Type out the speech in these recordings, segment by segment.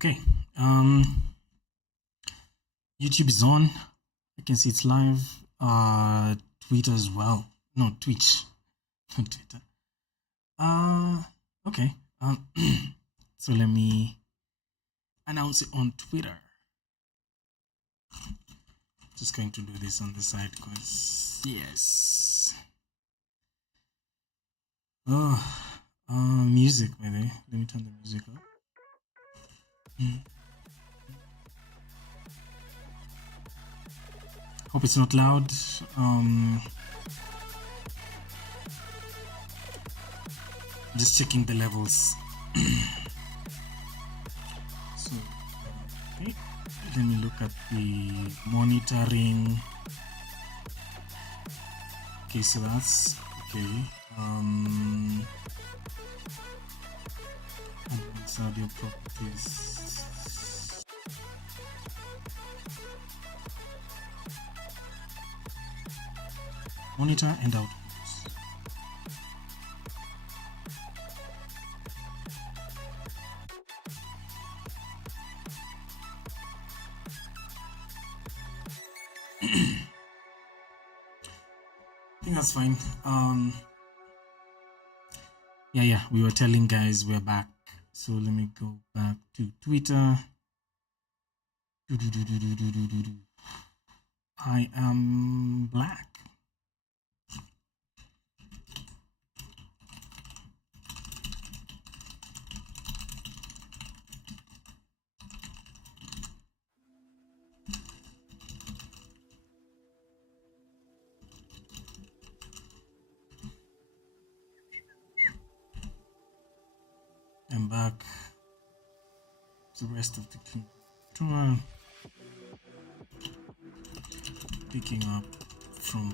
Okay, YouTube is on. I can see it's live. Twitter as well. No, Twitch, not Twitter. Okay. So let me announce it on Twitter. Just going to do this on the side because yes. Music, by the way. Let me turn the music up. Hope it's not loud. Just checking the levels. So, okay. Let me look at the monitoring. Okay, so that's okay. Advanced audio properties. Monitor and outputs. I think that's fine. Yeah, we were telling guys we're back. So let me go back to Twitter. I am black. I'm back. The rest of the tour picking up from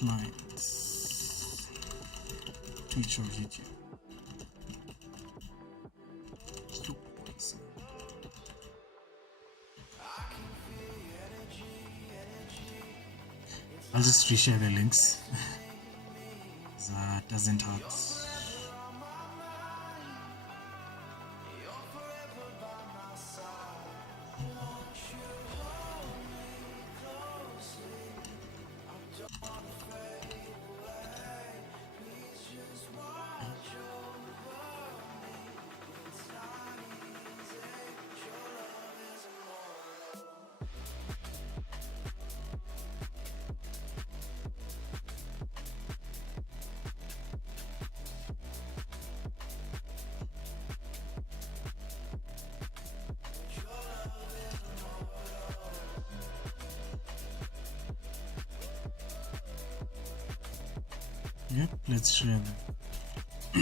pipelines, Twitch or YouTube. I'll just reshare the links. That doesn't hurt. Yep, let's share the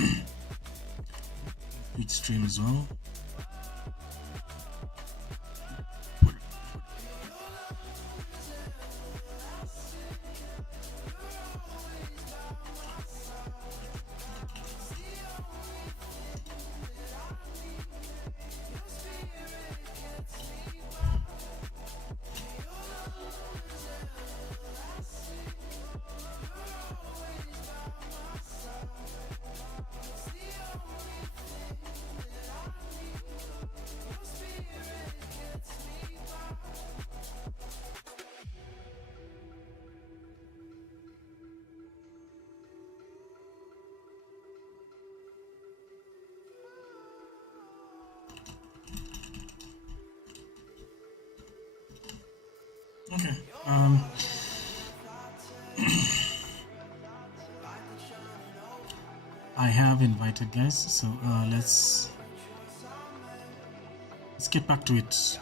Twitch stream as well. Okay. I have invited guys, so let's get back to it.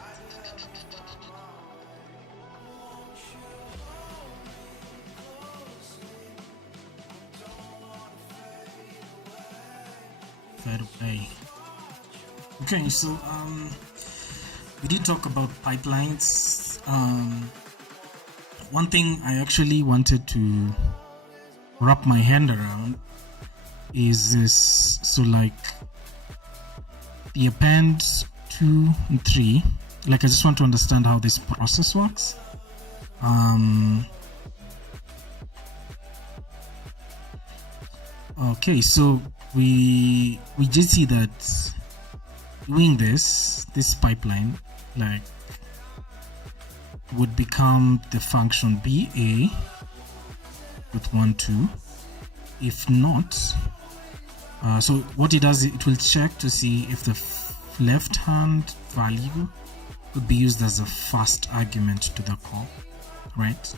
Fair play. Okay, so we did talk about pipelines. one thing I actually wanted to wrap my hand around is this. So like the append 2 and 3, like I just want to understand how this process works. Okay, so we did see that doing this pipeline like would become the function BA with 1 2. If not, so what it does, it will check to see if the left hand value could be used as a first argument to the call, right?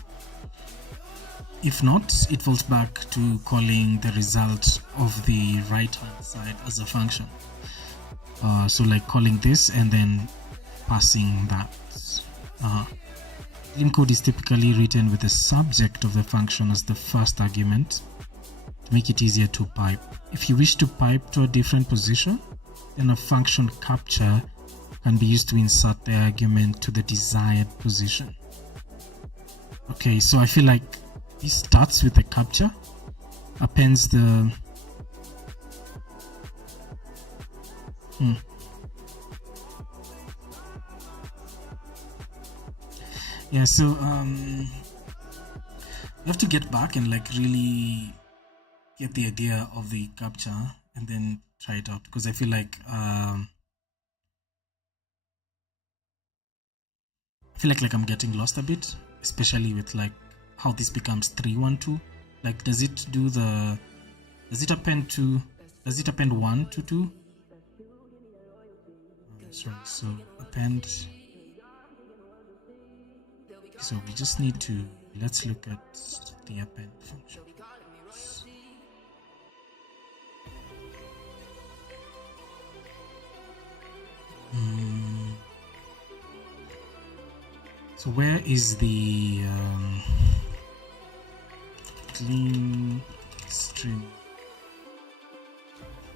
If not, it falls back to calling the result of the right hand side as a function. So like calling this and then passing that. Gleam code is typically written with the subject of the function as the first argument to make it easier to pipe. If you wish to pipe to a different position, then a function capture can be used to insert the argument to the desired position. Okay, so I feel like this starts with the capture, appends the yeah, so you have to get back and like really get the idea of the capture and then try it out, because I feel like I'm getting lost a bit, especially with like how this becomes 3 1 2. Like does it append 1 to 2? Sorry, so append. So we just need to, let's look at the append function. So where is the Gleam string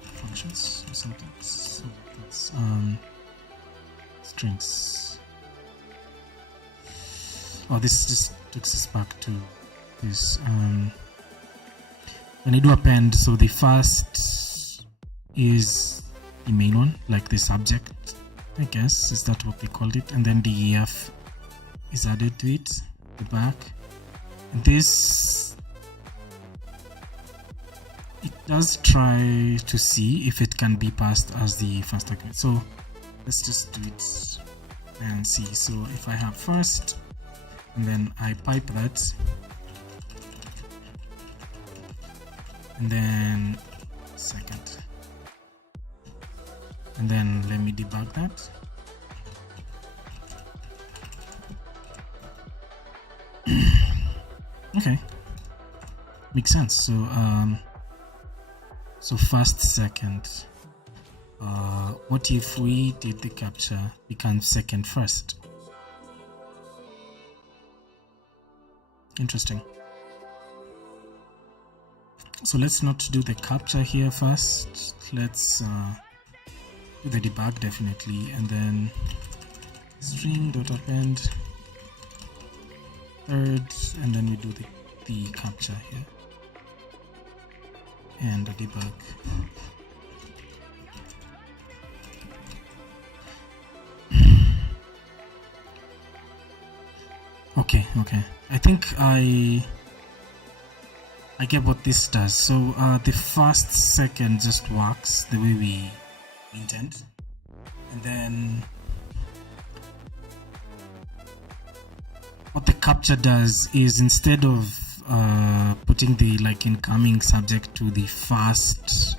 functions or something? So that's strings. Oh, this just takes us back to this. When I do append, so the first is the main one, like the subject, I guess, is that what we called it, and then the EF is added to it, the back. And this, it does try to see if it can be passed as the first argument. So let's just do it and see. So if I have first and then I pipe that, and then second, and then let me debug that. Okay, makes sense. So so first, second. What if we did the capture becomes second, first? Interesting. So let's not do the capture here first. Let's do the debug definitely, and then string.append third, and then we do the capture here and the debug. Okay, I think I get what this does. So the first, second just works the way we intend, and then what the capture does is, instead of putting the like incoming subject to the first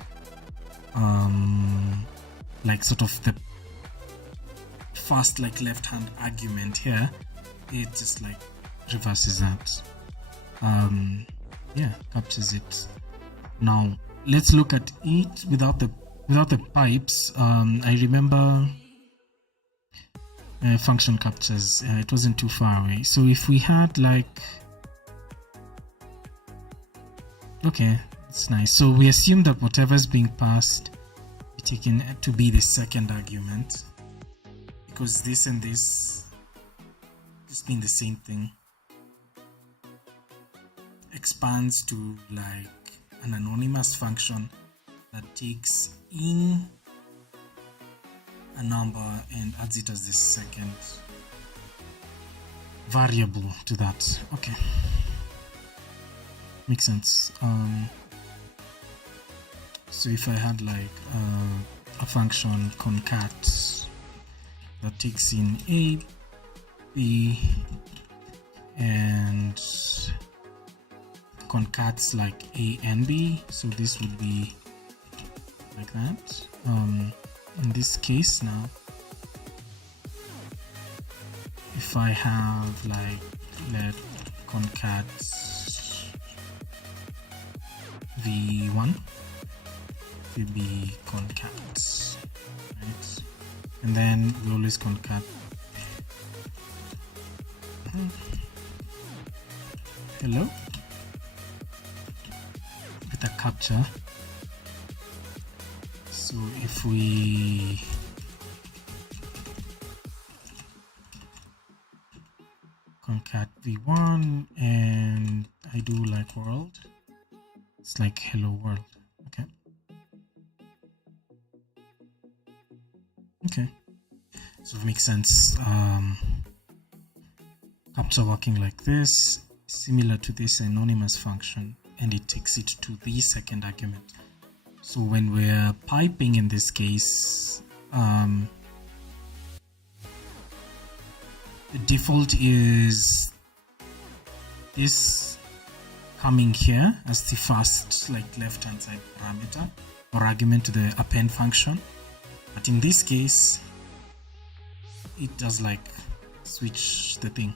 like sort of the first like left hand argument here, it just like reverses that. Yeah, captures it. Now let's look at it without the pipes. I remember function captures, it wasn't too far away. So if we had like, okay, it's nice. So we assume that whatever's being passed be taken to be the second argument, because this and this just mean the same thing. expands to like an anonymous function that takes in a number and adds it as the second variable to that. Okay, makes sense. So if I had like a function concat that takes in a, b, and concats like a and b, so this would be like that. In this case now, if I have like let concat v1 will be concat, right? And then we always concat hello with a captcha. So if we concat v1 and I do like world, it's like hello world. Okay, so it makes sense. Captcha working like this, similar to this anonymous function, and it takes it to the second argument. So when we're piping in this case, the default is this coming here as the first like left hand side parameter or argument to the append function. But in this case, it does like switch the thing.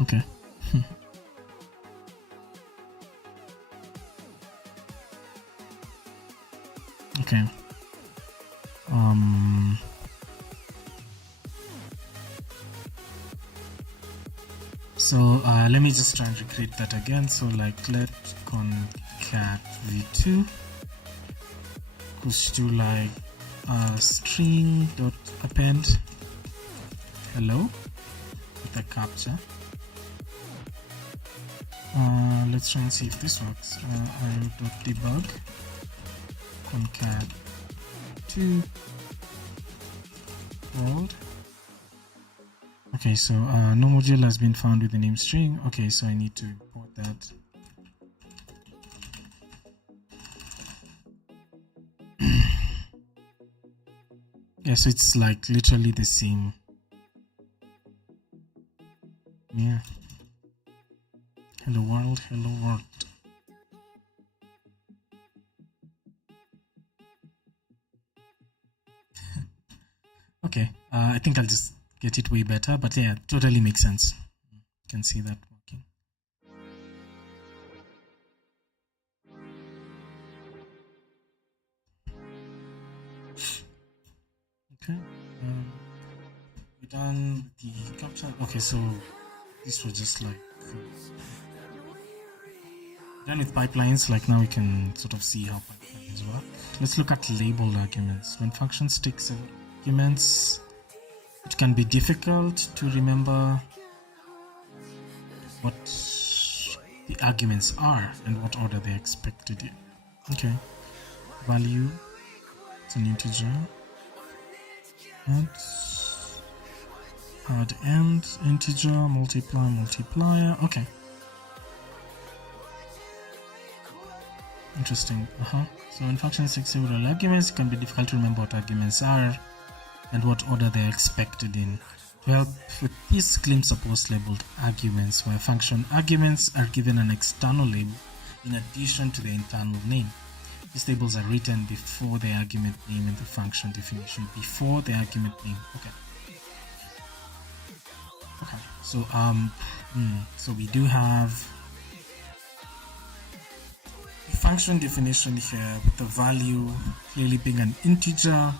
Okay. Okay. So let me just try and recreate that again. So like let concat v2 goes to like string dot append hello with a captcha. Let's try and see if this works. io.debug concat 2 world. Okay, so no module has been found with the name string. Okay, so I need to import that. Yeah, so it's like literally the same. Yeah. Hello world, hello world. Okay, I think I'll just get it way better, but yeah, totally makes sense. You can see that working. Okay, we're done with the captcha. Okay, so this was just like done with pipelines. Like now we can sort of see how pipelines work. Let's look at labeled arguments. When functions take arguments, it can be difficult to remember what the arguments are and what order they're expected in. Okay, value, it's an integer. Add end, integer, multiply, multiplier. Okay. Interesting. So when functions take several arguments, it can be difficult to remember what arguments are and what order they are expected in. To help with this, Gleam supports labeled arguments, where function arguments are given an external label in addition to the internal name. These labels are written before the argument name and the function definition. Before the argument name. Okay. Okay. So so we do have the function definition here with the value clearly being an integer.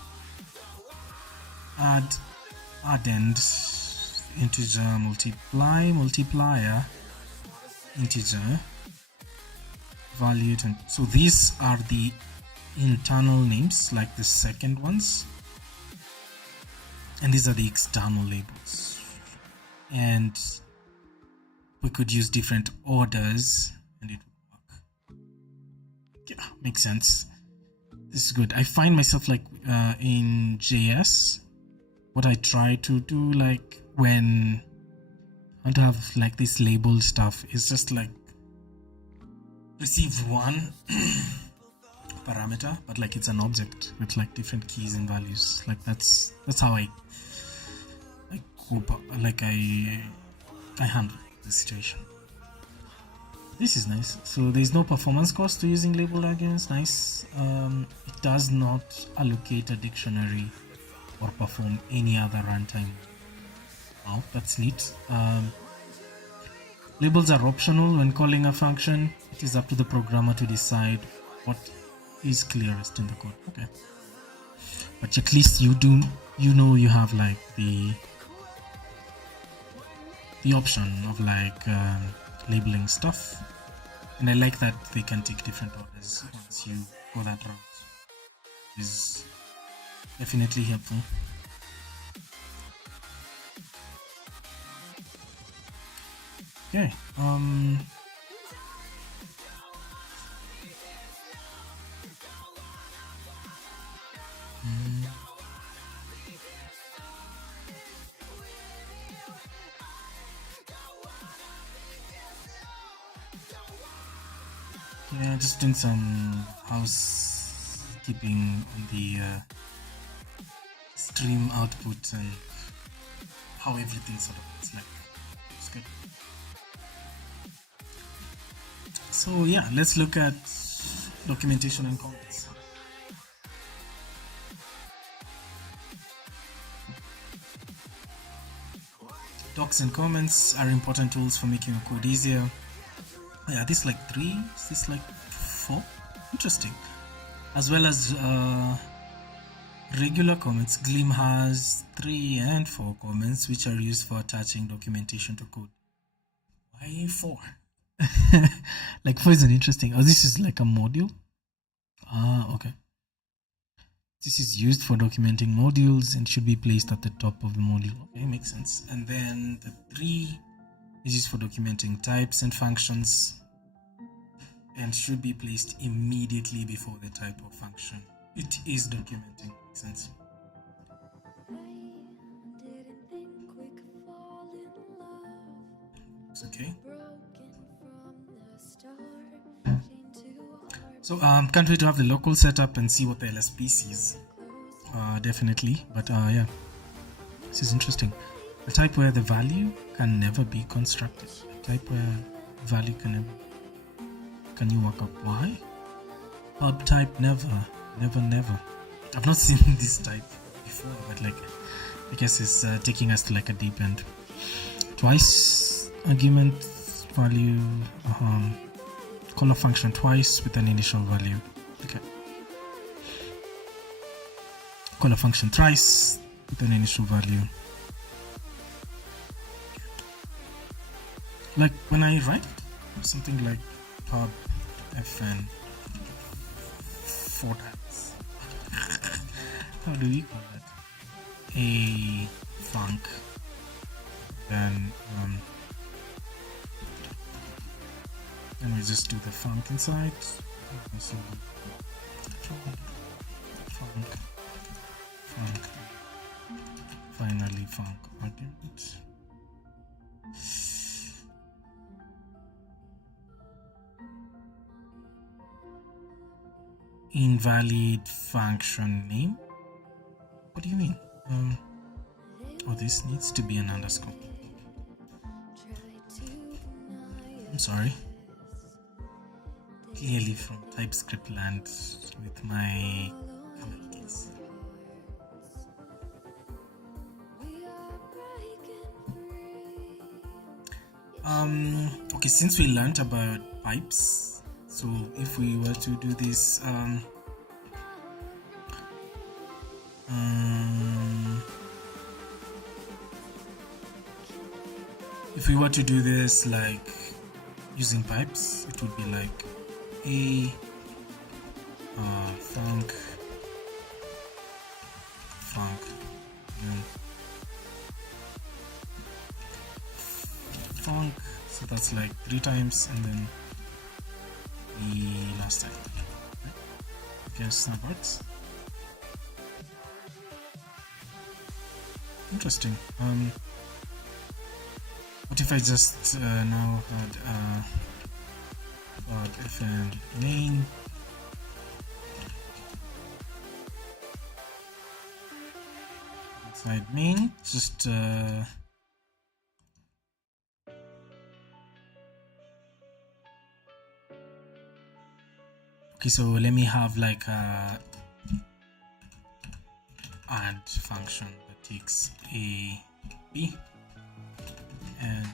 Add end, integer, multiply, multiplier, integer, value. And so these are the internal names, like the second ones, and these are the external labels. And we could use different orders Makes sense. This is good. I find myself like in JS, what I try to do like when I want to have like this label stuff is just like receive one parameter, but like it's an object with like different keys and values. Like that's how I cope, like I handle the situation. This is nice. So there's no performance cost to using labeled arguments. Nice. It does not allocate a dictionary or perform any other runtime. Wow, that's neat. Labels are optional when calling a function. It is up to the programmer to decide what is clearest in the code. Okay, but at least you have like the option of like labeling stuff, and I like that they can take different orders once you go that route. Is definitely helpful. Okay. Yeah, just doing some housekeeping on the stream output and how everything sort of looks like. It's good. So yeah, let's look at documentation and comments. Docs and comments are important tools for making your code easier. Yeah, this like 3, this like 4. Interesting. As well as regular comments, Gleam has 3 and 4 comments which are used for attaching documentation to code. Why 4? Like 4 is an interesting. Oh, this is like a module. Okay. This is used for documenting modules and should be placed at the top of the module. Okay, makes sense. And then the 3 is used for documenting types and functions and should be placed immediately before the type of function it is documenting. Makes sense. It's okay. So can't wait to have the local setup and see what the LSP sees. Definitely, but yeah, this is interesting. A type where the value can never be constructed. A type where value can never. Can you work up why? Pub type never. I've not seen this type before, but like I guess it's taking us to like a deep end. Twice argument value. Call a function twice with an initial value. Okay. Call a function thrice with an initial value. Like when I write something like pub fn 4 times. How do we call that? A func. Then and we just do the func inside. So func, finally func argument. Invalid function name. What do you mean? Oh, this needs to be an underscore. I'm sorry. Clearly from TypeScript land with my comment keys. Okay, since we learned about pipes, so if we were to do this if we were to do this like using pipes, it would be like a func, so that's like 3 times and then the last time. Yes, snapbacks. Interesting. What if I just now had fn main inside main, just okay, so let me have like a add function that takes a b and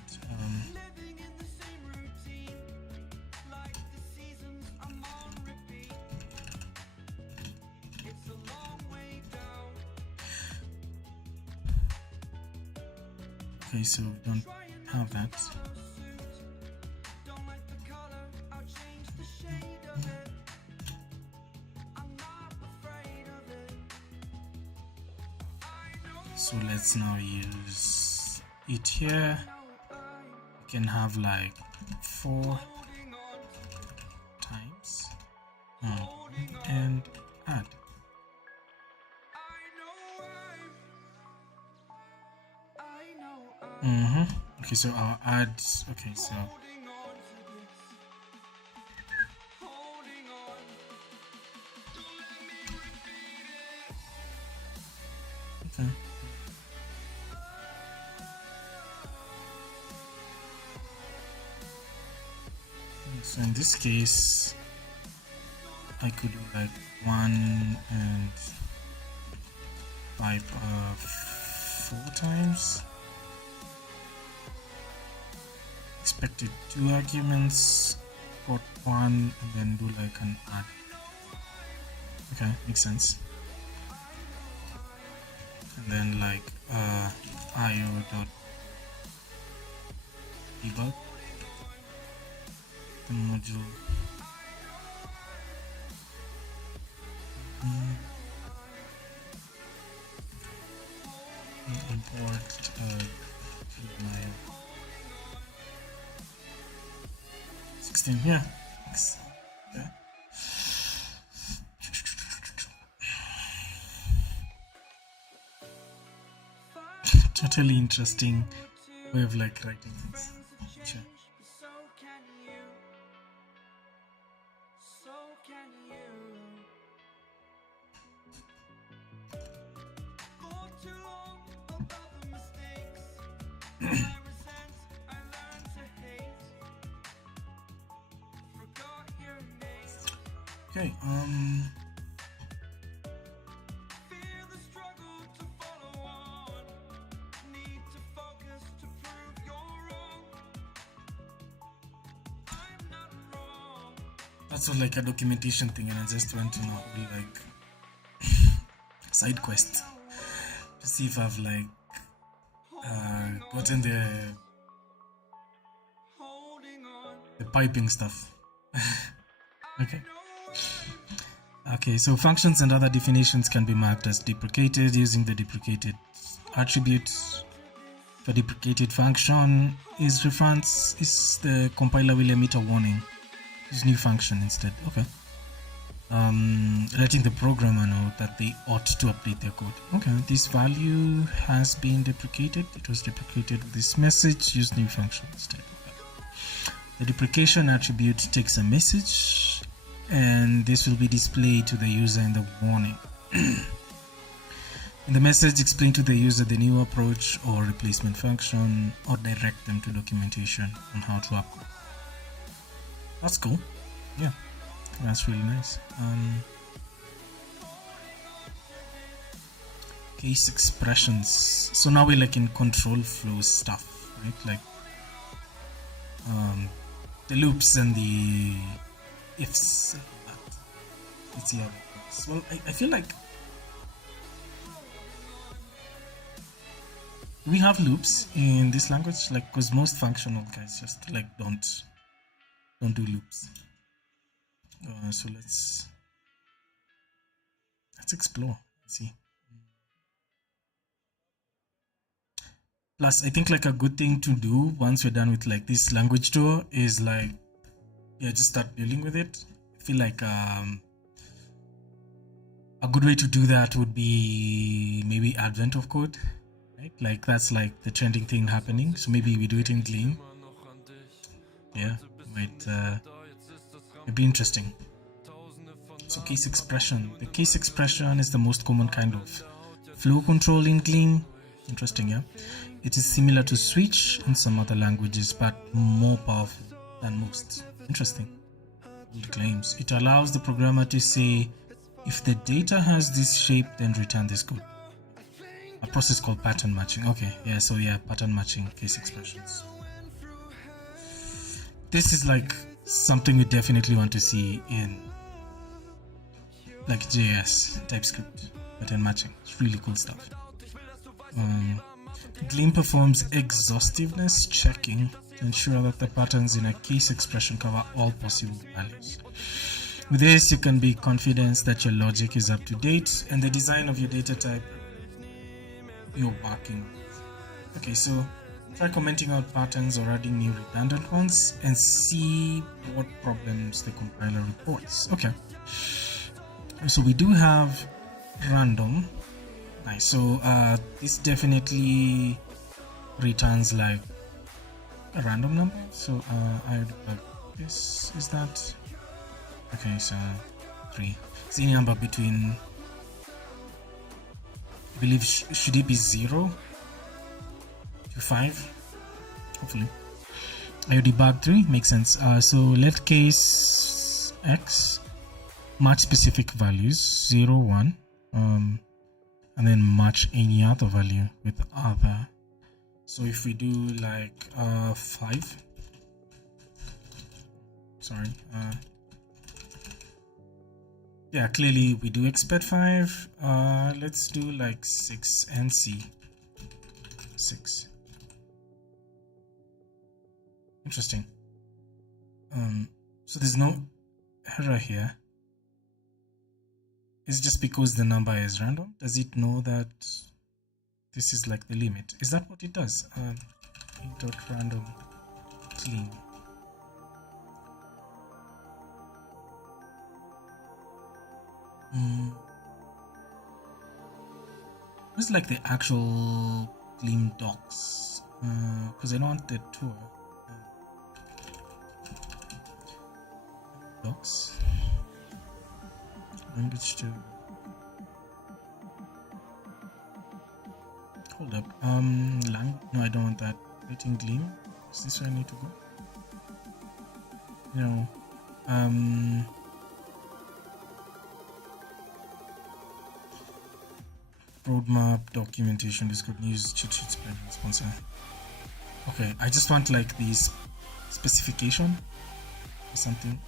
okay, so we don't have that. So let's now use it here. We can have like 4 times and add. Okay, so our add, okay, so okay. So in this case, I could do like 1 and 5 4 times. Expected 2 arguments, got 1, and then do like an add. Okay, makes sense. And then like io dot debug the module. Import my 16, yeah. Thanks. Okay. Totally interesting way of like writing things. Sure. Okay, that's all like a documentation thing, and I just went to like side quest to see if I've like gotten the piping stuff. Okay, so functions and other definitions can be marked as deprecated using the deprecated attribute. The deprecated function is reference is the compiler will emit a warning. Use new function instead. Okay. Letting the programmer know that they ought to update their code. Okay, this value has been deprecated. It was deprecated with this message. Use new function instead. Okay. The deprecation attribute takes a message, and this will be displayed to the user in the warning. In the message, explain to the user the new approach or replacement function, or direct them to documentation on how to upload. That's cool. Yeah, that's really nice. Case expressions. So now we're like in control flow stuff, right? Like the loops and the ifs. Let's see how it works. Well, I feel like we have loops in this language, like, because most functional guys just like don't do loops. So let's explore. Let's see. Plus, I think like a good thing to do once we're done with like this language tour is like, yeah, just start dealing with it. I feel like A good way to do that would be maybe advent of code, right? Like that's like the trending thing happening. So maybe we do it in Gleam. Yeah, might be interesting. So case expression. The case expression is the most common kind of flow control in Gleam. Interesting, yeah. It is similar to switch in some other languages, but more powerful than most. Interesting. It claims it allows the programmer to say, if the data has this shape, then return this code. A process called pattern matching. Okay, yeah, so yeah, pattern matching case expressions. This is like something we definitely want to see in like JS, TypeScript, pattern matching. It's really cool stuff. Gleam performs exhaustiveness checking to ensure that the patterns in a case expression cover all possible values. With this, you can be confident that your logic is up to date and the design of your data type you're working with. Okay, so try commenting out patterns or adding new redundant ones and see what problems the compiler reports. Okay, so we do have random. Nice. So this definitely returns like a random number. So I would like this. Is that okay? So 3. It's any number between. I believe should it be 0 to 5? Hopefully. I debug 3 makes sense. So left case x match specific values 0, 1. And then match any other value with other. So if we do like 5, sorry, yeah, clearly we do expect 5. Let's do like 6 and see 6. Interesting. So there's no error here. It's just because the number is random. Does it know that this is like the limit? Is that what it does? Dot random clean. It's like the actual Gleam docs, because I don't want the tour. Docs. Language to hold up. No, I don't want that. Waiting Gleam. Is this where I need to go? No. Roadmap, documentation, Discord news, cheat sheet, spread, sponsor. Okay, I just want like these specification or something.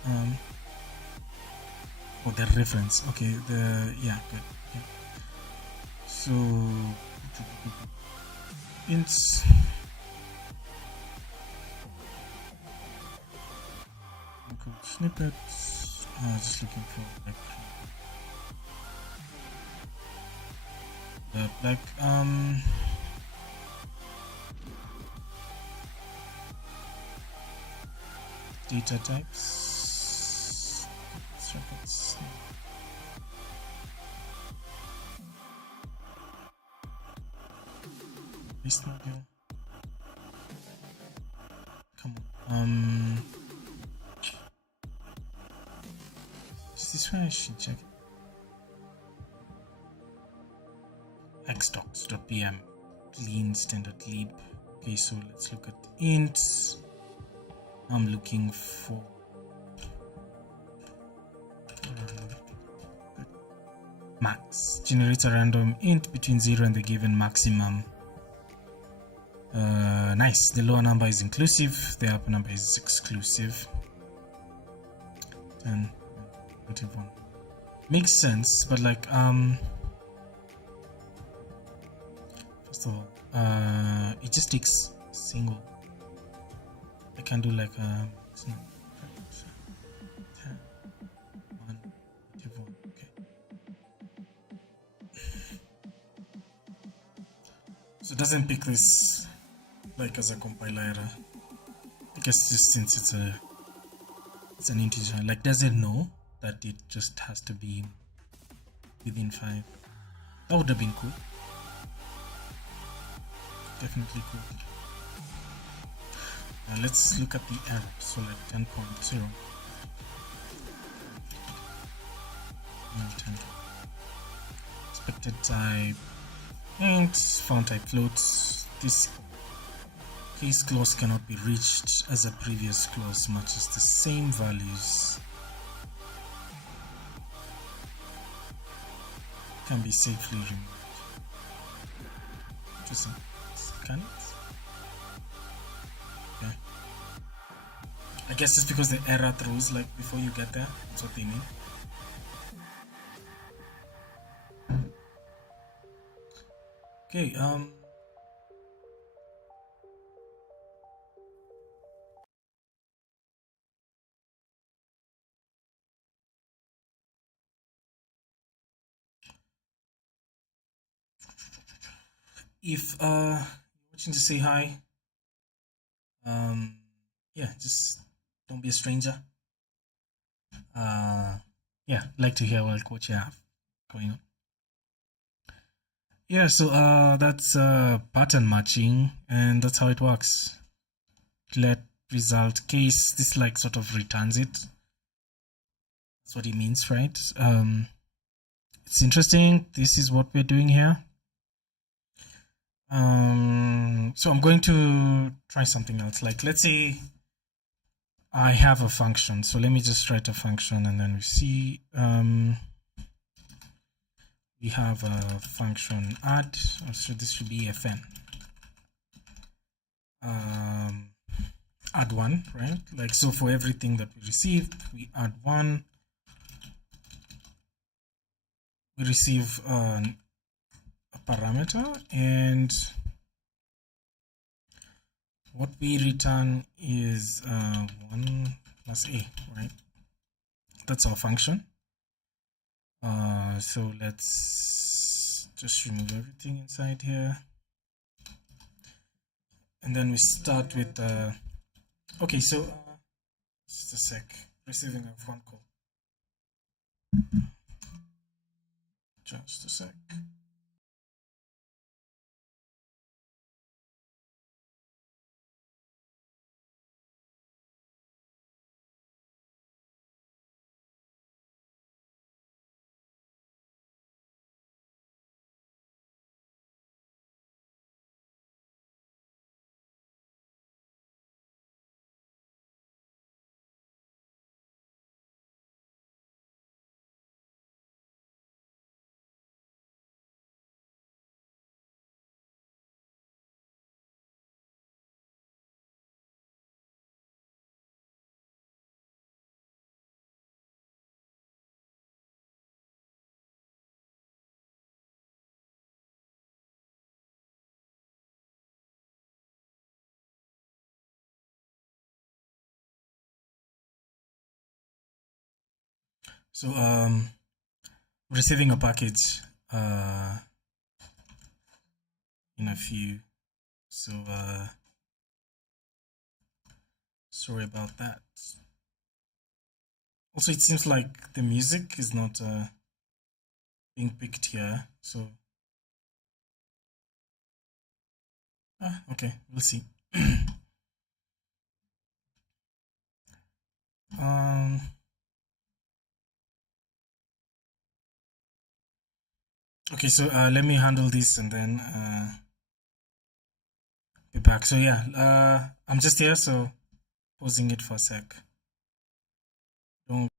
Oh, the reference. Okay, yeah, good. Okay. So ints snippets. Just looking for like data types. Circuits. List module. Come on. Is this where I should check? xdocs.pm clean standard lib. Okay, so let's look at ints. I'm looking for max. Generates a random int between 0 and the given maximum. Nice. The lower number is inclusive, the upper number is exclusive. 10, 21. Makes sense, but like first of all, it just takes single. I can do like 10, 1, 21. Okay. So it doesn't pick this like as a compiler error. I guess just since it's an integer, like does it know that it just has to be within 5. That would have been cool. Definitely cool. Let's look at the error. So like 10.0. 10. Expected type int, font type floats. This case clause cannot be reached as a previous clause matches the same values. Can be safely removed. Interesting. Can it? Okay. I guess it's because the error throws like before you get there. That's what they mean. Okay, if you're watching to say hi, yeah, just don't be a stranger. Yeah, like to hear what you have going on. Yeah, so that's pattern matching, and that's how it works. Let result case, this like sort of returns it. That's what it means, right? It's interesting. This is what we're doing here. So I'm going to try something else. Like, let's say I have a function. So let me just write a function, and then we see we have a function add. So this should be fn. Add 1, right? Like, so for everything that we received, we add 1. We receive a parameter, and what we return is 1 plus a, right? That's our function. So let's just remove everything inside here, and then we start with okay, so just a sec, receiving a phone call. Just a sec. So receiving a package in a few. So sorry about that. Also, it seems like the music is not being picked here. So okay, we'll see. Okay, so let me handle this and then be back. So yeah, I'm just here, so pausing it for a sec. Don't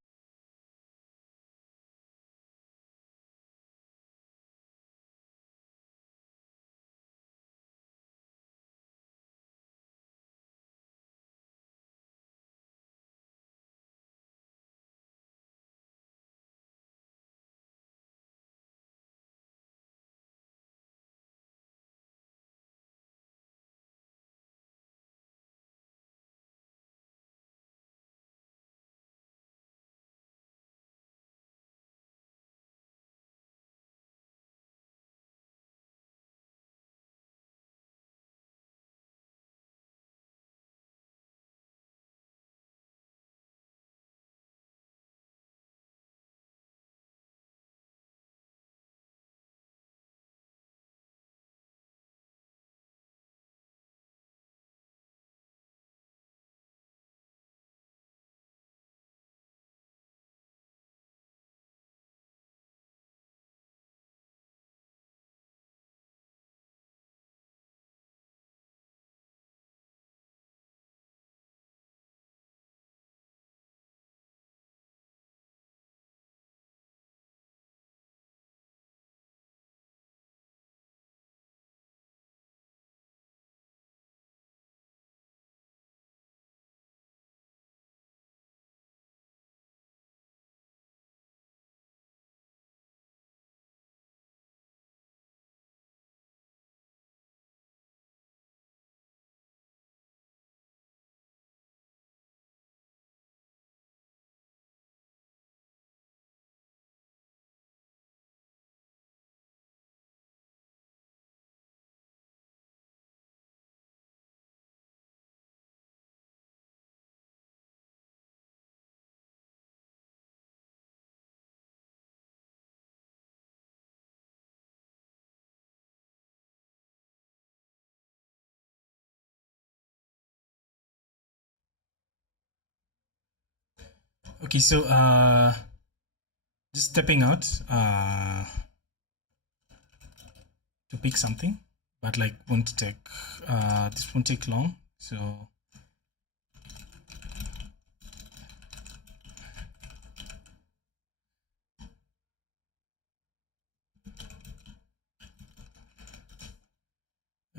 Okay, so just stepping out to pick something, but like won't take this won't take long. So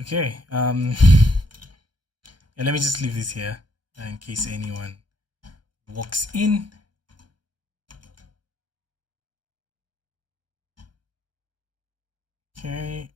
okay, yeah, let me just leave this here in case anyone walks in. Okay.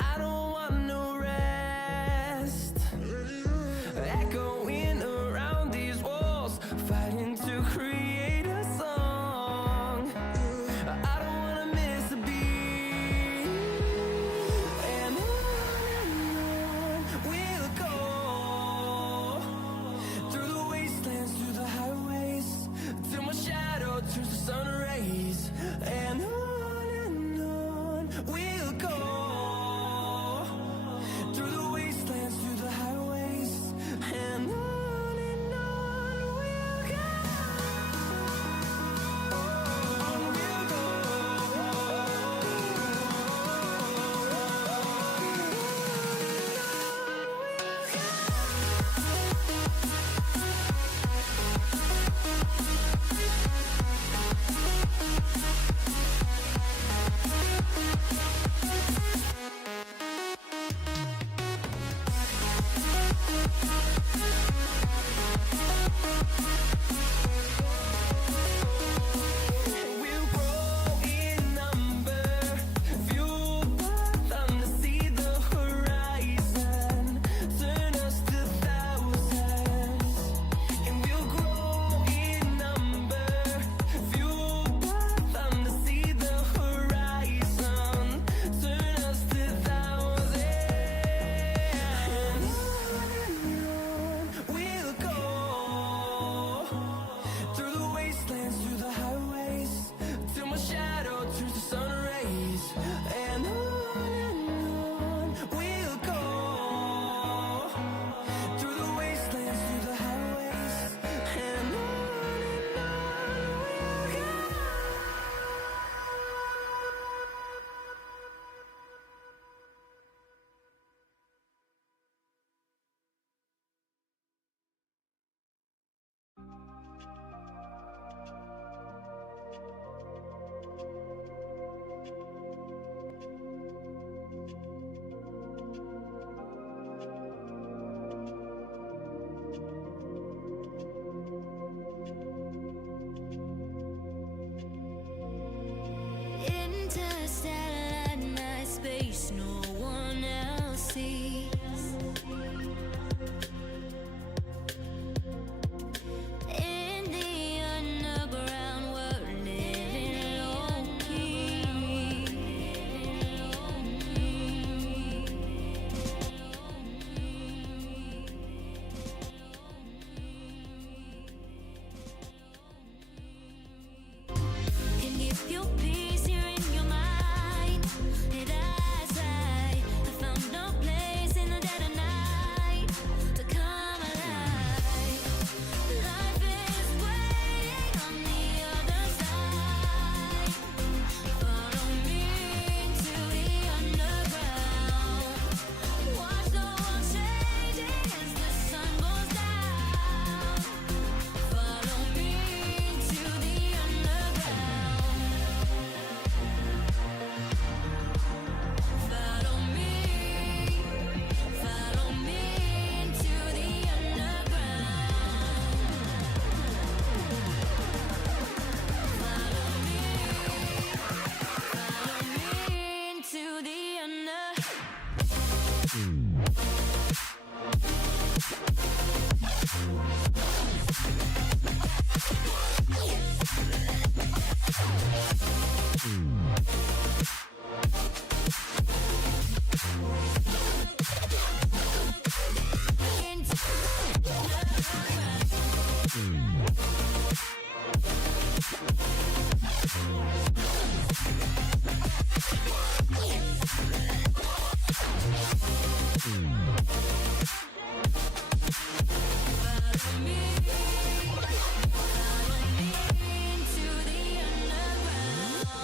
I don't want no rest. Echoing around these walls, fighting to create a song. I don't wanna miss a beat. And on we'll go, through the wastelands, through the highways, till my shadow turns to sun rays. And on we'll go, through the wastelands, through the highways, and on we'll go. On we'll go. We'll grow in number, fueled by them to see the horizon, turn us to thousands. And we'll grow in number, fueled by them to see the horizon, turn us to thousands. And on we'll go, through the wastelands, through the highways, till my shadow turns to sun rays. And on we'll go, through the wastelands, through the highways, and on we'll go. Interstellar night space, no one else sees. In the underground, we're living low key. And if your peace here in your mind, and as I found no place in the dead of night to come alive. Life is waiting on the other side. Follow me to the underground. Watch the world changing as the sun goes down. Follow me to the underground. Follow me to the underground. Follow me to the under.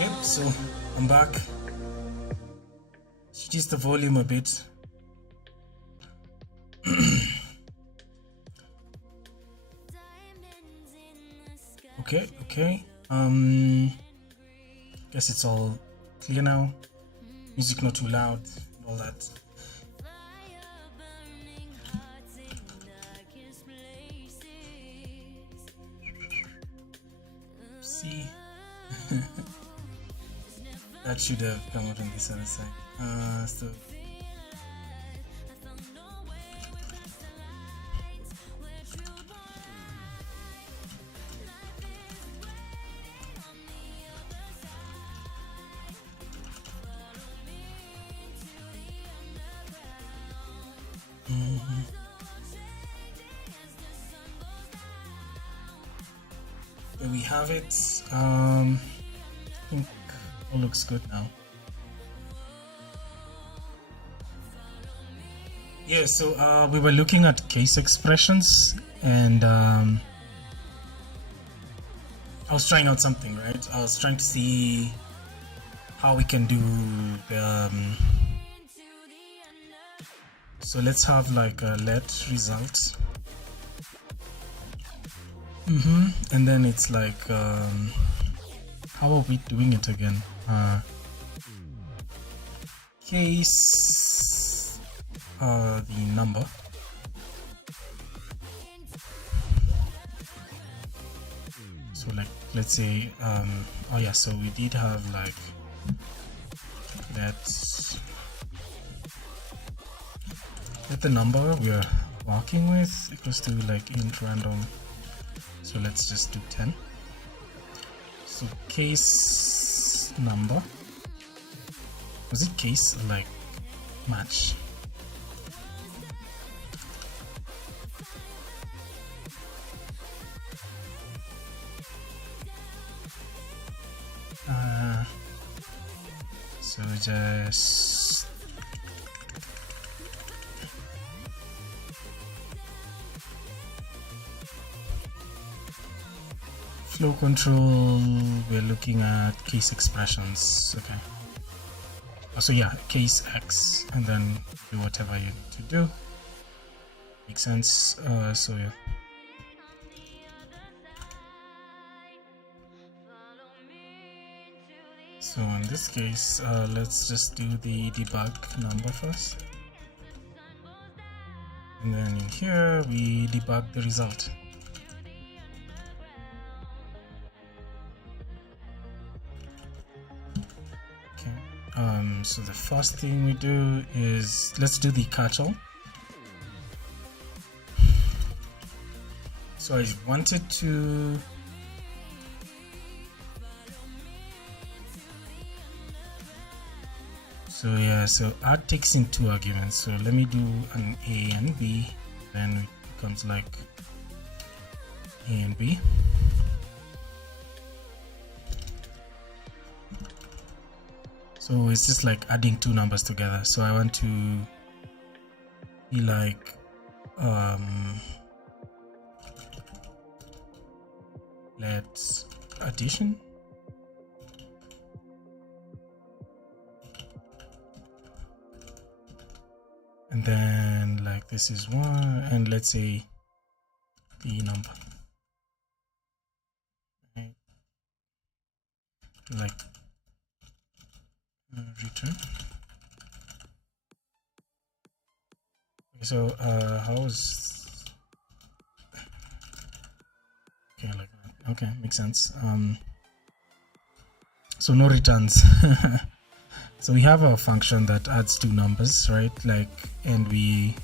Yep, so I'm back. Just the volume a bit. Okay. Guess it's all clear now. Music not too loud, all that. See, that should have come out on this other side. So There we have it. I think all looks good now. Yeah, so we were looking at case expressions, and I was trying out something, right? I was trying to see how we can do the so let's have like a let result, and then it's like how are we doing it again? Case the number, so like let's say oh yeah, so we did have like let the number we are working with equals to like int random, so let's just do 10. So case number, was it case or like match? So just flow control, we're looking at case expressions. Okay, so yeah, case X, and then do whatever you need to do. Makes sense. So yeah, so in this case let's just do the debug number first, and then in here we debug the result. So the first thing we do is let's do the catch-all. So I wanted to so add takes in 2 arguments, so let me do an A and B, then it becomes like A and B. So it's just like adding 2 numbers together. So I want to be like let's addition, and then like this is 1, and let's say the number, right? Like return. Okay, so how's okay like that? Okay, makes sense. So no returns. So we have a function that adds 2 numbers, right? Like, and we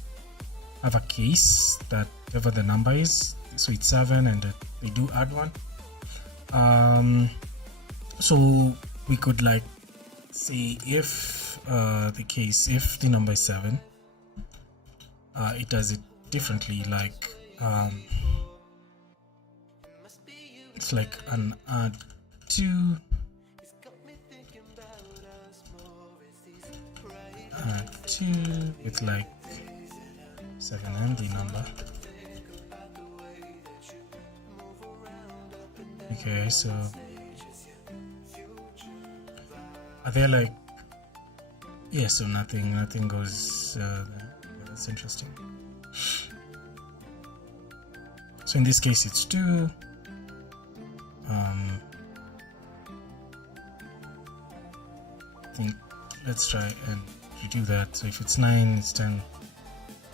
have a case that whatever the number is, so it's 7, and they do add 1. So we could like say if the case, if the number is 7, it does it differently, like it's like an add 2 with like 7 and the number. Okay, so are there like, yeah, so nothing goes that's interesting. So in this case it's 2. I think let's try and redo that. So if it's 9, it's 10.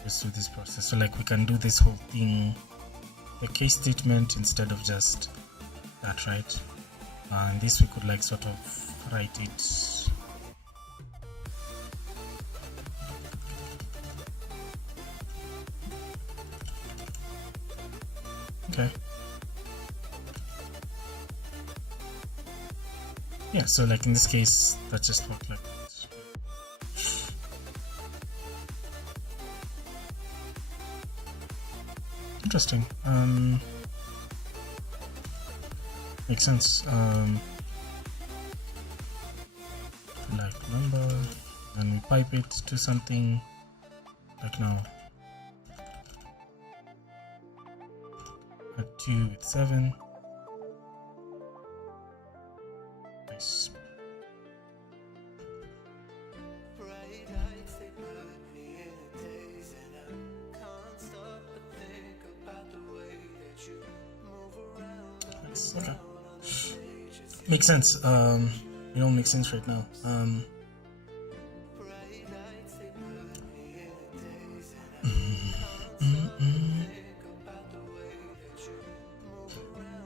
Let's do this process. So like we can do this whole thing, the case statement, instead of just that, right? And this we could like sort of write it okay. Yeah, so like in this case that just worked like that. Interesting. Makes sense. Like number, and we pipe it to something like now. At 2 with 7. Nice. Nice. Okay. Makes sense. It all makes sense right now.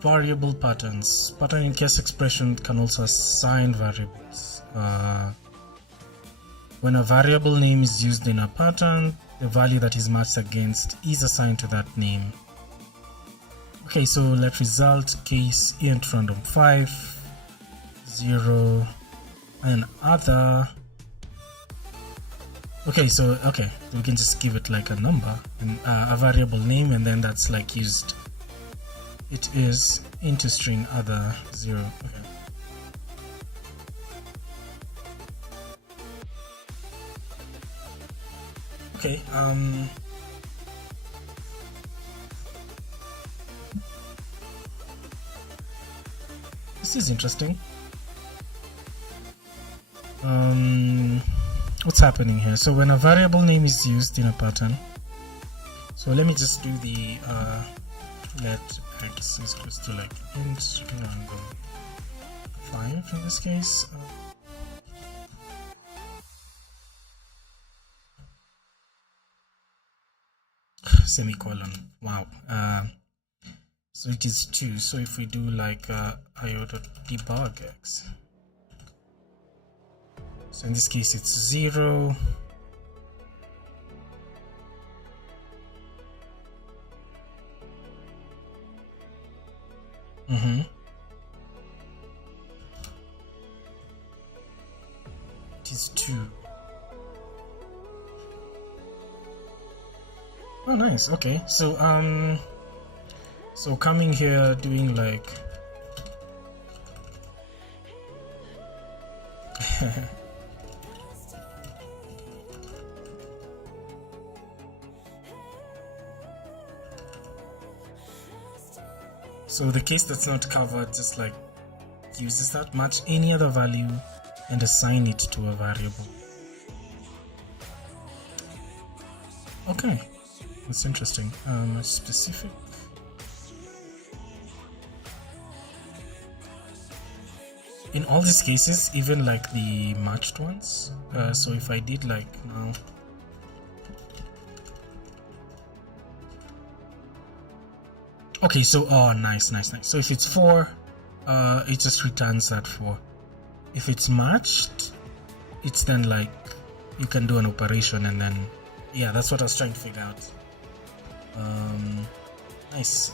Variable patterns. Pattern in case expression can also assign variables. When a variable name is used in a pattern, the value that is matched against is assigned to that name. Okay, so let result case int random 5, 0, and other. Okay, so we can just give it like a number and a variable name, and then that's like used. It is into string other 0. Okay. This is interesting. What's happening here? So when a variable name is used in a pattern, so let me just do the let x is equals to like int random 5 in this case. Semicolon. Wow. So it is 2. So if we do like io.debug x, so in this case it's 0. It is 2. Oh, nice. Okay, so so coming here doing like so the case that's not covered just like uses that match any other value and assign it to a variable. Okay, that's interesting. Specific. In all these cases, even like the matched ones, so if I did like now, okay, so oh, nice. So if it's 4, it just returns that 4. If it's matched, it's then like you can do an operation, and then yeah, that's what I was trying to figure out. Nice.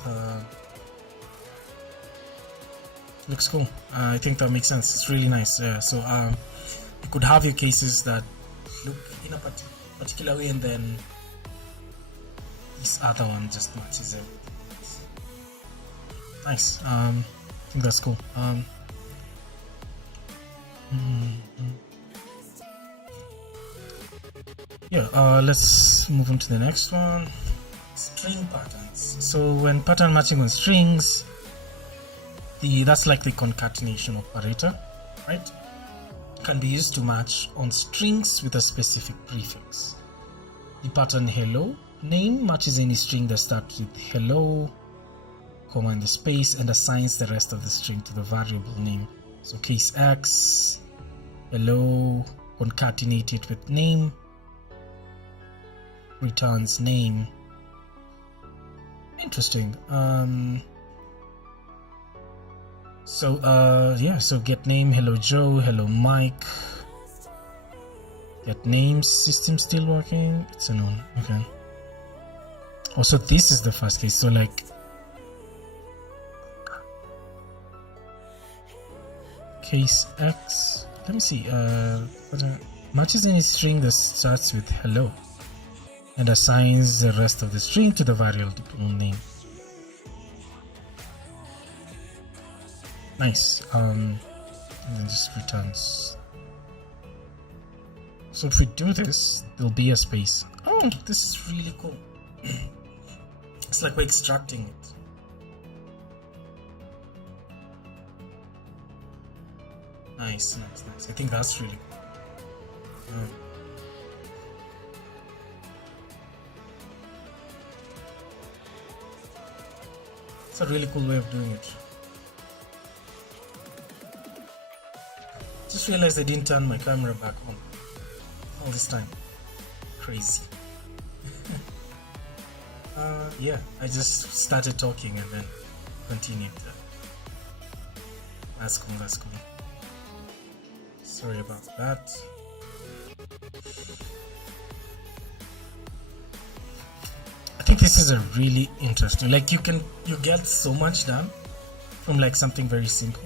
Looks cool. I think that makes sense. It's really nice. Yeah. So you could have your cases that look in a particular way, and then this other one just matches it. Nice. I think that's cool. Yeah. Let's move on to the next one. String patterns. So when pattern matching on strings, that's like the concatenation operator, right? Can be used to match on strings with a specific prefix. The pattern hello name matches any string that starts with hello, comma in the space, and assigns the rest of the string to the variable name. So case x, hello, concatenate it with name, returns name. Interesting. So yeah, so get name hello Joe, hello Mike. Get names system still working. It's a known. Okay. Also, this is the first case. So like case X. Let me see. Matches any string that starts with hello. and assigns the rest of the string to the variable name. Nice. And then just returns. So if we do this, there'll be a space. Oh, this is really cool. It's like we're extracting it. Nice. I think that's really cool. It's a really cool way of doing it. Just realized I didn't turn my camera back on all this time. Crazy. Yeah, I just started talking and then continued. That's cool. Sorry about that. I think this is a really interesting, like you get so much done from like something very simple.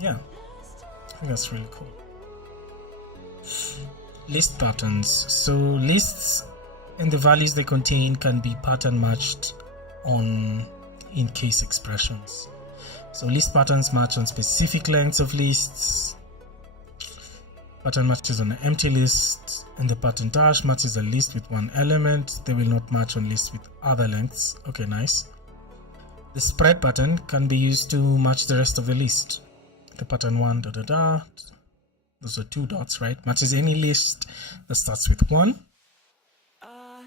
Yeah, I think that's really cool. List patterns. So lists and the values they contain can be pattern matched on in case expressions. So list patterns match on specific lengths of lists. Pattern matches on an empty list, and the pattern dash matches a list with one element. They will not match on lists with other lengths. Okay, nice. The spread pattern can be used to match the rest of the list. The pattern 1 ... Those are 2 dots, right? Matches any list that starts with 1.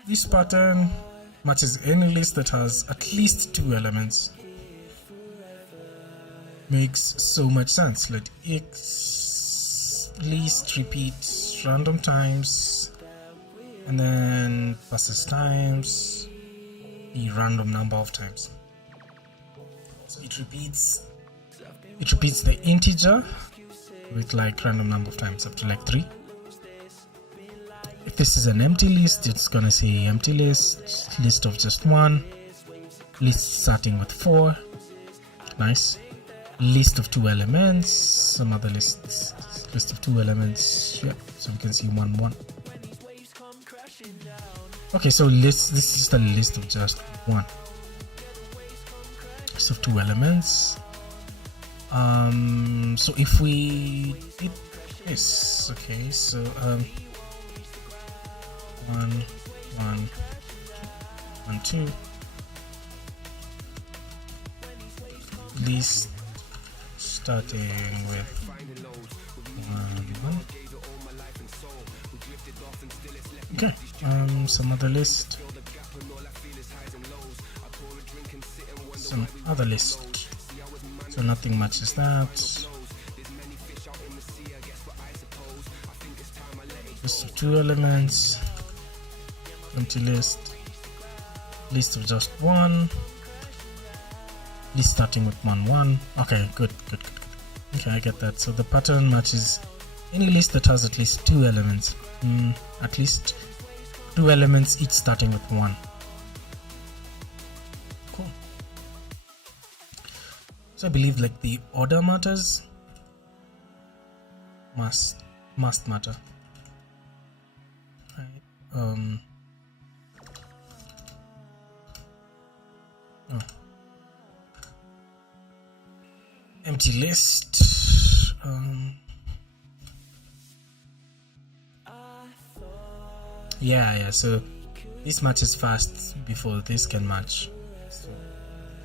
This pattern matches any list that has at least 2 elements. Makes so much sense. Let X list repeats random times and then passes times a random number of times. So it repeats the integer with like random number of times up to like 3. If this is an empty list, it's gonna say empty list of just 1, list starting with 4. Nice. List of 2 elements, some other lists, list of 2 elements. Yeah, so we can see 1 1. Okay, so this is the list of just 1. List of 2 elements. So if we did this, okay, so 1 1 1 2 list starting with 1 1. Okay, some other list, some other list. So nothing matches that. List of 2 elements, empty list, list of just 1, list starting with 1 1. Okay, good. Okay, I get that. So the pattern matches any list that has at least 2 elements. At least 2 elements each starting with 1. Cool. So I believe like the order matters. Must matter. Right. Empty list. Yeah, so this matches fast before this can match. So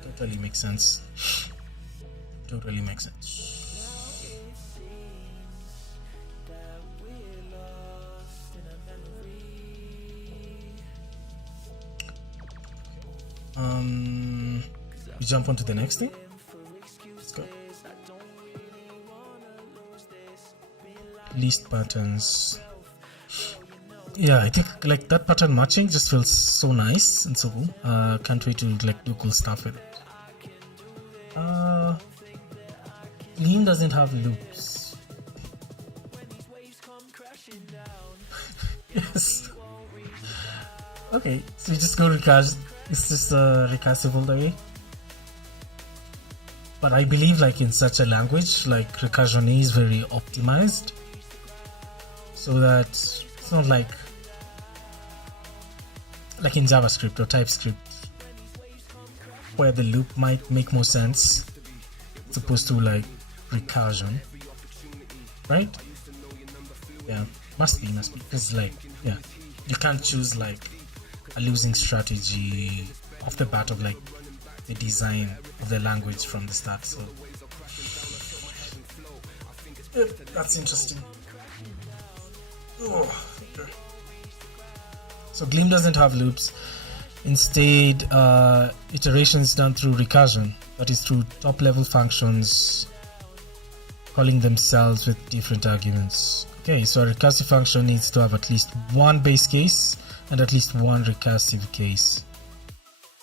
totally makes sense. Totally makes sense. We jump on to the next thing. Let's go. List patterns. Yeah, I think like that pattern matching just feels so nice and so cool. Can't wait to like do cool stuff with it. Gleam doesn't have loops. Yes. Okay, so you just go recurse. It's just recursive all the way. But I believe like in such a language, like recursion is very optimized, so that it's not like like in JavaScript or TypeScript, where the loop might make more sense as opposed to like recursion, right? Yeah, must be because like, yeah, you can't choose like a losing strategy off the bat of like the design of the language from the start. So yeah, that's interesting. Oh, okay. So Gleam doesn't have loops. Instead, iteration is done through recursion, that is through top level functions calling themselves with different arguments. Okay, so a recursive function needs to have at least one base case and at least one recursive case.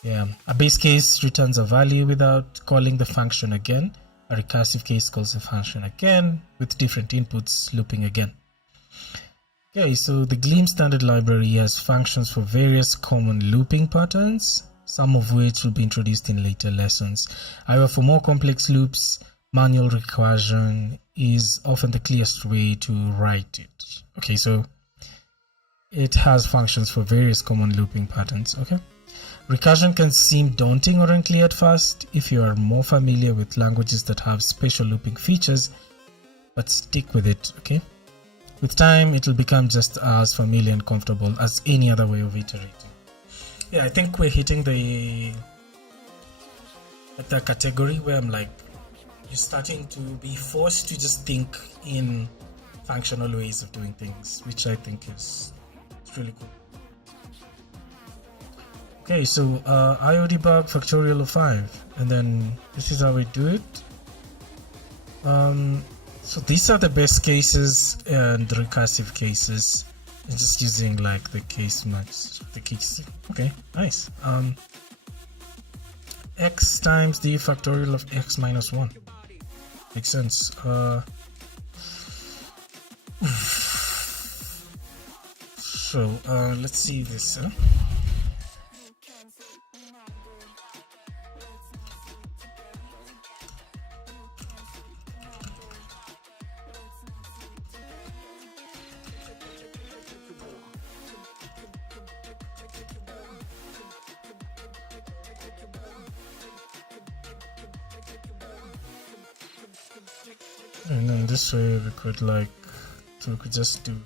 Yeah, a base case returns a value without calling the function again. A recursive case calls the function again with different inputs, looping again. Okay, so the Gleam standard library has functions for various common looping patterns, some of which will be introduced in later lessons. However, for more complex loops, manual recursion is often the clearest way to write it. Okay, so it has functions for various common looping patterns. Okay, recursion can seem daunting or unclear at first if you are more familiar with languages that have special looping features, but stick with it. Okay, with time it will become just as familiar and comfortable as any other way of iterating. Yeah, I think we're hitting the category where I'm like, you're starting to be forced to just think in functional ways of doing things, which I think is really cool. Okay, so IO debug factorial of 5, and then this is how we do it. So these are the best cases and the recursive cases. I'm just using like the case match, the case. Okay, nice. X times the factorial of x minus 1. Makes sense. So let's see this. And then this way we could like, so we could just do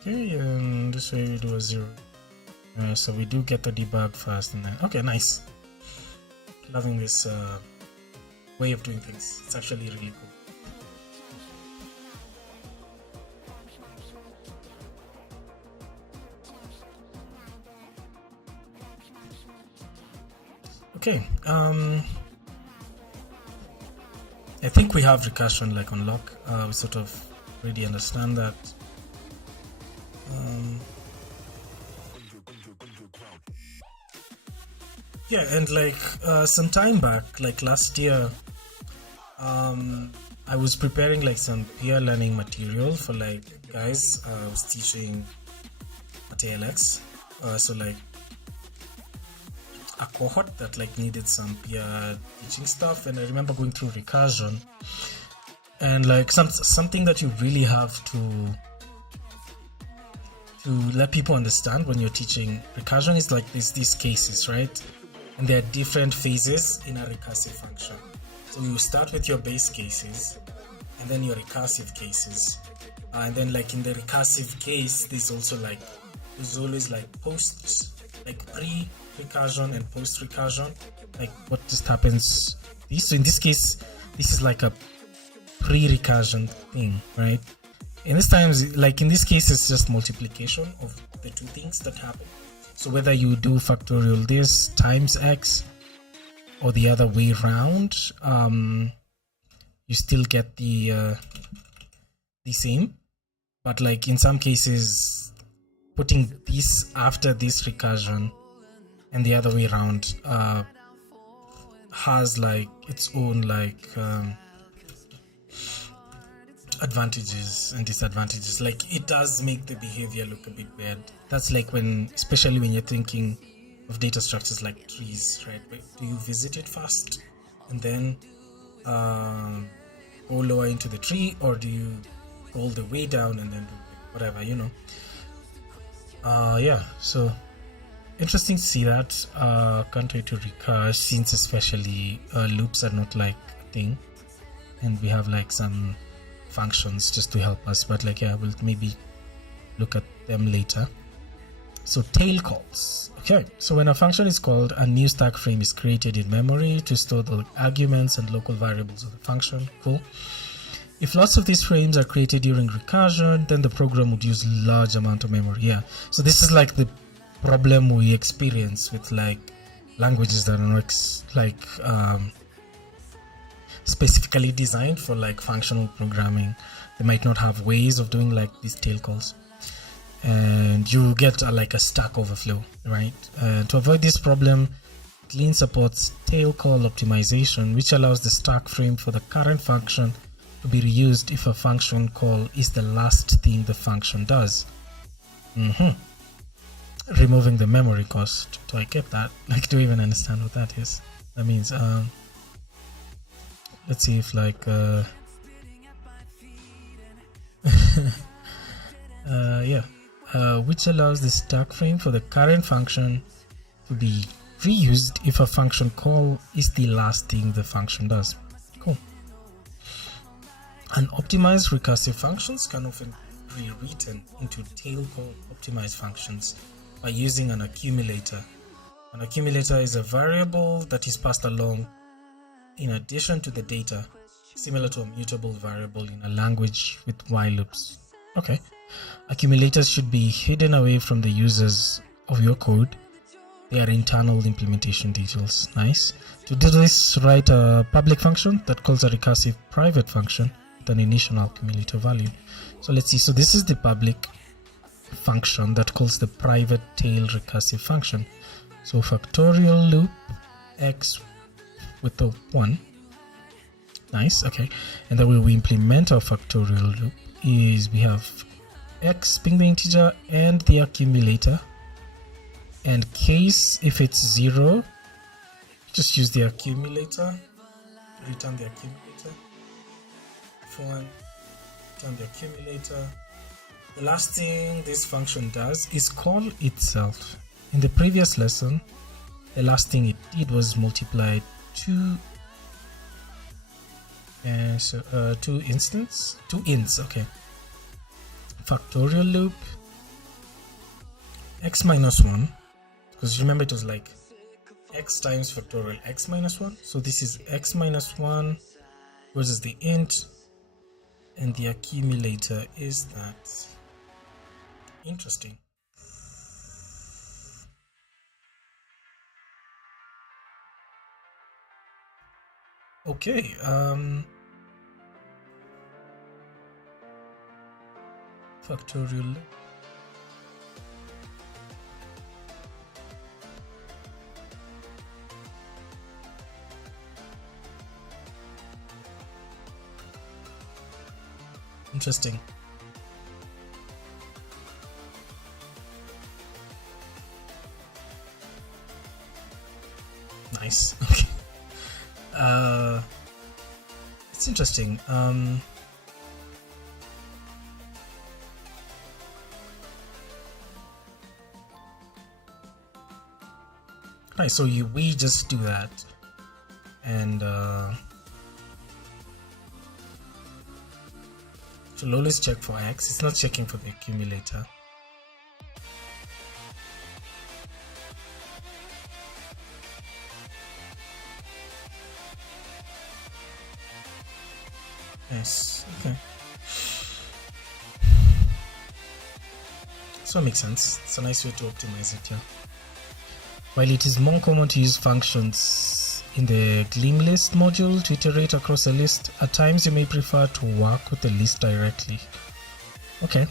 okay, and this way we do a 0. So we do get the debug first, and then okay, nice. Loving this way of doing things. It's actually really cool. Okay, I think we have recursion like on lock. We sort of really understand that. Yeah, and like some time back, like last year, I was preparing like some peer learning material for like guys I was teaching at ALX. So like a cohort that like needed some peer teaching stuff, and I remember going through recursion, and like something that you really have to let people understand when you're teaching recursion is like these cases, right? And there are different phases in a recursive function. So you start with your base cases and then your recursive cases, and then like in the recursive case there's always like posts, like pre-recursion and post-recursion, like what just happens. So in this case, this is like a pre-recursion thing, right? And this time, like in this case, it's just multiplication of the two things that happen. So whether you do factorial this times x or the other way around, you still get the same. But like in some cases, putting this after this recursion and the other way around has like its own like advantages and disadvantages. Like it does make the behavior look a bit weird. That's like when, especially when you're thinking of data structures like trees, right? Do you visit it first and then go lower into the tree, or do you all the way down and then do whatever, you know. Yeah, so interesting to see that. Can't wait to recurse, since especially loops are not like a thing, and we have like some functions just to help us, but like, yeah, we'll maybe look at them later. So tail calls. Okay, so when a function is called, a new stack frame is created in memory to store the arguments and local variables of the function. Cool. If lots of these frames are created during recursion, then the program would use large amount of memory. Yeah, so this is like the problem we experience with like languages that are not specifically designed for like functional programming. They might not have ways of doing like these tail calls, and you get like a stack overflow, right? To avoid this problem, Gleam supports tail call optimization, which allows the stack frame for the current function to be reused if a function call is the last thing the function does. Removing the memory cost. Do I get that? Like, do you even understand what that is? That means let's see if like which allows the stack frame for the current function to be reused if a function call is the last thing the function does. Cool. Unoptimized recursive functions can often be rewritten into tail call optimized functions by using an accumulator. An accumulator is a variable that is passed along in addition to the data, similar to a mutable variable in a language with while loops. Okay. Accumulators should be hidden away from the users of your code. They are internal implementation details. Nice. To do this, write a public function that calls a recursive private function with an initial accumulator value. So let's see. So this is the public function that calls the private tail recursive function. So factorial loop x with the 1. Nice. Okay. And the way we implement our factorial loop is we have x being the integer and the accumulator, and case if it's 0, just use the accumulator, return the accumulator. If 1, return the accumulator. The last thing this function does is call itself. In the previous lesson, the last thing it did was multiply two ints. Okay. Factorial loop x minus 1, because remember it was like x times factorial x minus 1. So this is x minus 1 versus the int, and the accumulator is that. Interesting. Okay, factorial. Interesting. Nice. Okay. It's interesting. Right, so we just do that, and so always check for x. It's not checking for the accumulator. Yes, okay. So it makes sense. It's a nice way to optimize it, yeah. While it is more common to use functions in the Gleam list module to iterate across a list, at times you may prefer to work with the list directly. Okay.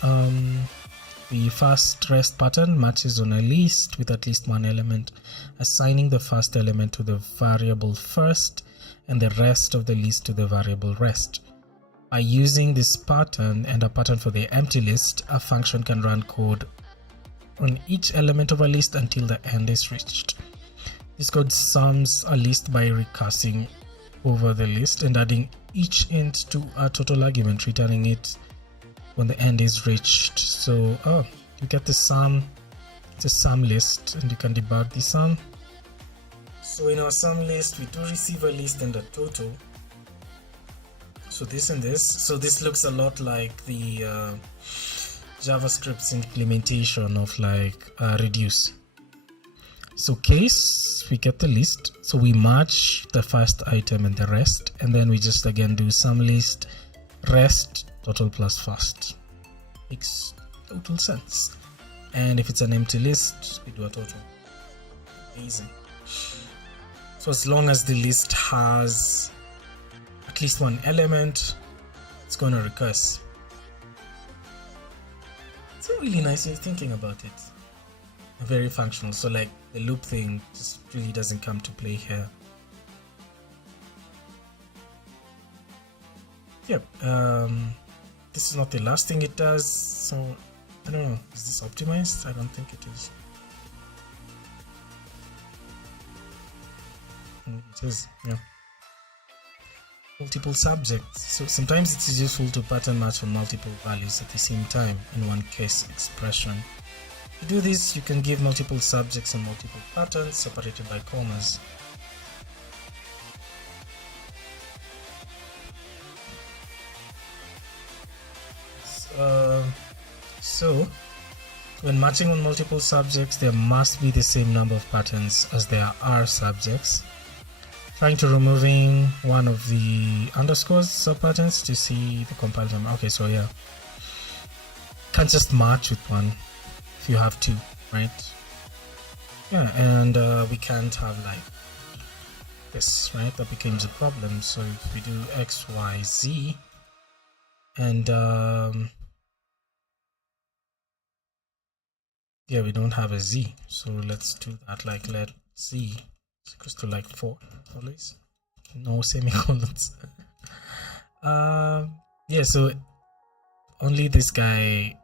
The first rest pattern matches on a list with at least one element, assigning the first element to the variable first and the rest of the list to the variable rest. By using this pattern and a pattern for the empty list, a function can run code on each element of a list until the end is reached. This code sums a list by recursing over the list and adding each int to a total argument, returning it when the end is reached. So you get the sum. It's a sum list, and you can debug the sum. So in our sum list, we do receive a list and a total. So this and this. So this looks a lot like the JavaScript's implementation of like reduce. So case, we get the list. So we match the first item and the rest, and then we just again do sum list, rest, total plus first. Makes total sense. And if it's an empty list, we do a total. Amazing. So as long as the list has at least one element, it's going to recurse. It's really nice you're thinking about it. Very functional. So like the loop thing just really doesn't come to play here. Yep. This is not the last thing it does. So I don't know. Is this optimized? I don't think it is. It is. Yeah. Multiple subjects. So sometimes it is useful to pattern match on multiple values at the same time in one case expression. To do this, you can give multiple subjects and multiple patterns separated by commas. So, when matching on multiple subjects, there must be the same number of patterns as there are subjects. Trying to removing one of the underscores subpatterns to see the comparison. Okay, so yeah, can't just match with one. You have two, right? Yeah, and we can't have like this, right? That becomes a problem. So if we do x, y, z, and yeah, we don't have a z, so let's do that. Like let z is equals to like 4 always, no semicolons. Yeah, so only this guy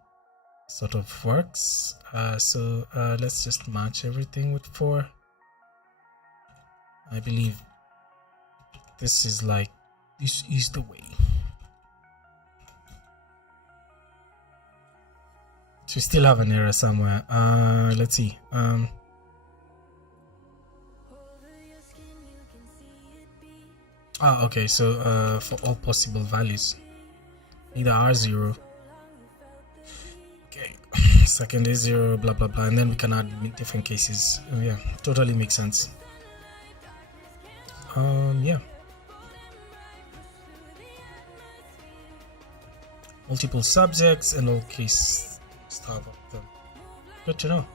sort of works. So let's just match everything with 4. I believe this is like, this is the way. So we still have an error somewhere. Let's see. Okay, so for all possible values, either R0, okay, second is 0, blah blah blah, and then we can add different cases. Yeah, totally makes sense. Yeah, multiple subjects and all case stuff of them. Good to know.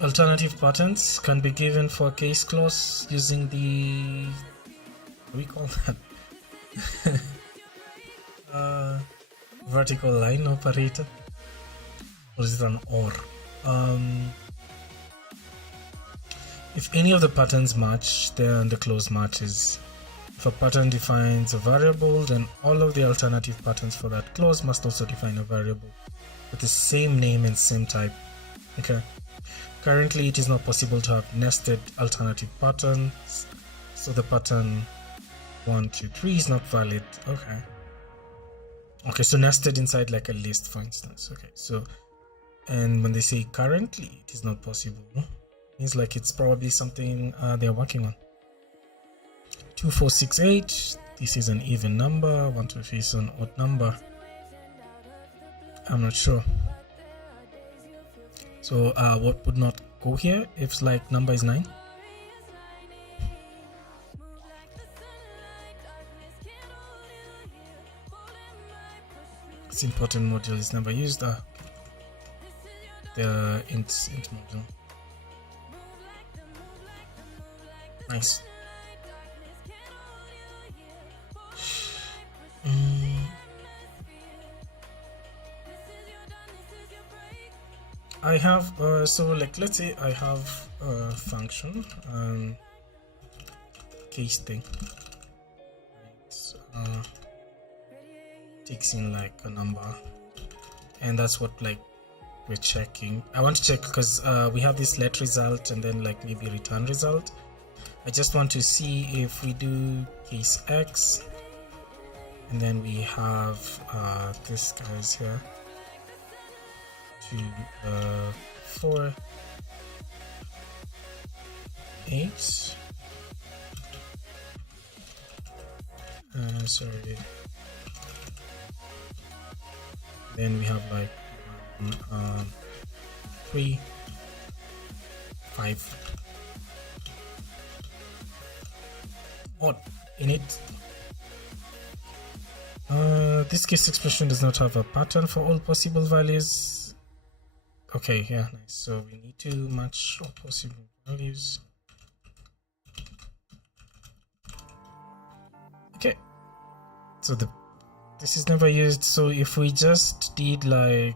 Alternative patterns can be given for a case clause using the, what do we call that? Vertical line operator, or is it an OR? If any of the patterns match, then the clause matches. If a pattern defines a variable, then all of the alternative patterns for that clause must also define a variable with the same name and same type. Okay. Currently, it is not possible to have nested alternative patterns, so the pattern 1, 2, 3 is not valid. Okay. Okay, so nested inside like a list, for instance. Okay, so, and when they say currently it is not possible, means like it's probably something they're working on. 2, 4, 6, 8. This is an even number. 1, 2, 3 is an odd number. I'm not sure. So what would not go here if like number is 9? It's important module is never used. The int module. Nice. I have so like let's say I have a function case thing. Takes in like a number, and that's what like we're checking. I want to check because we have this let result and then like maybe return result. I just want to see if we do case X, and then we have this guys here to 4 8 sorry, then we have like 3 5 odd in it. This case expression does not have a pattern for all possible values. Okay, yeah, nice. So we need to match all possible values. Okay, so this is never used. So if we just did like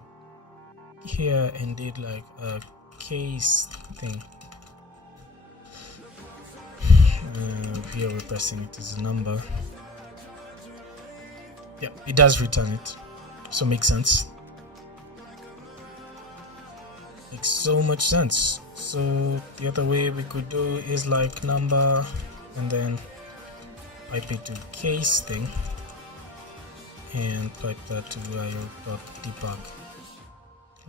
here and did like a case thing, here we're pressing it as a number. Yeah, it does return it, so makes sense. Makes so much sense. So the other way we could do is like number and then pipe it to case thing and pipe that to io.debug.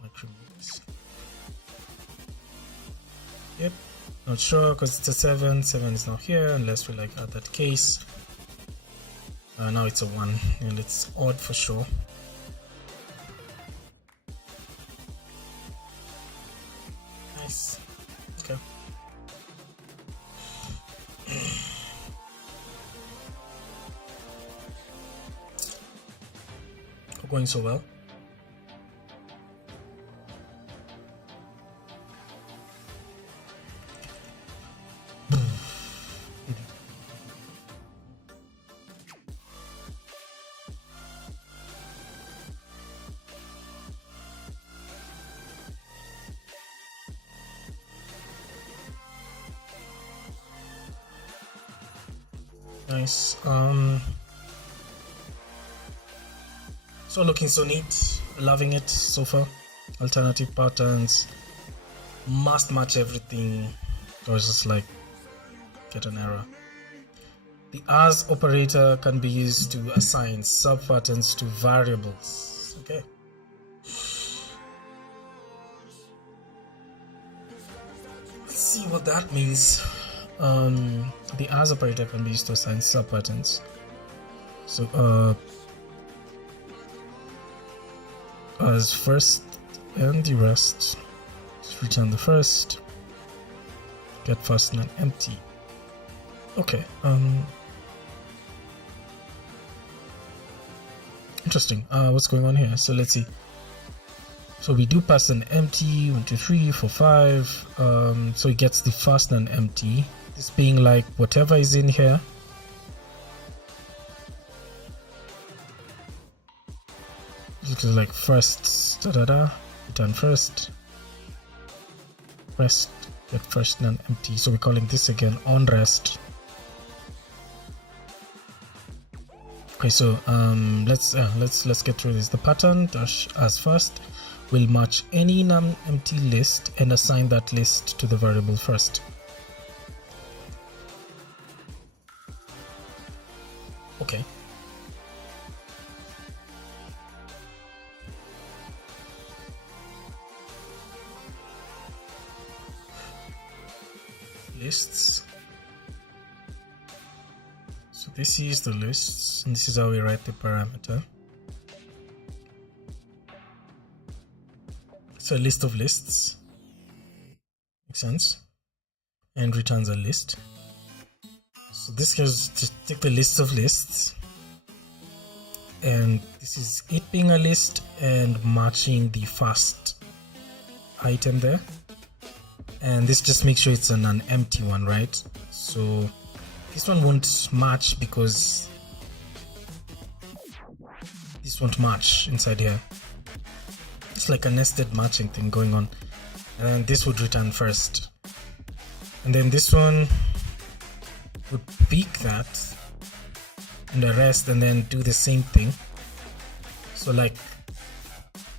Like this. Yep, not sure because it's a 7 is not here unless we like add that case. Now it's a 1 and it's odd for sure. Nice. Okay. Going so well. Nice. So looking so neat, loving it so far. Alternative patterns, must match everything, or just like get an error. The as operator can be used to assign subpatterns to variables. Okay. Let's see what that means. The as operator can be used to assign subpatterns. So as first and the rest, just return the first, get first and empty. Okay, interesting. What's going on here? So let's see. So we do pass an empty, 1 2 3 4 5. So it gets the first and empty, this being like whatever is in here. It is like first, return first, rest, get first and empty. So we're calling this again on rest. Okay, so let's get through this. The pattern dash as first will match any non-empty list and assign that list to the variable first. Okay. Lists. So this is the lists, and this is how we write the parameter. It's a list of lists. Makes sense. And returns a list. So this is just take the list of lists, and this is it being a list and matching the first item there. And this just makes sure it's an empty one, right? So this one won't match because this won't match inside here. It's like a nested matching thing going on. And this would return first. And then this one would pick that and the rest and then do the same thing. So like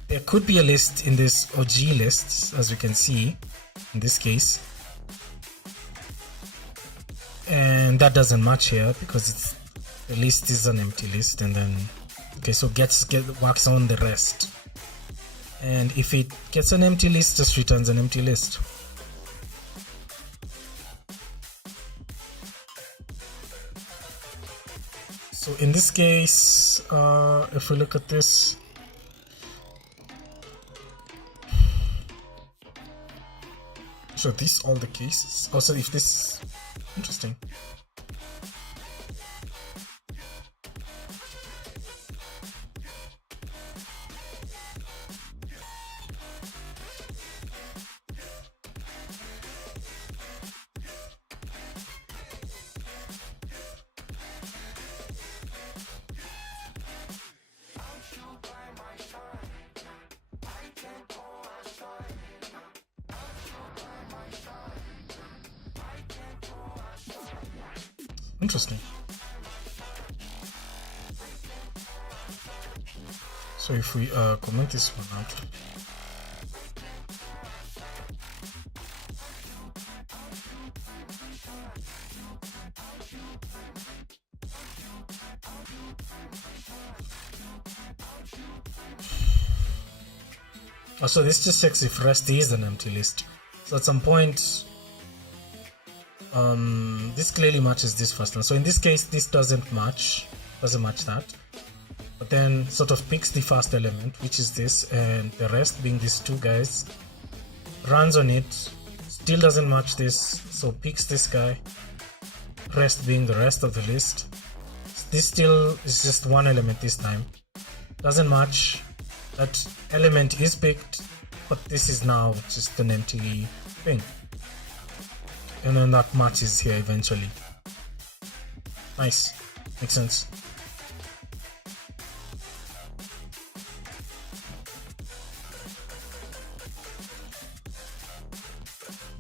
there could be a list in this OG list, as we can see in this case. and that doesn't match here because the list is an empty list. And then okay, so works on the rest, and if it gets an empty list, just returns an empty list. So in this case, if we look at this, so these all the cases. Also, if this interesting. Interesting. So if we comment this one out, so this just checks if rest is an empty list. So at some point, this clearly matches this first one. So in this case, this doesn't match that, but then sort of picks the first element, which is this, and the rest being these two guys, runs on it, still doesn't match this, so picks this guy, rest being the rest of the list. This still is just one element this time, doesn't match. That element is picked, but this is now just an empty thing. And then that matches here eventually. Nice. Makes sense.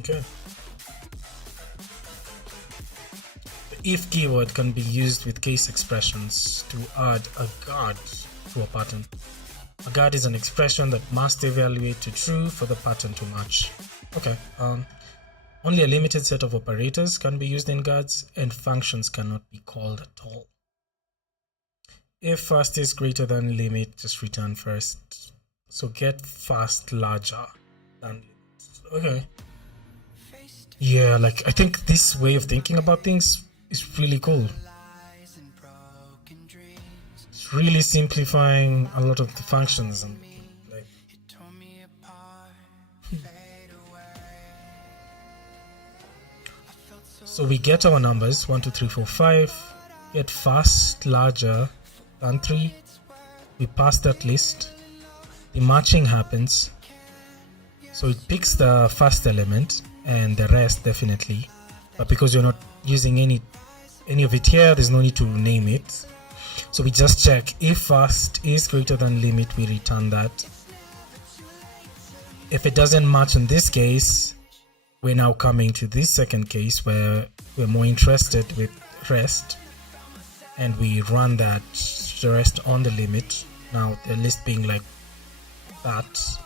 Okay. The if keyword can be used with case expressions to add a guard to a pattern. A guard is an expression that must evaluate to true for the pattern to match. Okay. Only a limited set of operators can be used in guards, and functions cannot be called at all. If first is greater than limit, just return first. So get first larger than limit. Okay. Yeah, like I think this way of thinking about things is really cool. It's really simplifying a lot of the functions and like. So we get our numbers 1, 2, 3, 4, 5, get first larger than 3, we pass that list, the matching happens, so it picks the first element and the rest definitely, but because you're not using any of it here, there's no need to name it, so we just check if first is greater than limit, we return that. If it doesn't match in this case, we're now coming to this second case where we're more interested with rest, and we run that the rest on the limit. Now the list being like that,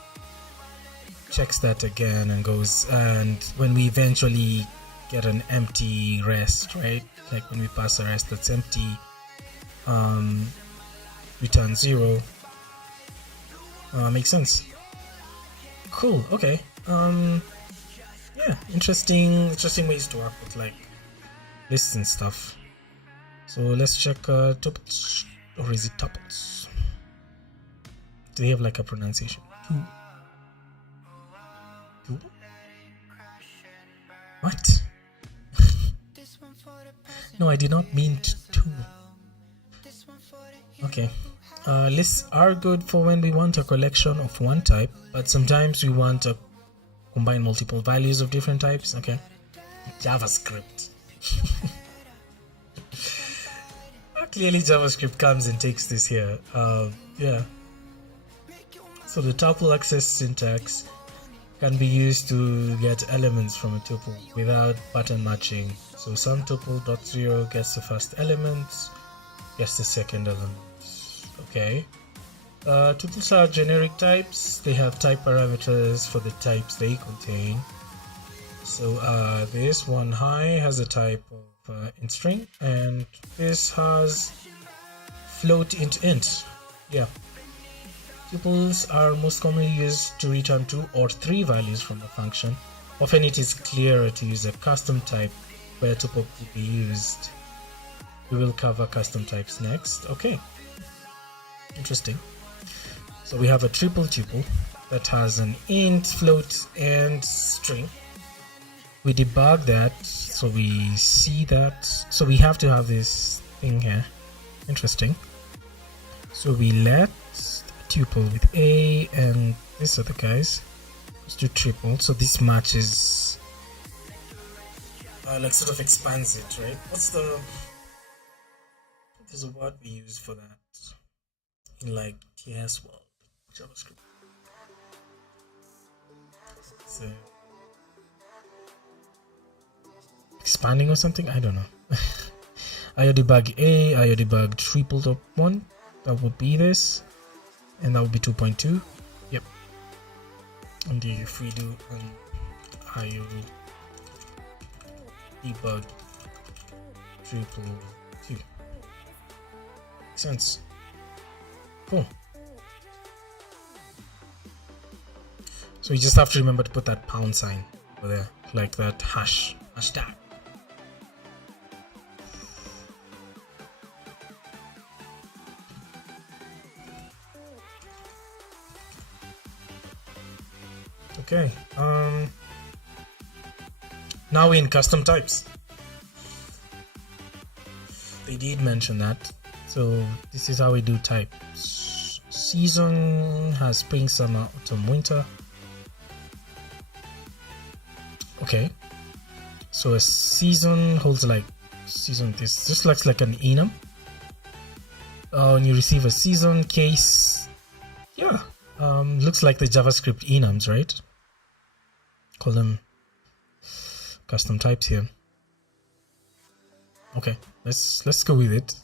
checks that again and goes, and when we eventually get an empty rest, right, like when we pass a rest that's empty, return 0. Makes sense. Cool. Okay. Yeah, interesting ways to work with like lists and stuff. So let's check tuples, or is it tuples? Do they have like a pronunciation? Two? What? No, I did not mean two. Okay. Lists are good for when we want a collection of one type, but sometimes we want to combine multiple values of different types. Okay. JavaScript. Clearly JavaScript comes and takes this here. Yeah. So the tuple access syntax can be used to get elements from a tuple without pattern matching. So some tuple.0 gets the first element, gets the second element. Okay. Tuples are generic types. They have type parameters for the types they contain. So this one high has a type of int string, and this has float int. Yeah, tuples are most commonly used to return 2 or 3 values from a function. Often it is clearer to use a custom type where a tuple could be used. We will cover custom types next. Okay, interesting. So we have a triple tuple that has an int, float, and string. We debug that, so we see that. So we have to have this thing here. Interesting. So we let tuple with a and this other guys. Let's do triple. So this matches, like sort of expands it, right? There's a word we use for that in like TS world, JavaScript. So expanding or something, I don't know. IO-debug A, IO-debug triple top 1, that would be this, and that would be 2.2. Yep. And if we do an IO-debug triple 2, makes sense. Cool. So you just have to remember to put that pound sign over there, like that hashtag. Okay, now in custom types. They did mention that. So this is how we do types. Season has spring, summer, autumn, winter. Okay, so a season holds like season. This just looks like an enum. When you receive a season case, yeah, looks like the JavaScript enums, right? Call them custom types here. Okay, let's go with it.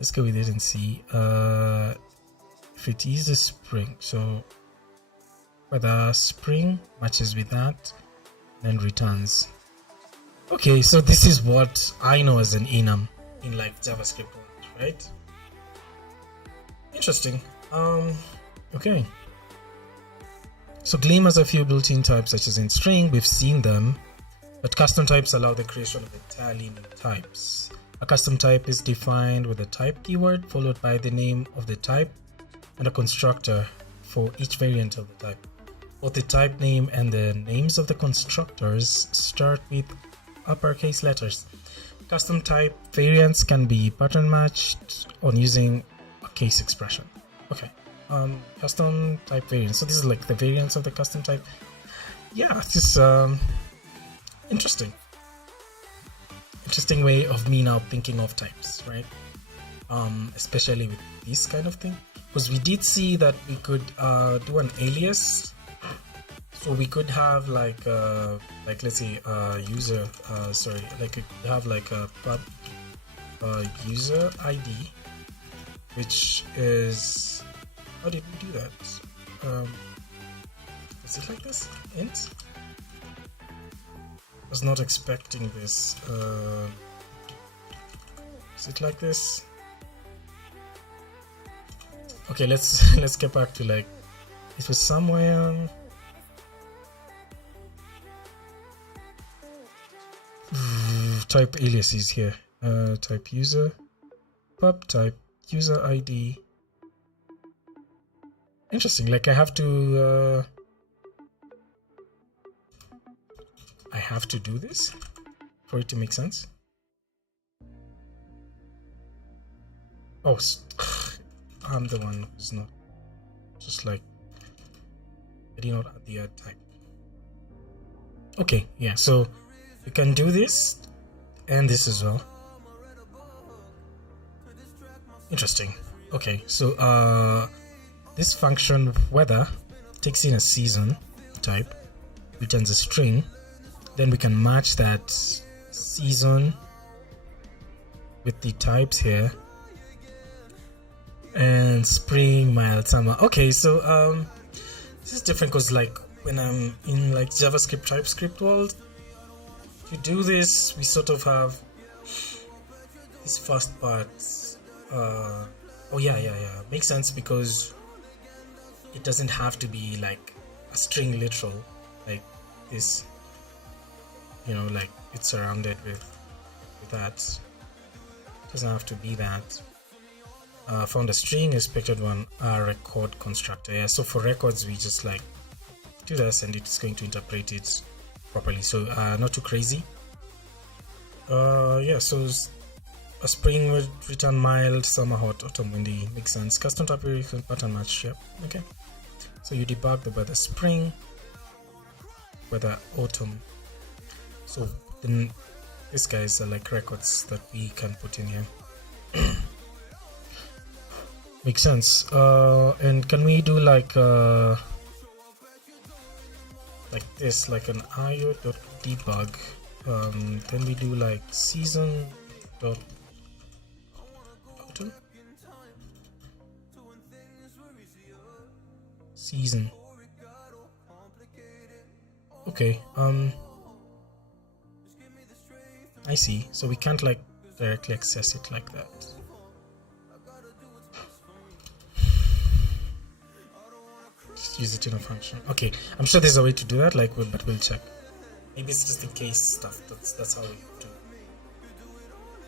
Let's go with it and see if it is a spring. So whether spring matches with that, then returns. Okay, so this is what I know as an enum in like JavaScript world, right? Interesting. Okay. So Gleam has a few built-in types such as in string, we've seen them, but custom types allow the creation of entirely new types. A custom type is defined with a type keyword followed by the name of the type and a constructor for each variant of the type. Both the type name and the names of the constructors start with uppercase letters. Custom type variants can be pattern matched on using a case expression. Okay. Custom type variants. So this is like the variants of the custom type. Yeah, it's just interesting way of me now thinking of types, right? Especially with this kind of thing, because we did see that we could do an alias. So we could have like let's say user like we have like a user ID, which is, how did we do that? Is it like this? Int? I was not expecting this. Is it like this? Okay, let's get back to like, it was somewhere. Type aliases here. Type user, pub type user ID. Interesting. Like I have to do this for it to make sense. Oh, I'm the one who's not. Just like I did not add the add type. Okay, yeah. So you can do this and this as well. Interesting. Okay, so this function weather takes in a season type, returns a string, then we can match that season with the types here, and spring, mild, summer. Okay, so this is different because like when I'm in like JavaScript TypeScript world, to do this, we sort of have this first part. Oh yeah, makes sense, because it doesn't have to be like a string literal like this, you know, like it's surrounded with that. It doesn't have to be that. Found a string, expected one, record constructor. Yeah, so for records we just like do this and it's going to interpret it properly, so not too crazy. Yeah, so a spring would return mild, summer hot, autumn windy. Makes sense. Custom type pattern match. Yep. Okay. So you debug the weather spring, weather autumn. So then these guys are like records that we can put in here. Makes sense. And can we do like this, like an io.debug? Then we do like season dot autumn season. Okay, I see. So we can't like directly access it like that. Just use it in a function. Okay, I'm sure there's a way to do that, like, but we'll check. Maybe it's just in case stuff. That's how we do.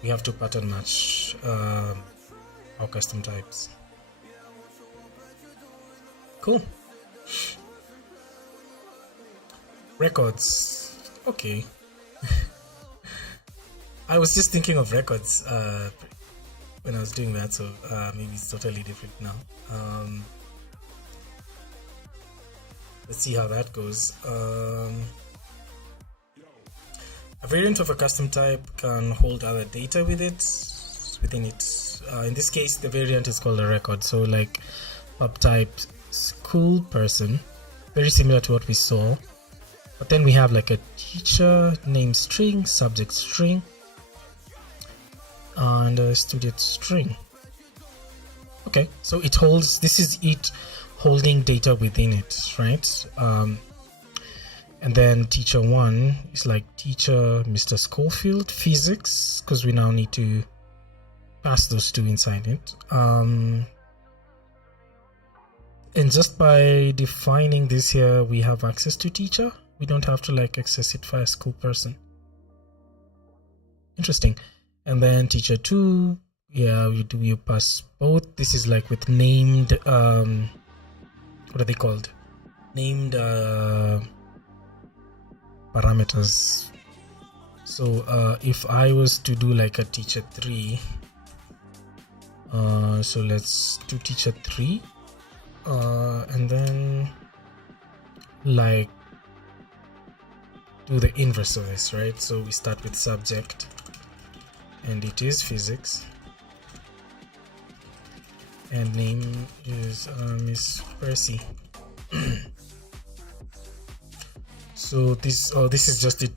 We have to pattern match our custom types. Cool. Records. Okay. I was just thinking of records when I was doing that, so maybe it's totally different now. Let's see how that goes. A variant of a custom type can hold other data within it. In this case, the variant is called a record. So like pub type school person, very similar to what we saw. But then we have like a teacher name string, subject string, and a student string. Okay, so it holds, this is it holding data within it, right? And then teacher one is like teacher Mr. Schofield, physics, because we now need to pass those two inside it. And just by defining this here, we have access to teacher. We don't have to like access it via school person. Interesting. And then teacher two, yeah, you pass both. This is like with named, what are they called? Named parameters. So if I was to do like a teacher 3, so let's do teacher 3, and then like do the inverse of this, right? So we start with subject and it is physics, and name is Miss Percy. So this is just it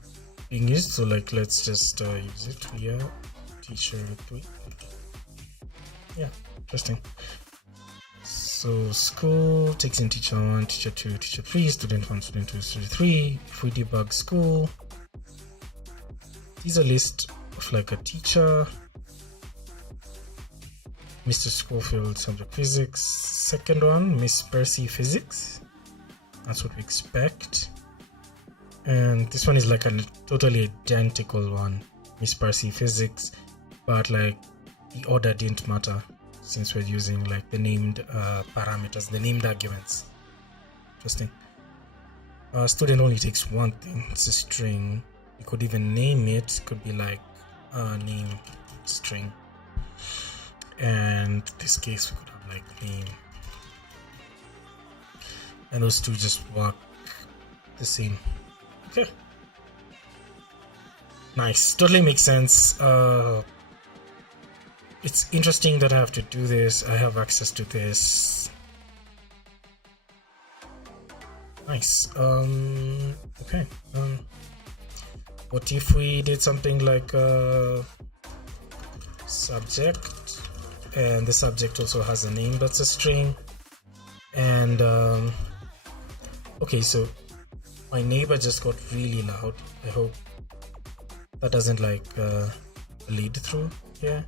being used, so like let's just use it via teacher 3. Yeah, interesting. So school takes in teacher 1, teacher 2, teacher 3, student 1, student 2, student 3. If we debug school, these are list of like a teacher, Mr. Schofield, subject physics. Second one, Miss Percy, physics. That's what we expect. And this one is like a totally identical one, Miss Percy, physics, but like the order didn't matter since we're using like the named parameters, the named arguments. Interesting. Student only takes one thing, it's a string. You could even name it, could be like name string, and in this case we could have like name, and those two just work the same. Okay, nice, totally makes sense. It's interesting that I have to do this. I have access to this. Nice. Okay. What if we did something like subject, and the subject also has a name that's a string, and okay, so my neighbor just got really loud. I hope that doesn't like lead through here.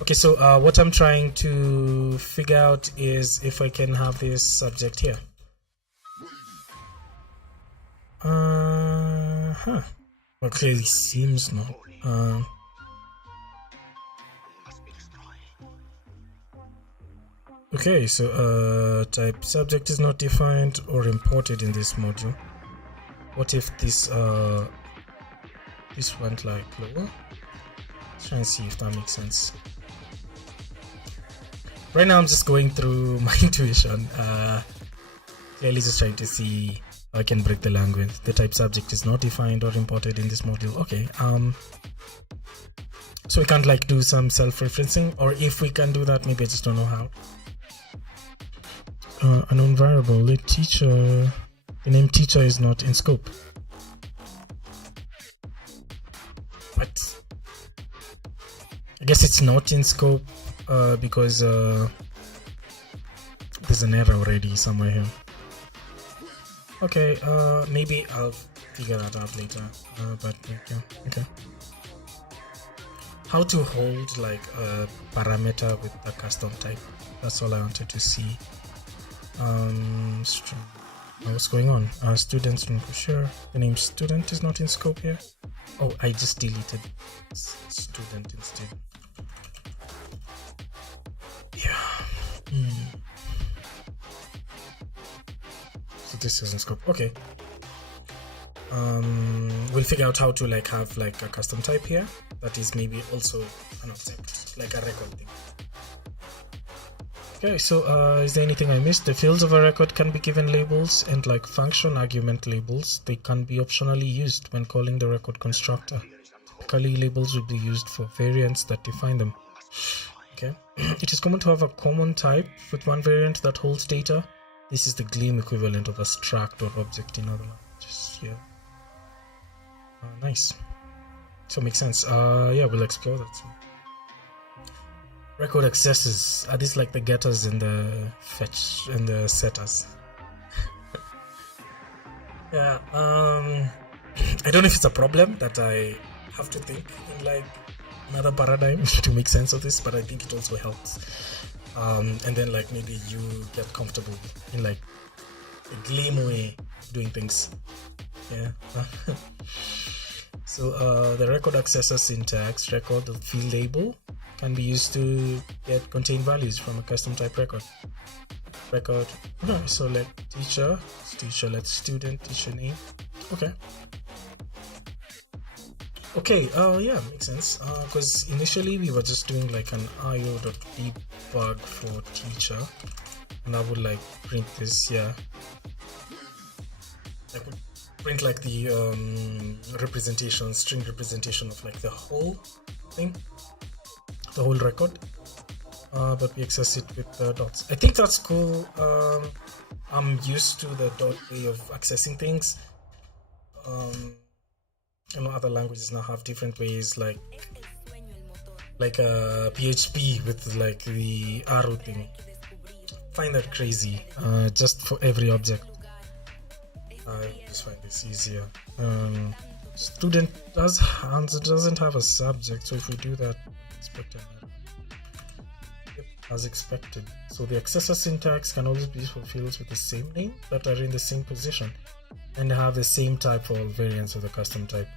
Okay, so what I'm trying to figure out is if I can have this subject here. Well, clearly seems not. Okay, so type subject is not defined or imported in this module. What if this went like lower? Let's try and see if that makes sense. Right now I'm just going through my intuition, clearly just trying to see how I can break the language. The type subject is not defined or imported in this module. Okay, so we can't like do some self-referencing, or if we can do that, maybe I just don't know how. Unknown variable, the teacher, the name teacher is not in scope. But I guess it's not in scope because there's an error already somewhere here. Okay, maybe I'll figure that out later. But yeah, okay. How to hold like a parameter with a custom type? That's all I wanted to see. What's going on? Students don't share. The name student is not in scope here. Oh, I just deleted student instead. Yeah. So this is in scope. Okay. We'll figure out how to like have like a custom type here that is maybe also an object, like a record thing. Okay, so is there anything I missed? The fields of a record can be given labels, and like function argument labels, they can be optionally used when calling the record constructor. Typically, labels will be used for variants that define them. Okay, it is common to have a common type with one variant that holds data. This is the Gleam equivalent of a struct or object in other languages. Yeah, nice. So makes sense. Yeah, we'll explore that soon. Record accessors, are these like the getters and the fetch and the setters? Yeah, I don't know if it's a problem that I have to think in like another paradigm to make sense of this, but I think it also helps. And then like maybe you get comfortable in like a Gleam way of doing things. Yeah. So the record accessor syntax, record the field label, can be used to get contain values from a custom type record. Okay, so like teacher, let's student, teacher name. Okay, yeah, makes sense. Because initially we were just doing like an io.debug for teacher, and I would like print this, yeah. I could print like the representation, string representation of like the whole thing, the whole record, but we access it with dots. I think that's cool. I'm used to the dot way of accessing things. I know other languages now have different ways, like PHP with like the arrow thing. Find that crazy. Just for every object. I just find this easier. Student doesn't have a subject, so if we do that, expect an error. Yep, as expected. So the accessor syntax can always be used for fields with the same name that are in the same position and have the same type for all variants of the custom type.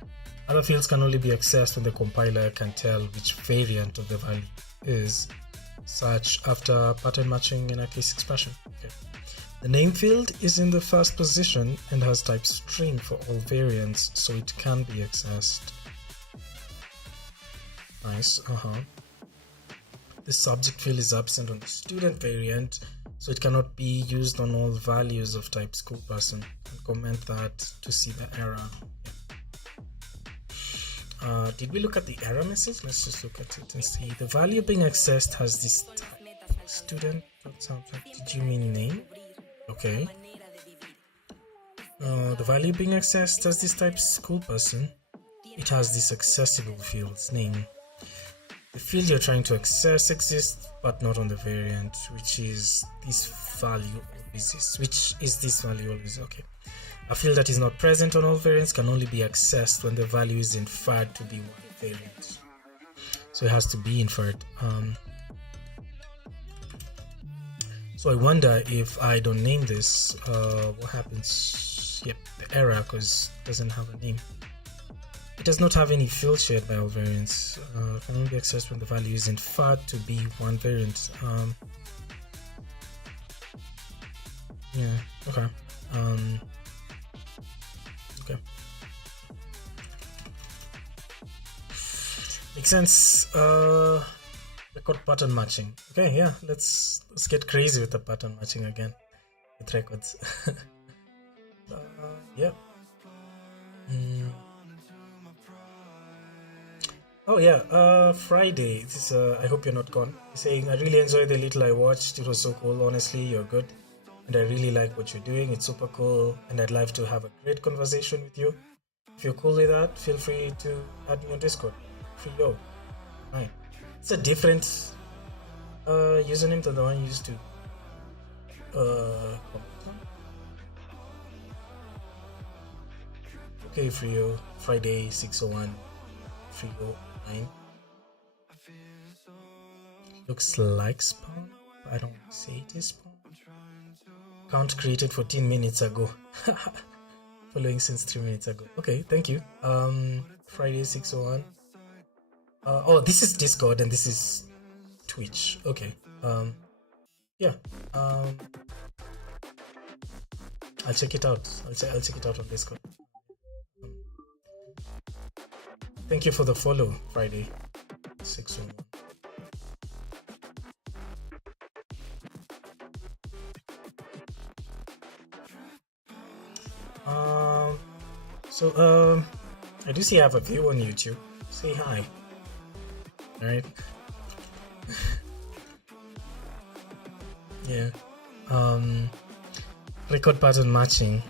Other fields can only be accessed when the compiler can tell which variant of the value is, such after pattern matching in a case expression. Okay. The name field is in the first position and has type string for all variants, so it can be accessed. Nice, The subject field is absent on the student variant, so it cannot be used on all values of type school person. And comment that to see the error. Did we look at the error message? Let's just look at it and see. The value being accessed has this type. Student, did you mean name? Okay. The value being accessed has this type school person. It has this accessible field's name. The field you're trying to access exists, but not on the variant, which is this value always is. Okay. A field that is not present on all variants can only be accessed when the value is inferred to be one variant. So it has to be inferred. So I wonder if I don't name this, what happens? Yep, the error, because it doesn't have a name. It does not have any field shared by all variants. Can only be accessed when the value is inferred to be one variant. Yeah, okay. Okay. Makes sense. Record pattern matching. Okay, yeah, let's get crazy with the pattern matching again with records. Yeah. Oh yeah, Friday. This I hope you're not gone. Saying I really enjoyed the little I watched. It was so cool. Honestly, you're good, and I really like what you're doing. It's super cool, and I'd love to have a great conversation with you. If you're cool with that, feel free to add me on Discord. Free yo. Right. It's a different username than the one you used to comment on. Okay, Frio, Friday 601, Frio 9. Looks like spawn, but I don't say it is spawn. Account created 14 minutes ago. Following since 3 minutes ago. Okay, thank you. Friday 601. Oh, this is Discord and this is Twitch. Okay. Yeah. I'll check it out. I'll check it out on Discord. Thank you for the follow, Friday 601. I do see I have a view on YouTube. Say hi. Alright. Yeah. Record pattern matching.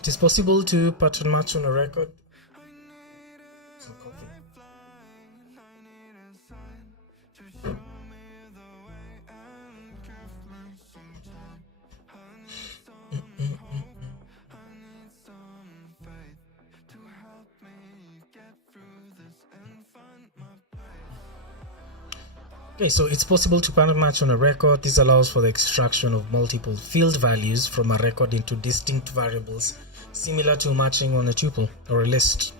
It is possible to pattern match on a record. Some coffee. Okay, so it's possible to pattern match on a record. This allows for the extraction of multiple field values from a record into distinct variables, similar to matching on a tuple or a list.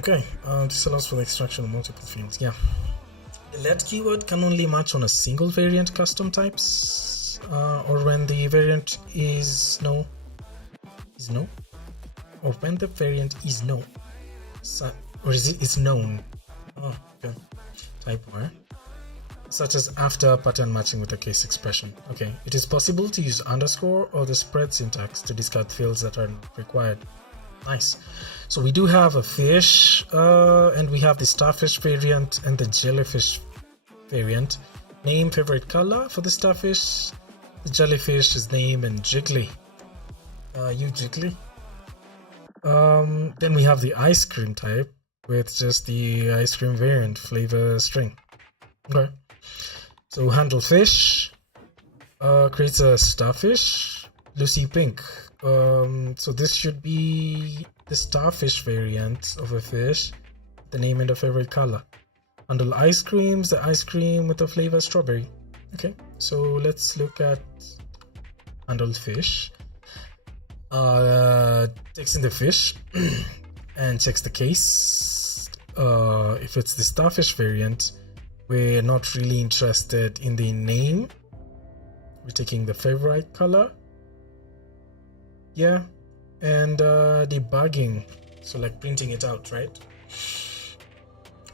Okay, this allows for the extraction of multiple fields. Yeah, the let keyword can only match on a single variant custom types, or when the variant is no, or when the variant is no, or is it is known? Oh, okay. Type R, such as after pattern matching with a case expression. Okay, it is possible to use underscore or the spread syntax to discard fields that are not required. Nice. So we do have a fish, and we have the starfish variant and the jellyfish variant. Name, favorite color for the starfish. The jellyfish is name and jiggly. You jiggly. Then we have the ice cream type, with just the ice cream variant flavor string. Okay, so handle fish creates a starfish, Lucy pink. So this should be the starfish variant of a fish, the name and the favorite color. Handle ice creams, the ice cream with the flavor strawberry. Okay, so let's look at handle fish. Takes in the fish and checks the case. If it's the starfish variant, we're not really interested in the name. We're taking the favorite color. Yeah, and debugging, so like printing it out, right?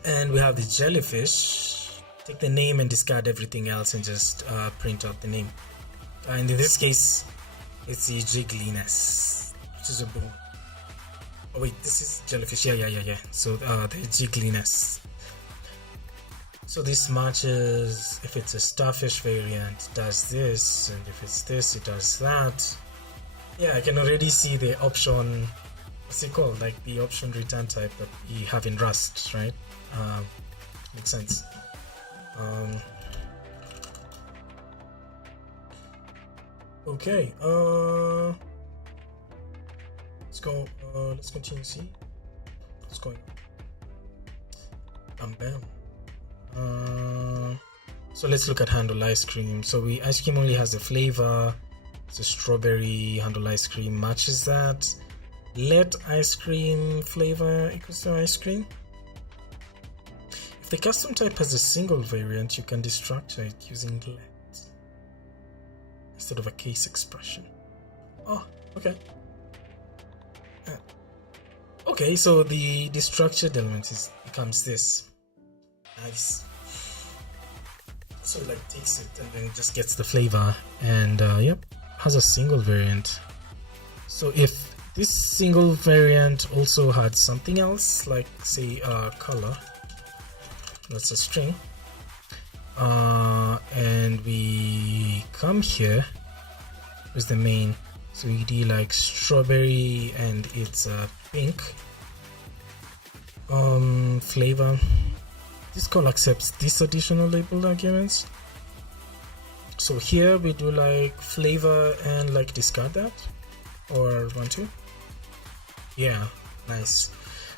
And we have the jellyfish. Take the name and discard everything else and just print out the name. And in this case, it's the jiggliness, which is a boom. Oh wait, this is jellyfish. Yeah. So the jiggliness. So this matches if it's a starfish variant, does this, and if it's this, it does that. Yeah, I can already see the option. What's it called? Like the option return type that we have in Rust, right? Makes sense. Okay, let's go. Let's continue. See what's going on. Bam. So let's look at handle ice cream. So ice cream only has the flavor. So strawberry handle ice cream matches that. Let ice cream flavor equals to ice cream. If the custom type has a single variant, you can destructure it using let instead of a case expression. Oh, okay. Okay, so the structured element becomes this. Nice. So it like takes it and then just gets the flavor, and yep, has a single variant. So if this single variant also had something else, like say color, that's a string, and we come here with the main, so we do like strawberry and it's pink flavor. This call accepts this additional label arguments. So here we do like flavor and like discard that, or want to? Yeah, nice.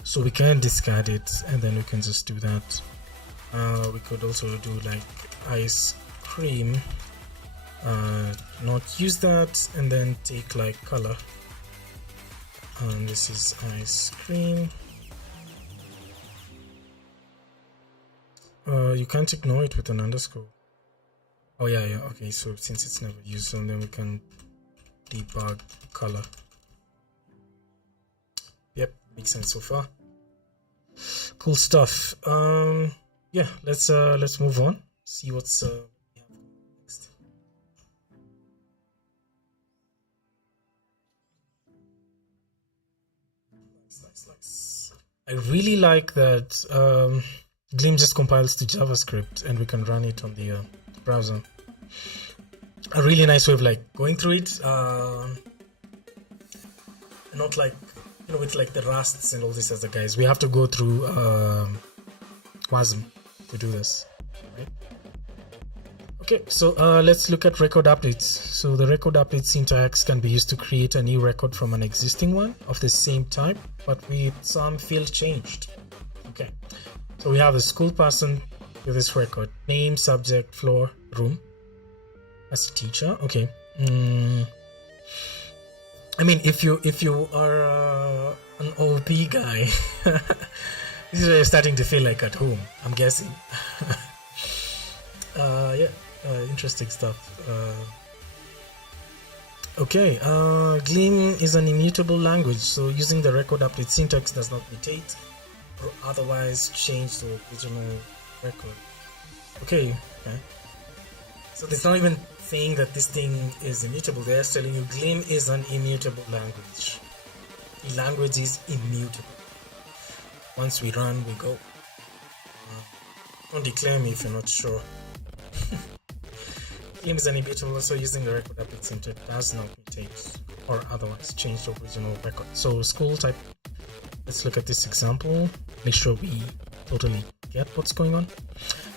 So we can discard it and then we can just do that. We could also do like ice cream, not use that, and then take like color. And this is ice cream. You can't ignore it with an underscore. Oh yeah, okay, so since it's never used, and then we can debug color. Yep, makes sense so far. Cool stuff. Yeah, let's move on. See what's we have next. Nice. I really like that Gleam just compiles to JavaScript and we can run it on the browser. A really nice way of like going through it, not like, you know, with like the Rusts and all this other guys. We have to go through WASM to do this, right? Okay, so let's look at record updates. So the record update syntax can be used to create a new record from an existing one of the same type, but with some field changed. Okay, so we have a school person with this record: name, subject, floor, room. As a teacher, okay. I mean, if you are an OP guy, this is where you're starting to feel like at home, I'm guessing. Yeah, interesting stuff. Okay, Gleam is an immutable language, so using the record update syntax does not mutate or otherwise change the original record. Okay. So it's not even saying that this thing is immutable. They're just telling you Gleam is an immutable language. The language is immutable. Once we run, we go. Don't declare me if you're not sure. Gleam is an immutable, so using the record update syntax does not mutate or otherwise change the original record. So school type, let's look at this example. Make sure we totally get what's going on.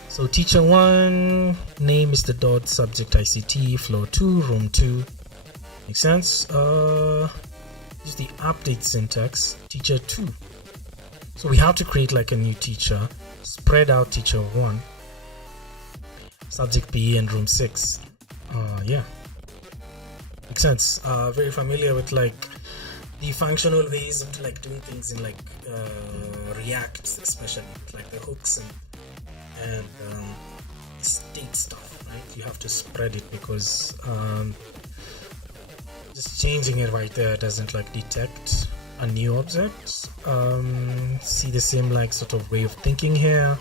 So teacher 1, name is the dot, subject ICT, floor 2, room 2. Makes sense. Use the update syntax, teacher 2. So we have to create like a new teacher, spread out teacher 1, subject B and room 6. Yeah, makes sense. Very familiar with like the functional ways of like doing things in like React, especially with like the hooks and state stuff, right? You have to spread it because just changing it right there doesn't like detect a new object. See the same like sort of way of thinking here.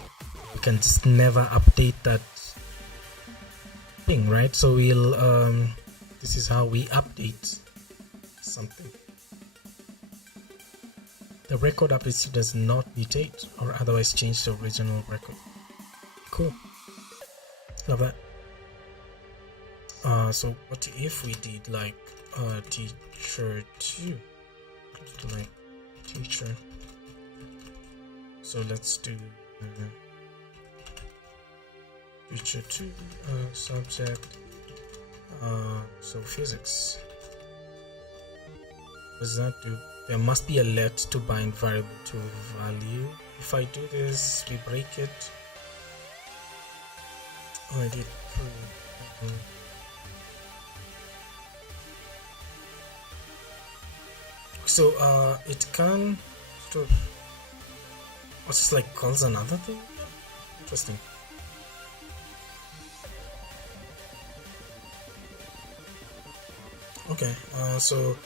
You can just never update that thing, right? So we'll this is how we update something. The record update does not mutate or otherwise change the original record. Cool. Love that. So what if we did like teacher 2? Like teacher. So let's do teacher 2 subject So physics. What does that do? There must be a let to bind variable to value. If I do this, we break it. Oh, I did. So it can sort of, what's this, like calls another thing? Interesting. Okay, so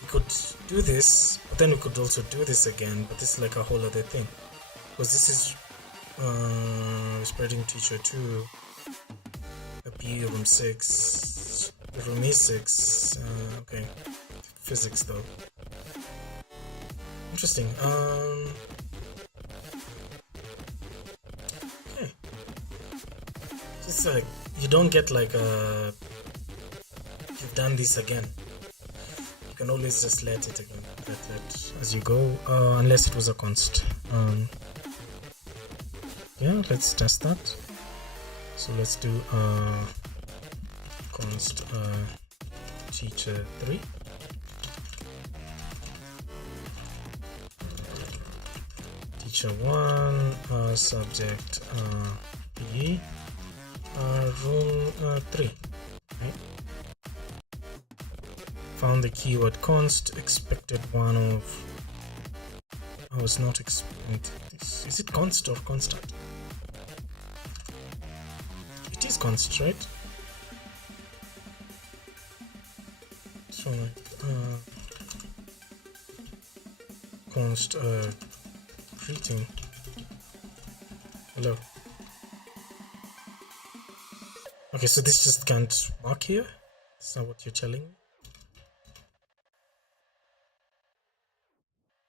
we could do this, but then we could also do this again, but this is like a whole other thing, because this is spreading teacher 2, a PE room 6, room E6, okay, physics though. Interesting. Okay. It's like you don't get like a. You've done this again. You can always just let it again, let as you go, unless it was a const. Yeah, let's test that. So let's do const teacher 3. Teacher 1, subject PE, room 3. Right? Found the keyword const, expected one of. I was not expecting this. Is it const or constant? It is const, right? So const greeting. Hello. Okay, so this just can't work here. Is that what you're telling me?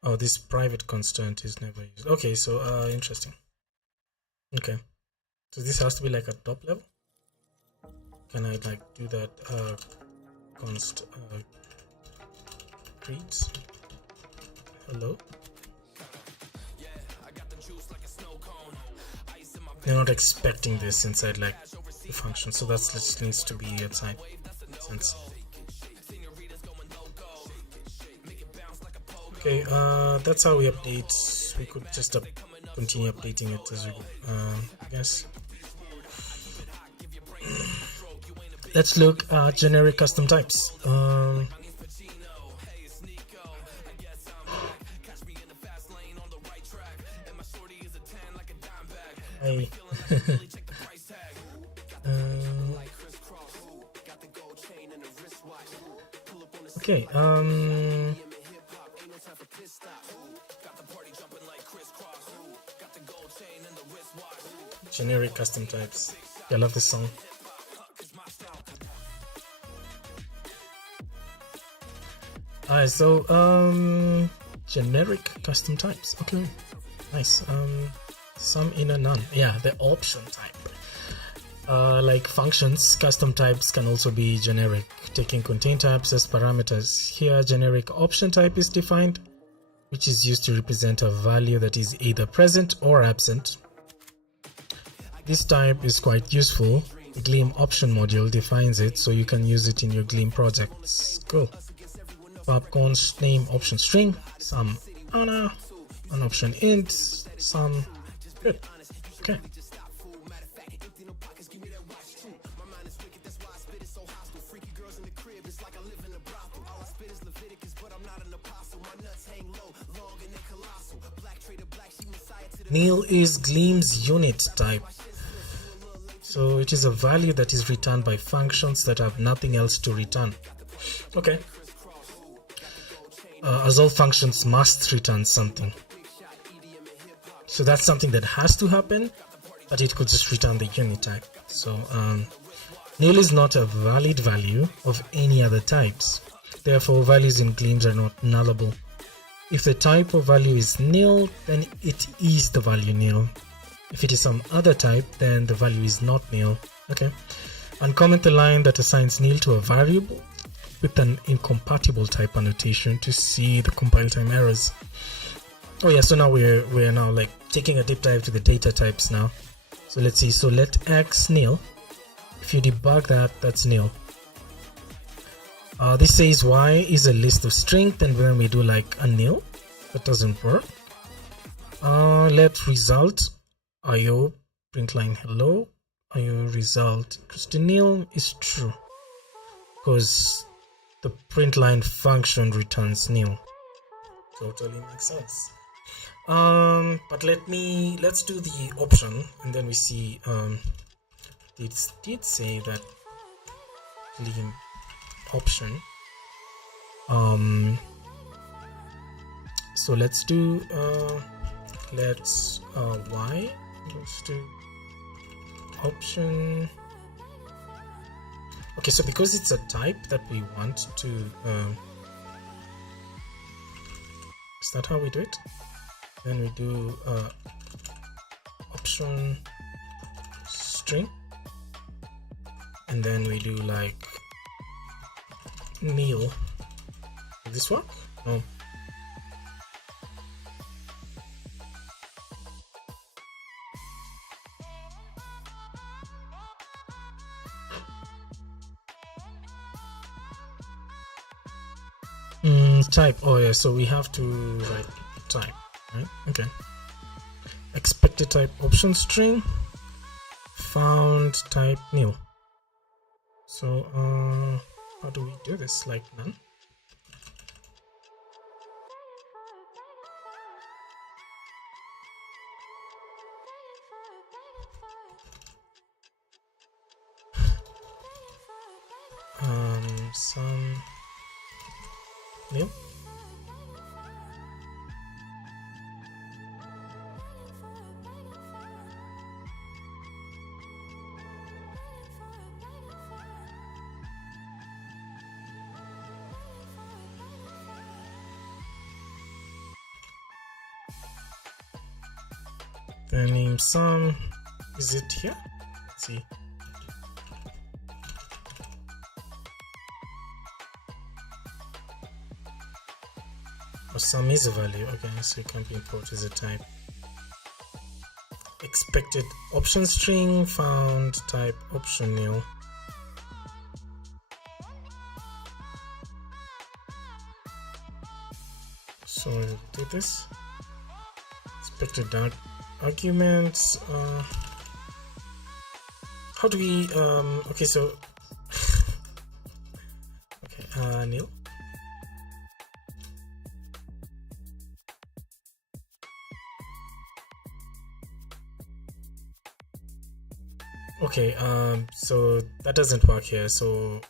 Oh, this private constant is never used. Okay, so interesting. Okay, so this has to be like a top level. Can I like do that const greet? Hello. They're not expecting this inside like the function, so that just needs to be outside. Sense. Okay, that's how we update. We could just continue updating it as we go, I guess. Let's look at generic custom types. Okay, generic custom types. I love this song. Alright, so generic custom types. Okay, nice. Some in and none. Yeah, the option type. Like functions, custom types can also be generic, taking contain types as parameters. Here, generic option type is defined, which is used to represent a value that is either present or absent. This type is quite useful. The Gleam option module defines it, so you can use it in your Gleam projects. Cool. Pub const name option string, some Anna, an option int, some. Good. Okay. Nil is Gleam's unit type. So it is a value that is returned by functions that have nothing else to return. Okay. As all functions must return something. So that's something that has to happen, but it could just return the unit type. So nil is not a valid value of any other types. Therefore, values in Gleams are not nullable. If the type of value is nil, then it is the value nil. If it is some other type, then the value is not nil. Okay. And comment the line that assigns nil to a variable with an incompatible type annotation to see the compile time errors. Oh yeah, so now we're now like taking a deep dive to the data types now. So let's see. So let x nil. If you debug that, that's nil. This says y is a list of string, and when we do like a nil, that doesn't work. Let result io print line hello io result equals to nil is true because the print line function returns nil. Totally makes sense. But let's do the option, and then we see it did say that Gleam option. So let's do y, let's do option. Okay, so because it's a type that we want to is that how we do it? Then we do option string, and then we do like nil. Will this work? No. Type. Oh yeah, so we have to write type, right? Okay. Expected type option string, found type nil. So how do we do this? Like none? Some nil. The name sum, is it here? Let's see. Or sum is a value. Okay, so it can't be imported as a type. Expected option string, found type option nil. So we'll do this. Expected arguments. How do we okay, so okay, nil. Okay, so that doesn't work here, so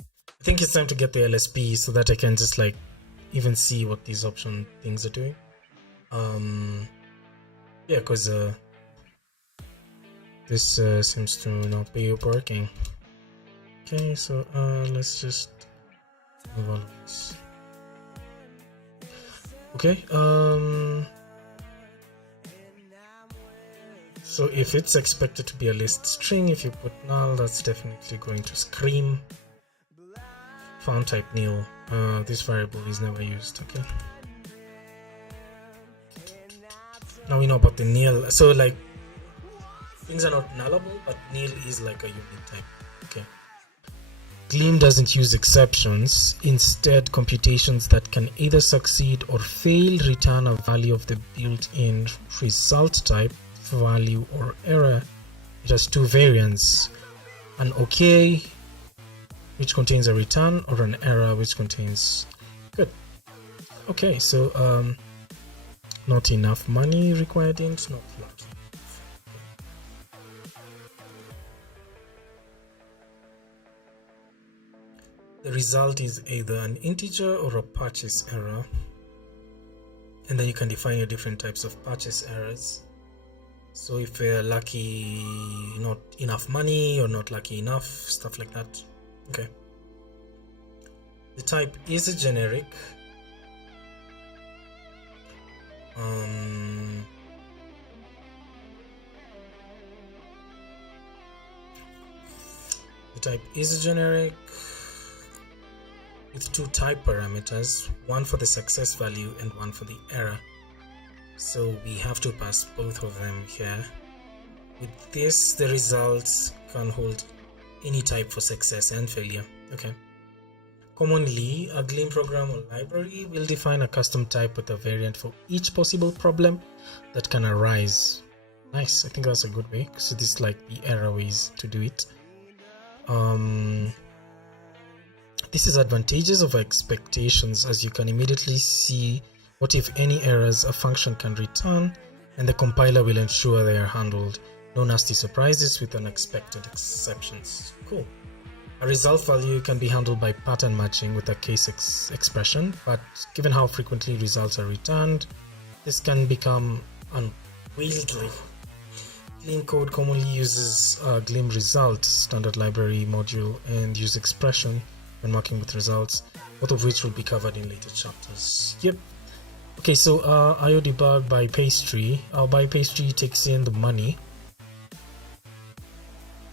I think it's time to get the LSP so that I can just like even see what these option things are doing. Yeah, because this seems to not be working. Okay, so let's just move on this. Okay, so if it's expected to be a list string, if you put null, that's definitely going to scream. Found type nil. This variable is never used. Okay. Now we know about the nil. So like things are not nullable, but nil is like a unique type. Okay. Gleam doesn't use exceptions. Instead, computations that can either succeed or fail return a value of the built-in result type, value or error. It has two variants: an OK, which contains a return, or an error, which contains good. Okay, so not enough money required int, not lucky. The result is either an integer or a purchase error, and then you can define your different types of purchase errors. So if you're lucky, not enough money, or not lucky enough, stuff like that. Okay. The type is a generic. The type is a generic with two type parameters, one for the success value and one for the error. So we have to pass both of them here. With this, the results can hold any type for success and failure. Okay. Commonly, a Gleam program or library will define a custom type with a variant for each possible problem that can arise. Nice, I think that's a good way. So this is like the error ways to do it. This is advantages of expectations, as you can immediately see what if any errors a function can return, and the compiler will ensure they are handled. No nasty surprises with unexpected exceptions. Cool. A result value can be handled by pattern matching with a case expression, but given how frequently results are returned, this can become unwieldy. Gleam code commonly uses Gleam result standard library module and use expression when working with results, both of which will be covered in later chapters. Yep. Okay, so IO debug by pastry. Our by pastry takes in the money,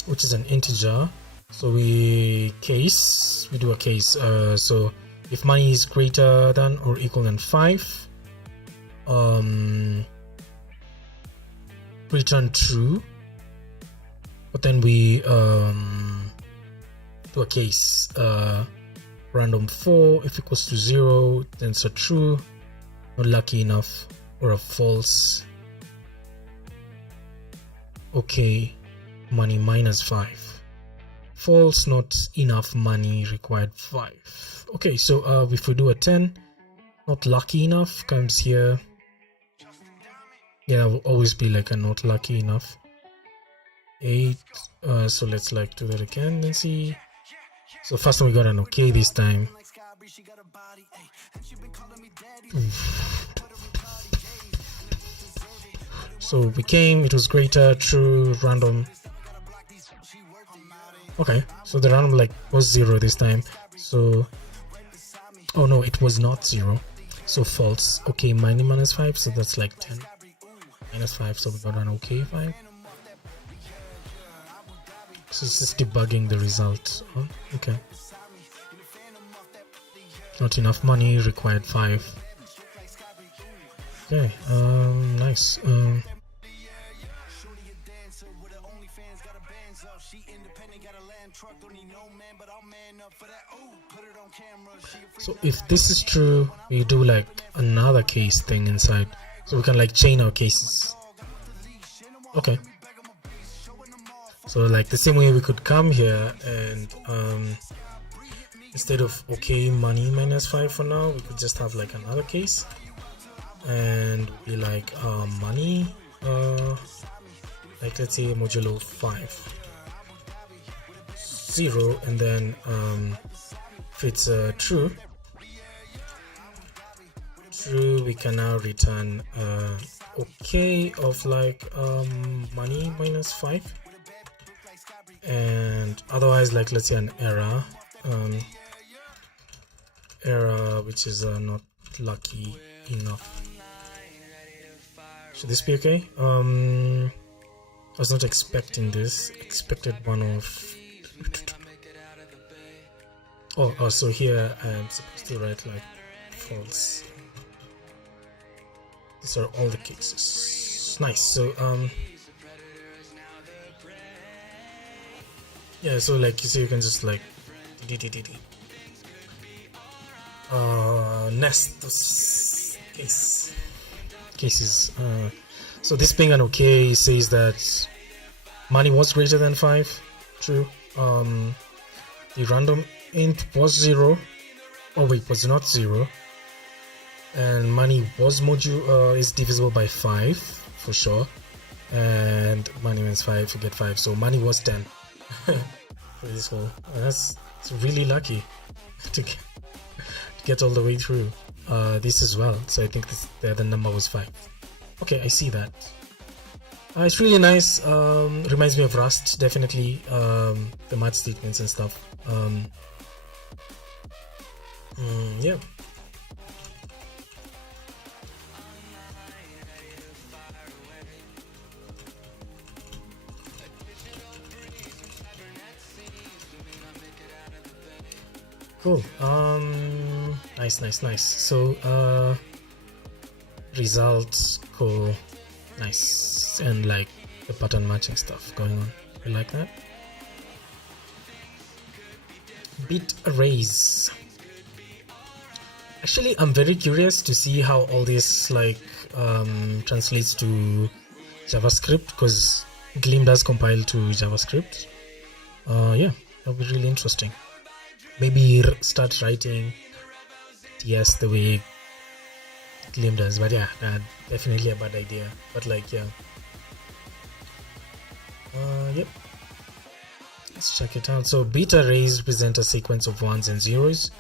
which is an integer. So we do a case. So if money is greater than or equal than 5, return true. But then we do a case. Random 4 if equals to 0, then it's a true. Not lucky enough, or a false. Okay, money minus 5. False, not enough money, required 5. Okay, so if we do a 10, not lucky enough comes here. Yeah, that will always be like a not lucky enough. 8, so let's like do that again and see. So first time we got an okay this time. So it was greater, true, random. Okay, so the random like was 0 this time. So, oh no, it was not 0. So false. Okay, minus 5, so that's like 10. Minus 5, so we got an okay 5. So it's just debugging the result. Oh, okay. Not enough money, required 5. Okay, nice. So if this is true, we do like another case thing inside, so we can like chain our cases. Okay, so like the same way we could come here and instead of okay money minus 5 for now, we could just have like another case and be like money like let's say modulo 5 0, and then if it's true, we can now return okay of like money minus 5, and otherwise like let's say an error which is not lucky enough. Should this be okay? I was not expecting this. Expected one of oh, so here I'm supposed to write like false. These are all the cases. Nice. So yeah, so like you see, you can just like nest those cases. So this being an okay says that money was greater than 5. True. The random int was 0. Oh wait, was not 0. And money was is divisible by 5 for sure. And money minus 5, forget 5. So money was 10 for this whole. It's really lucky to get all the way through this as well. So I think the number was 5. Okay, I see that. It's really nice. Reminds me of Rust, definitely. The math statements and stuff. Yeah. Cool. Nice. So results, cool, nice, and like the pattern matching stuff going on. You like that? Bit arrays. Actually, I'm very curious to see how all this like translates to JavaScript, because Gleam does compile to JavaScript. Yeah, that'll be really interesting. Maybe start writing TS the way Gleam does, but yeah, definitely a bad idea. But like, yeah, yep. Let's check it out. So beta arrays represent a sequence of ones and zeros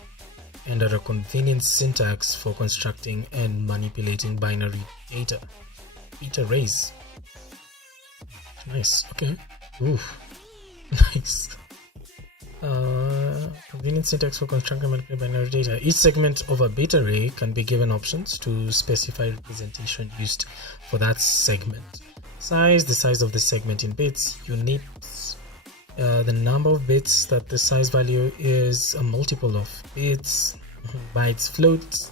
and are a convenient syntax for constructing and manipulating binary data. Beta arrays. Nice. Okay. Ooh. Nice. Convenient syntax for constructing and manipulating binary data. Each segment of a beta array can be given options to specify representation used for that segment. Size, the size of the segment in bits. Units, the number of bits that the size value is a multiple of bits. Bytes float,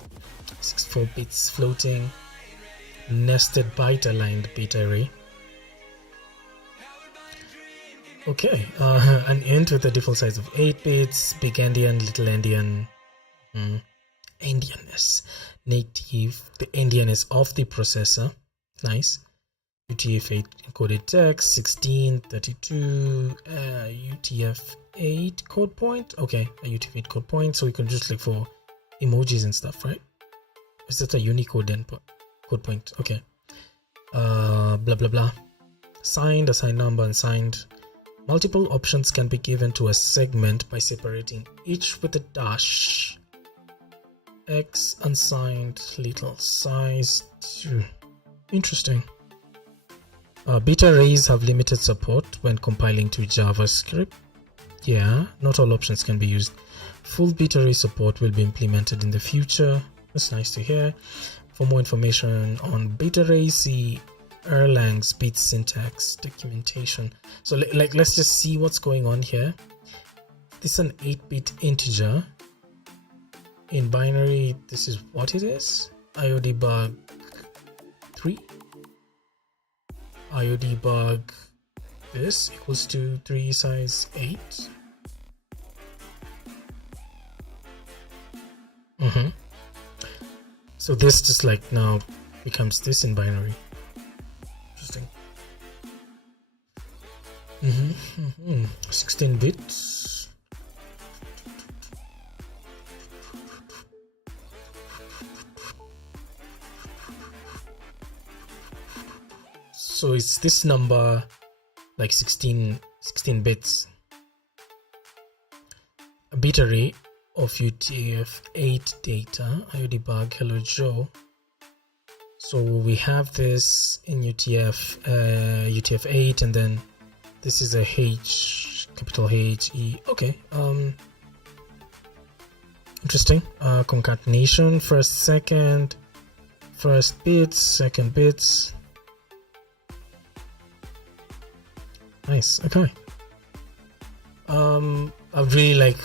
64 bits floating. Nested byte aligned beta array. Okay, an int with a default size of 8 bits, big endian, little endian, endianness, native, the endianness of the processor, nice, UTF-8 encoded text, 16, 32, UTF-8 code point, okay, a UTF-8 code point, so we can just look for emojis and stuff, right? Is that a Unicode input code point? Okay, blah blah blah, signed, assigned number, unsigned. Multiple options can be given to a segment by separating each with a dash. X unsigned, little size. Interesting. Beta arrays have limited support when compiling to JavaScript. Yeah, not all options can be used. Full beta array support will be implemented in the future. That's nice to hear. For more information on beta arrays, see Erlang's bit syntax documentation. So let's just see what's going on here. This is an 8-bit integer. In binary, this is what it is. IODebug 3. IODebug this equals to 3 size 8. So this just like now becomes this in binary. Interesting. 16 bits. So is this number like 16 bits? A bit array of UTF-8 data. IODebug hello Joe. So we have this in UTF-8, and then this is a H, capital H E. Okay. Interesting. Concatenation, first bits, second bits. Nice. Okay. I'd really like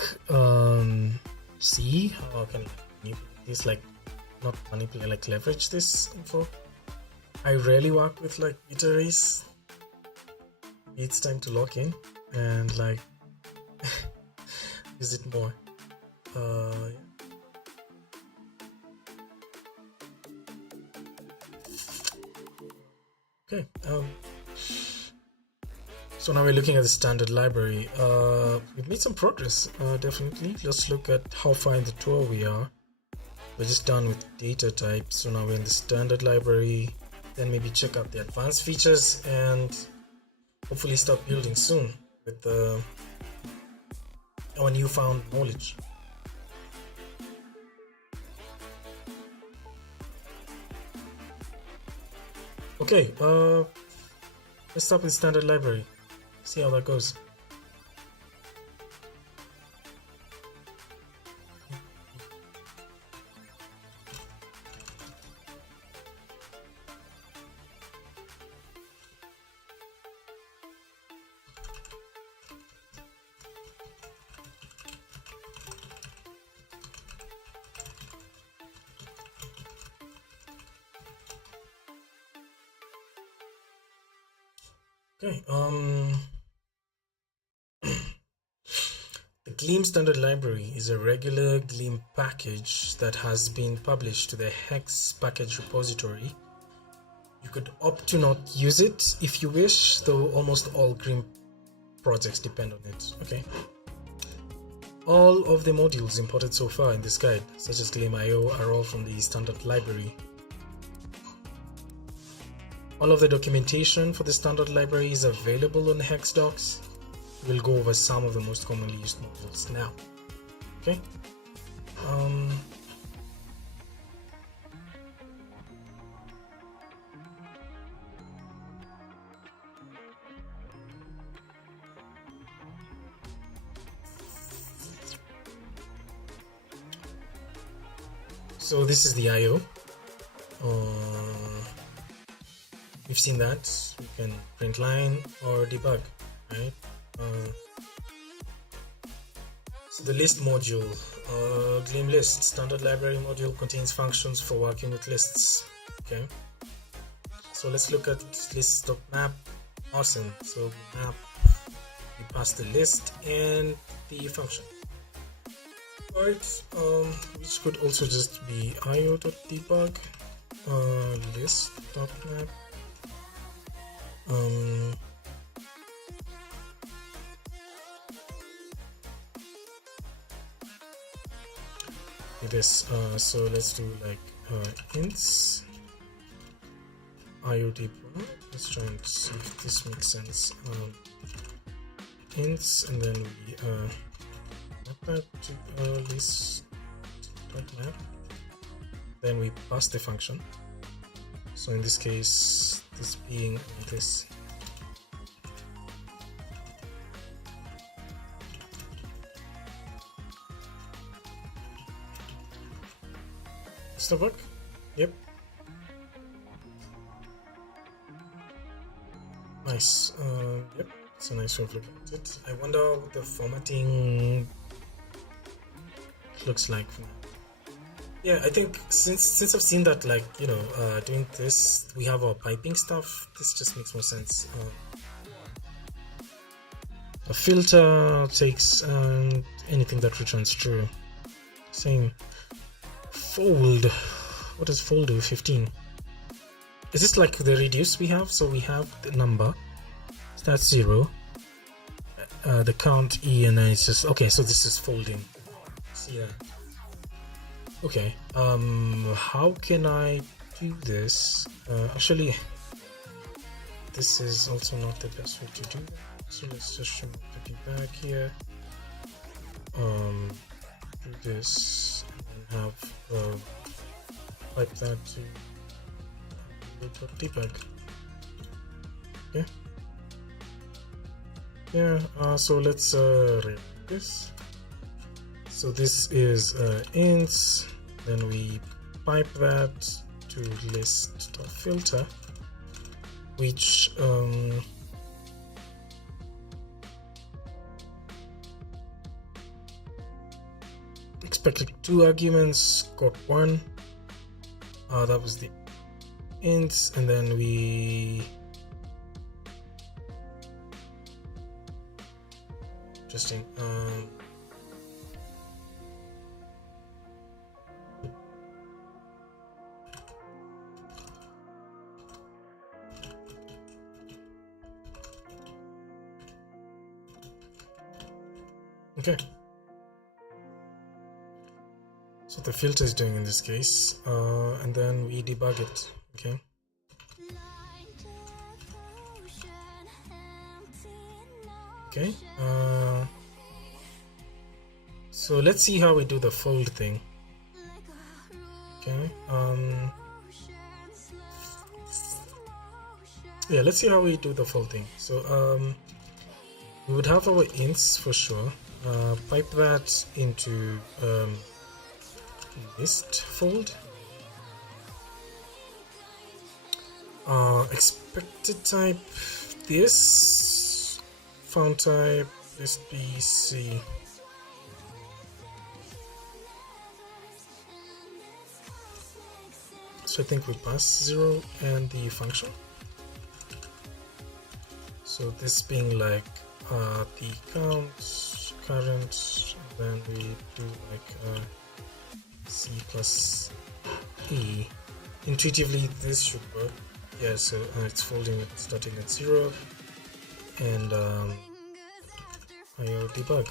see how can you this like not manipulate, like leverage this info. I rarely work with like bit arrays. It's time to lock in and like use it more. Yeah. Okay. So now we're looking at the standard library. We've made some progress, definitely. Let's look at how far in the tour we are. We're just done with data types, so now we're in the standard library. Then maybe check out the advanced features and hopefully start building soon with our newfound knowledge. Okay, let's start with standard library. See how that goes. Okay, the Gleam standard library is a regular Gleam package that has been published to the Hex package repository. You could opt to not use it if you wish, though almost all Gleam projects depend on it. Okay. All of the modules imported so far in this guide, such as Gleam.io, are all from the standard library. All of the documentation for the standard library is available on the Hex docs. We'll go over some of the most commonly used modules now. Okay. So this is the IO. We've seen that. You can print line or debug, right? So the list module, Gleam list standard library module contains functions for working with lists. Okay. So let's look at list.map. Awesome. So map, we pass the list and the function. Right, which could also just be io.debug, list.map. This so let's do like ints io.debug. Let's try and see if this makes sense. Ints, and then we map that to list.map. Then we pass the function. So in this case, this being this. Does that work? Yep. Nice. Yep. It's a nice way of looking at it. I wonder what the formatting looks like for now. Yeah, I think since I've seen that, like, you know, doing this, we have our piping stuff. This just makes more sense. A filter takes anything that returns true. Same. Fold. What does fold do? 15. Is this like the reduce we have? So we have the number. So that's 0. The count E, and then it's just okay. So this is folding. See that? Okay. How can I do this? Actually, this is also not the best way to do that. So let's just remove the debug here. Do this and have pipe that to debug. Okay. Yeah. So let's rip this. So this is ints. Then we pipe that to list.filter, which expected 2 arguments, got 1. That was the ints, and then we interesting. Okay. So the filter is doing in this case, and then we debug it. Okay. Okay. So let's see how we do the fold thing. Okay. Yeah, let's see how we do the fold thing. So we would have our ints for sure. Pipe that into list fold. Expected type this, font type list BC. So I think we pass 0 and the function. So this being like the current, then we do like C plus E. Intuitively this should work. Yeah, so it's folding it starting at 0, and IO debug.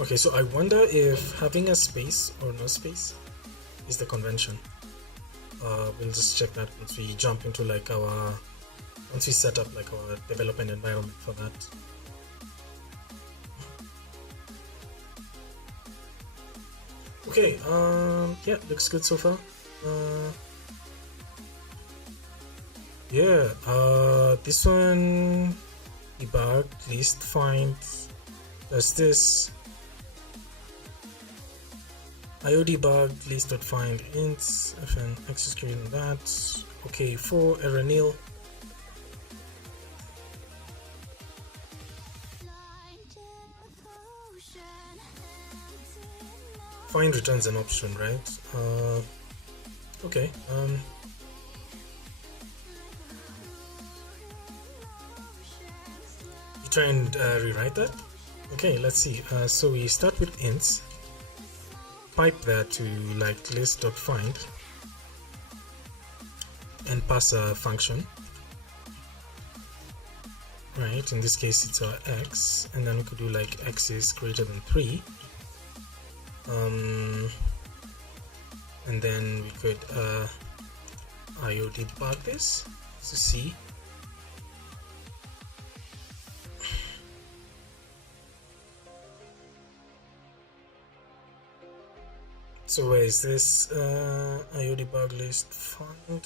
Okay, so I wonder if having a space or no space is the convention. We'll just check that once we jump into like once we set up like our development environment for that. Okay, yeah, looks good so far. Yeah, this one debug list find does this. IO debug list.find ints fn access creating that. Okay, for error nil. Find returns an option, right? Okay. You try and rewrite that. Okay, let's see. So we start with ints. Pipe that to like list.find and pass a function, right? In this case it's our x, and then we could do like x is greater than 3, and then we could IO debug this to see. So where is this IO debug list find?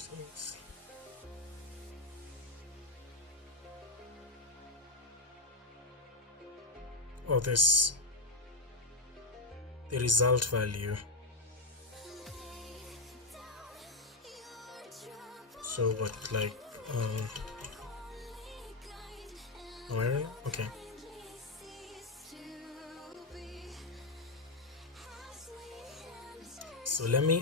Oh, this the result value. So what, like where? Okay. So let me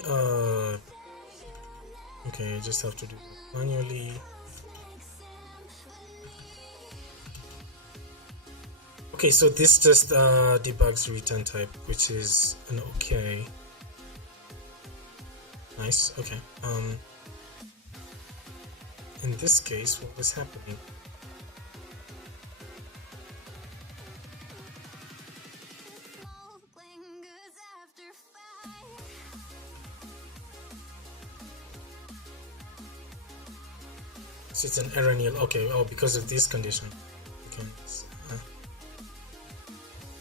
okay, I just have to do it manually. Okay, so this just debugs return type, which is an okay. Nice. Okay. In this case, what was happening? So it's an error nil. Okay, oh, because of this condition. Okay, nice.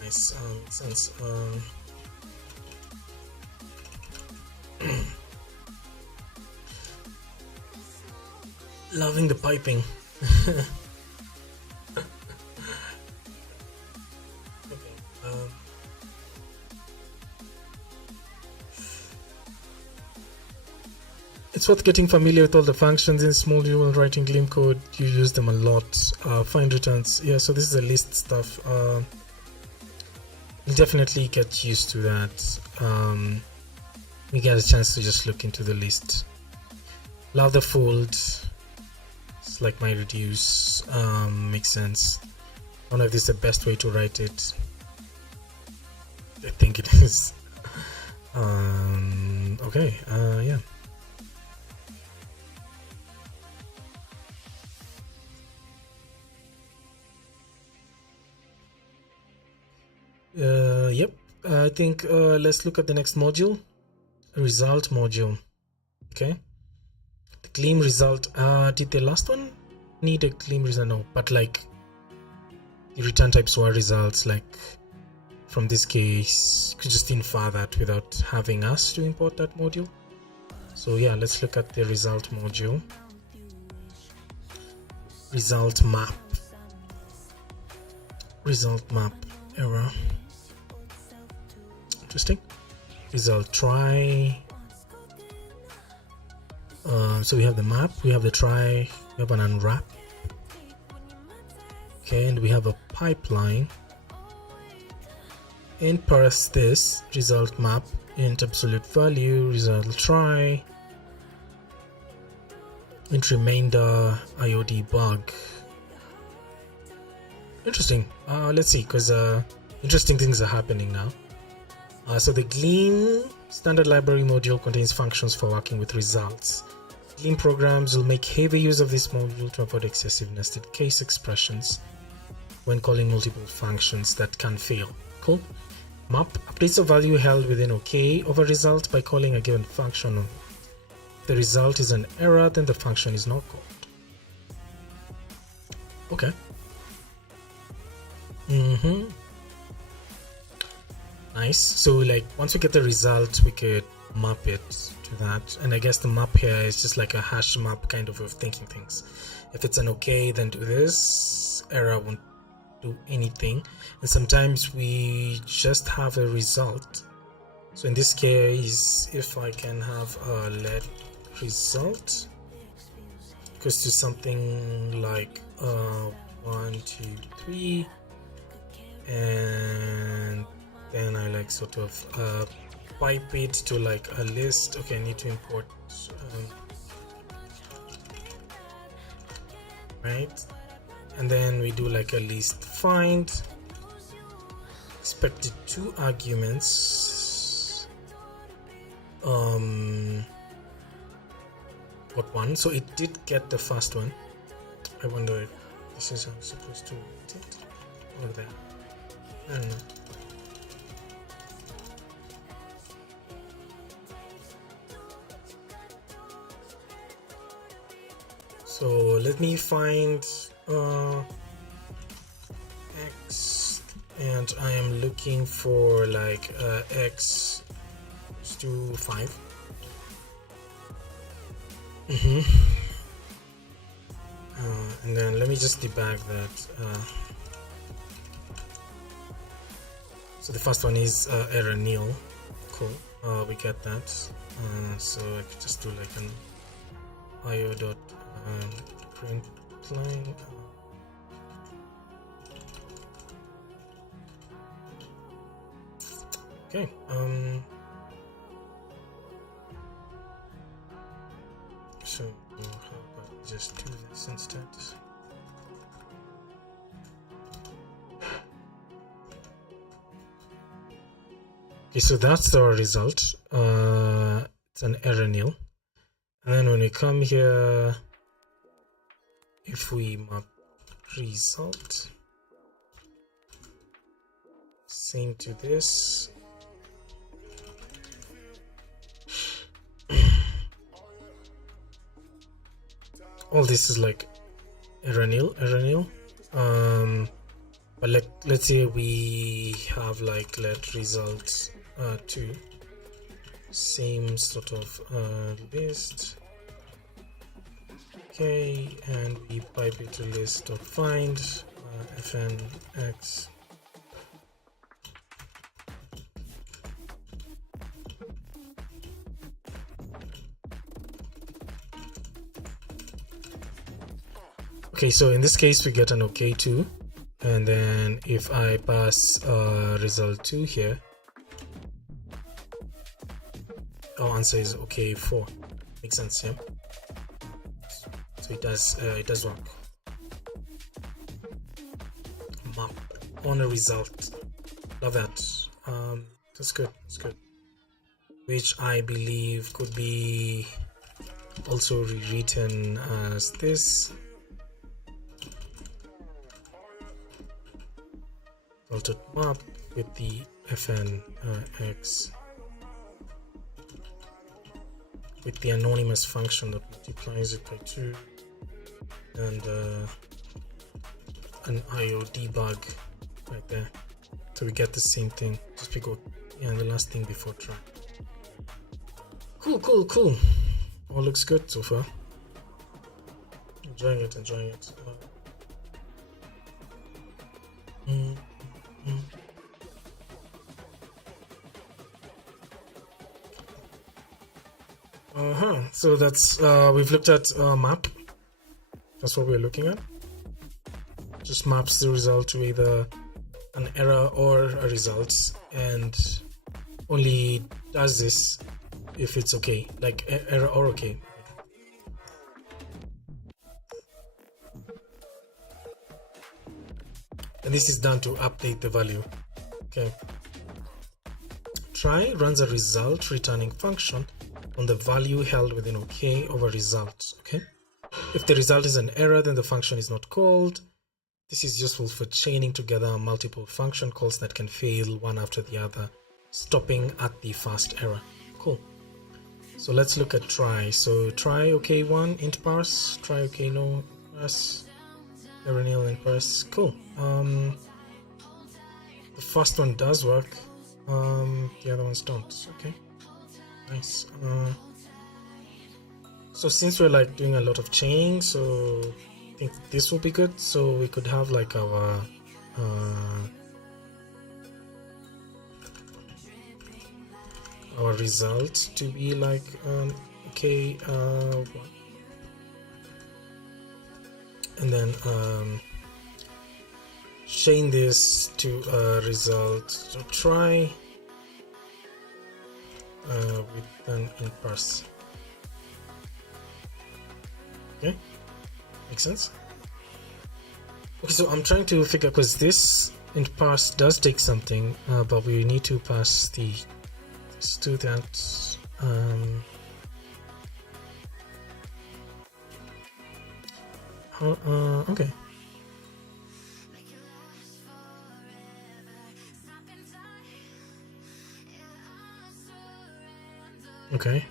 Makes sense. Loving the piping. It's worth getting familiar with all the functions in small when writing Gleam code. You use them a lot. Find returns. Yeah, so this is the list stuff. You'll definitely get used to that. You get a chance to just look into the list. Love the fold. It's like my reduce. Makes sense. I don't know if this is the best way to write it. I think it is. Okay, yeah. Yep, I think let's look at the next module, result module. Okay, the Gleam result. Did the last one need a Gleam result? No, but like the return types were results. Like from this case, you could just infer that without having us to import that module. So yeah, let's look at the result module. Result map. Result map error. Interesting. Result try. So we have the map, we have the try, we have an unwrap. Okay, and we have a pipeline. And parse this result map int absolute value, result try, int remainder, IO debug. Interesting. Let's see, because interesting things are happening now. So the Gleam standard library module contains functions for working with results. Gleam programs will make heavy use of this module to avoid excessive nested case expressions when calling multiple functions that can fail. Cool. Map updates a value held within OK of a result by calling a given function. If the result is an error, then the function is not called. Okay. Nice. So like once we get the result, we could map it to that, and I guess the map here is just like a hash map kind of thinking things. If it's an OK, then do this. Error won't do anything, and sometimes we just have a result. So in this case, if I can have a let result goes to something like 1 2 3, and then I like sort of pipe it to like a list. Okay, I need to import right, and then we do like a list find, expected 2 arguments, what one, so it did get the first one. I wonder if this is how I'm supposed to write it or that. I don't know. So let me find x, and I am looking for like x to 5. And then let me just debug that. So the first one is error nil. Cool. We get that. So I could just do like an io dot print line. Okay. So how about just do this instead? Okay, so that's our result. It's an error nil. And then when we come here, if we map result, same to this. All this is like error nil. But let's say we have like let results 2, same sort of list. Okay, and we pipe it to list dot find fn x. Okay, so in this case we get an OK 2, and then if I pass result 2 here, our answer is OK 4. Makes sense, yeah? So it does work. Map on a result. Love that. That's good. That's good. Which I believe could be also rewritten as this. Altered map with the fn x with the anonymous function that multiplies it by 2, and an IO debug right there. So we get the same thing. Just pick out the last thing before try. Cool. All looks good so far. Enjoying it. So that's we've looked at map. That's what we're looking at. Just maps the result to either an error or a result, and only does this if it's okay, like error or okay. and this is done to update the value. Okay. Try runs a result returning function on the value held within OK over results. Okay. If the result is an error, then the function is not called. This is useful for chaining together multiple function calls that can fail one after the other, stopping at the first error. Cool. So let's look at try. So try OK1 int parse, try OK no parse, error nil int parse. Cool. The first one does work. The other ones don't. Okay. Nice. So since we're like doing a lot of chaining, so I think this will be good. So we could have like our result to be like okay, and then chain this to a result. So try with an int parse. Okay, makes sense. Okay, so I'm trying to figure, because this int parse does take something, but we need to pass the to that. Okay. Okay.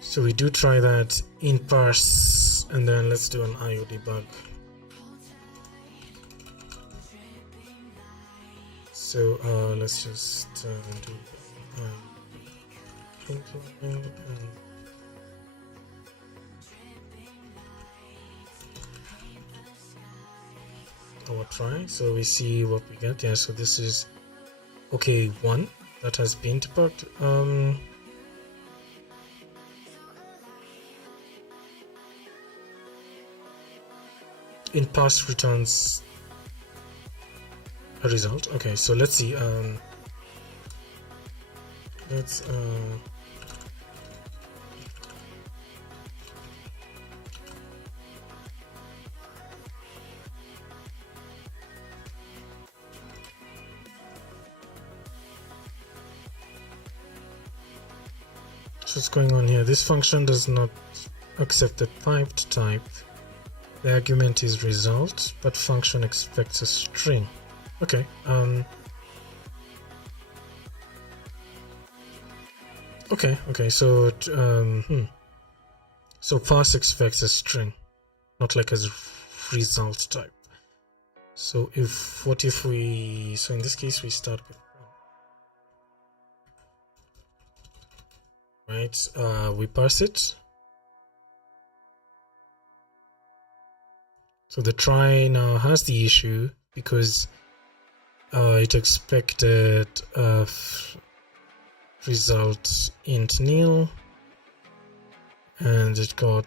So we do try that in parse, and then let's do an IO debug. So let's just do and our try. So we see what we get. Yeah, so this is okay, one that has been debugged. In parse returns a result. Okay, so let's see. Let's so what's going on here? This function does not accept the piped type. The argument is result, but function expects a string. Okay. Okay. So so parse expects a string, not like a result type. So what if we? So in this case, we start with one. Right. We parse it. So the try now has the issue because it expected result int nil, and it got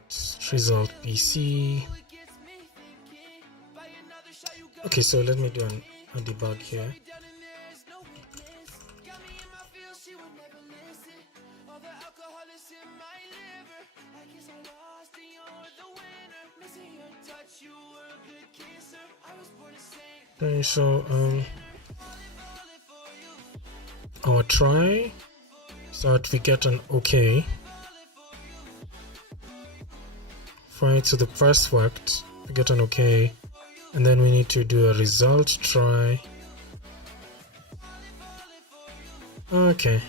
result BC. Okay, so let me do a debug here. Okay, so our try, so that we get an okay. Right, so the first worked, we get an okay, and then we need to do a result try. Okay,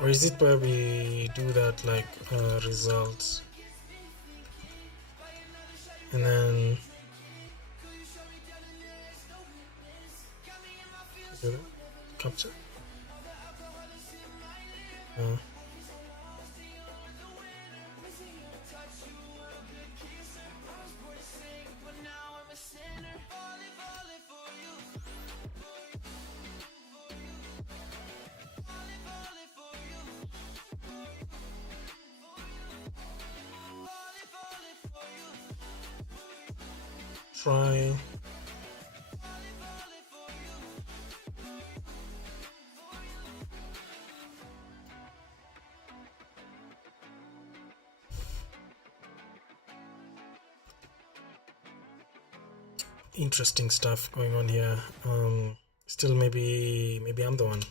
or is it where we do that like results and then capture? try. Interesting stuff going on here. Still, maybe I'm the one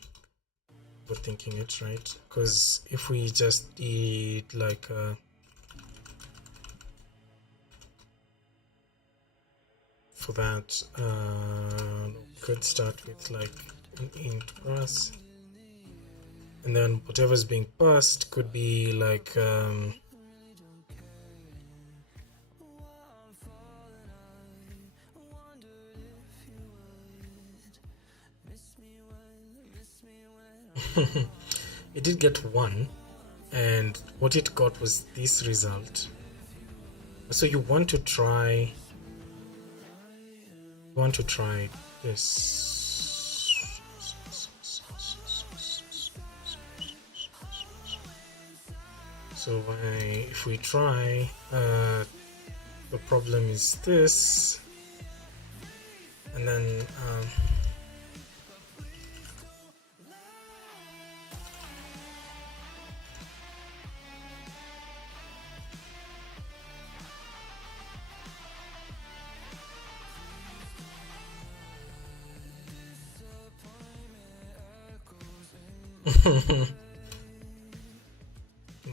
overthinking it, right? Because if we just did like for that, could start with like an int pass, and then whatever's being passed could be like it did get 1, and what it got was this result. So you want to try this. So if we try, the problem is this, and then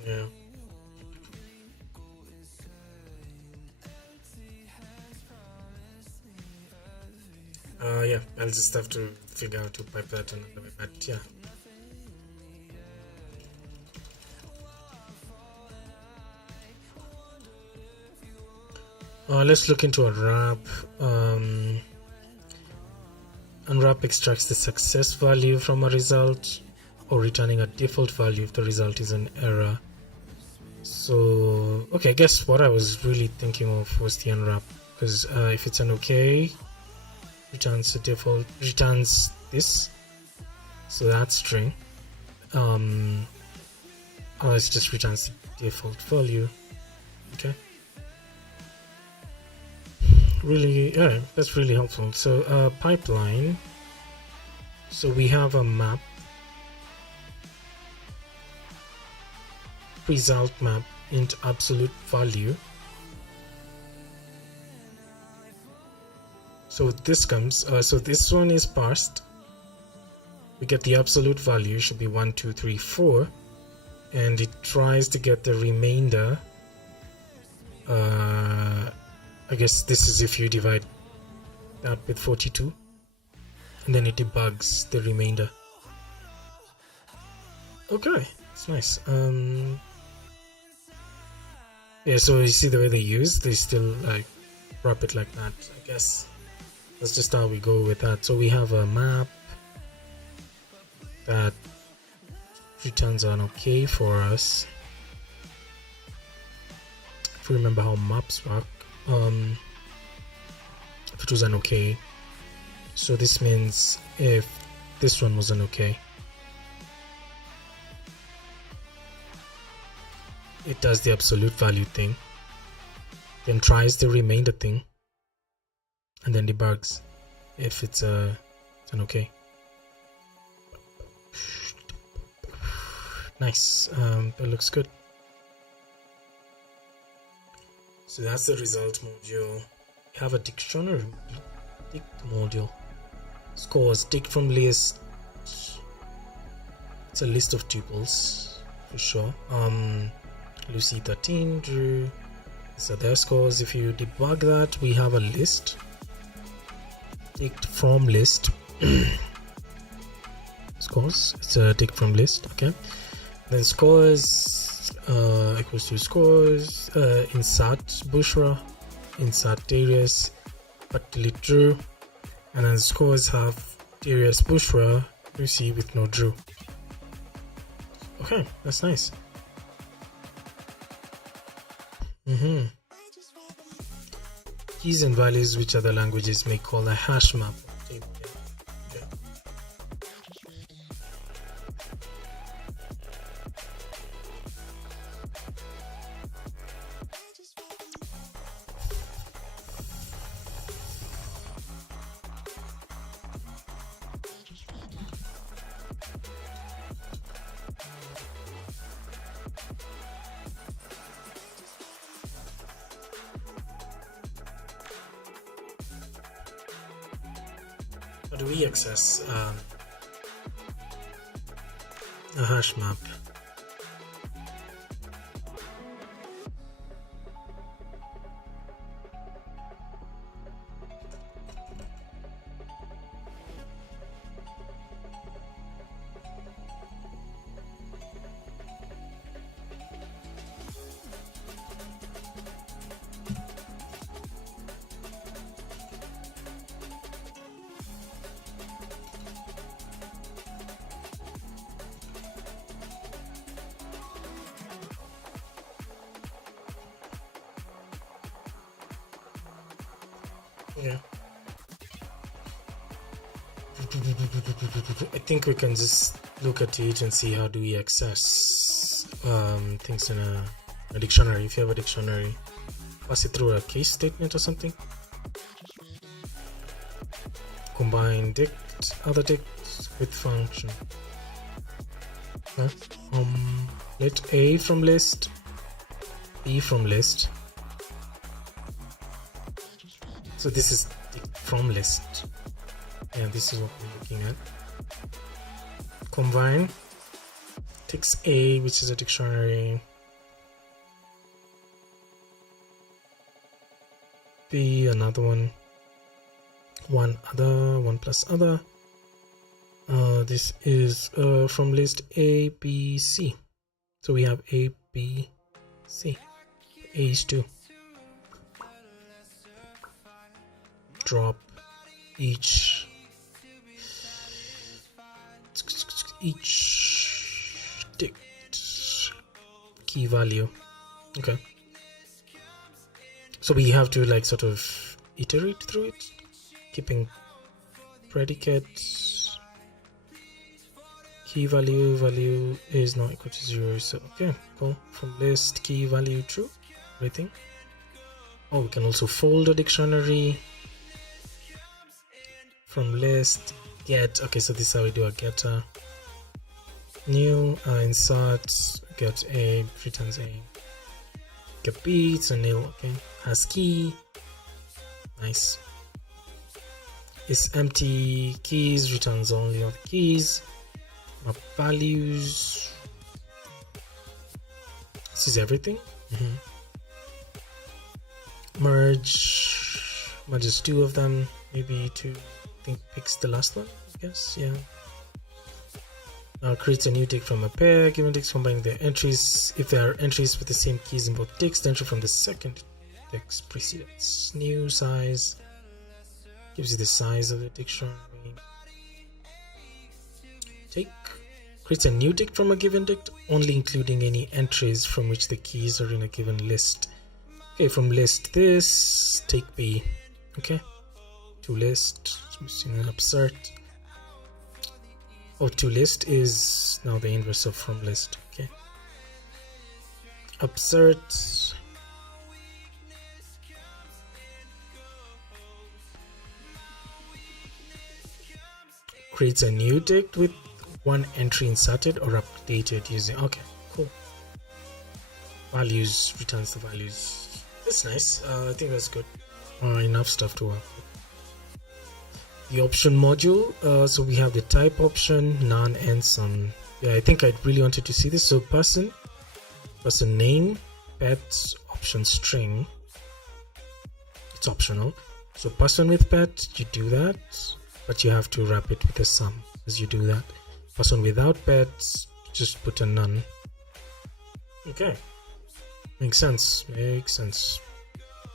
yeah. Yeah, I'll just have to figure out how to pipe that another way, but yeah. Let's look into a wrap. Unwrap extracts the success value from a result, or returning a default value if the result is an error. So, okay, I guess what I was really thinking of was the unwrap, because if it's an okay, returns the default, returns this, so that string, it just returns the default value. Okay, really, yeah, that's really helpful. So pipeline, so we have a map, result map into absolute value. So this comes, so this one is parsed, we get the absolute value, should be 1 2 3 4, and it tries to get the remainder. I guess this is if you divide that with 42, and then it debugs the remainder. Okay, it's nice. Yeah, so you see the way they still like wrap it like that. I guess that's just how we go with that. So we have a map that returns an okay for us. If you remember how maps work, if it was an okay, so this means if this one was an okay, it does the absolute value thing, then tries the remainder thing, and then debugs if it's an okay. Nice. That looks good. So that's the result module. We have a dictionary dict module. Scores, dict from list. It's a list of tuples for sure. Lucy 13, Drew. So their scores. If you debug that, we have a list. Dict from list. Scores. It's a dict from list. Okay. Then scores equals to scores. Insert Bushra. Insert Darius. But delete Drew. And then scores have Darius Bushra. Lucy with no Drew. Okay, that's nice. Keys and values which other languages may call a hash map. Okay. do we access a hash map? Yeah. I think we can just look at it and see how do we access things in a dictionary. If you have a dictionary, pass it through a case statement or something. Combine dict, other dict with function. Let A from list, B from list. So this is from list. Yeah, this is what we're looking at. Combine takes A, which is a dictionary, B, another one, one other, one plus other. This is from list A, B, C. So we have A, B, C. A is 2. Drop each dict key value. Okay, so we have to like sort of iterate through it, keeping predicate key value is not equal to 0. So okay, cool. From list key value true, everything. Oh, we can also fold a dictionary. From list get. Okay, so this is how we do a getter. New insert get A, returns A. Get B, it's a nil. Okay, has key. Nice. Is empty keys, returns only of keys. Map values. This is everything. Merges 2 of them, maybe 2. I think picks the last one, I guess. Yeah. Now creates a new dict from a pair. Given dicts combining their entries. If there are entries with the same keys in both dicts, the entry from the second dict precedes. New size gives you the size of the dictionary. Take creates a new dict from a given dict, only including any entries from which the keys are in a given list. Okay, from list this, take B. Okay, to list, missing an absurd. Oh, to list is now the inverse of from list. Okay, absurd. Creates a new dict with one entry inserted or updated using. Okay, cool. Values returns the values. That's nice. I think that's good. Enough stuff to work with. The option module. So we have the type option, none, and some. Yeah, I think I really wanted to see this. So person name, pet, option string. It's optional. So person with pet, you do that, but you have to wrap it with a sum as you do that. Person without pets, just put a none. Okay. Makes sense.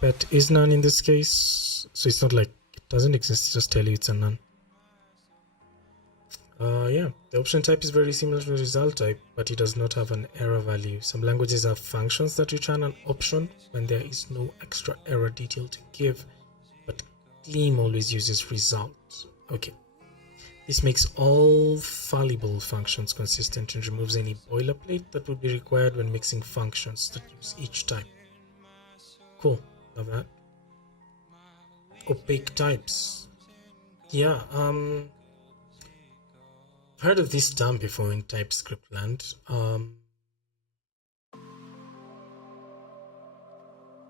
Pet is none in this case, so it's not like it doesn't exist, just tell you it's a none. Yeah, the option type is very similar to the result type, but it does not have an error value. Some languages have functions that return an option when there is no extra error detail to give, but Gleam always uses result. Okay. This makes all fallible functions consistent and removes any boilerplate that would be required when mixing functions that use each type. Cool, love that. Opaque types. Yeah, I've heard of this term before in TypeScript land.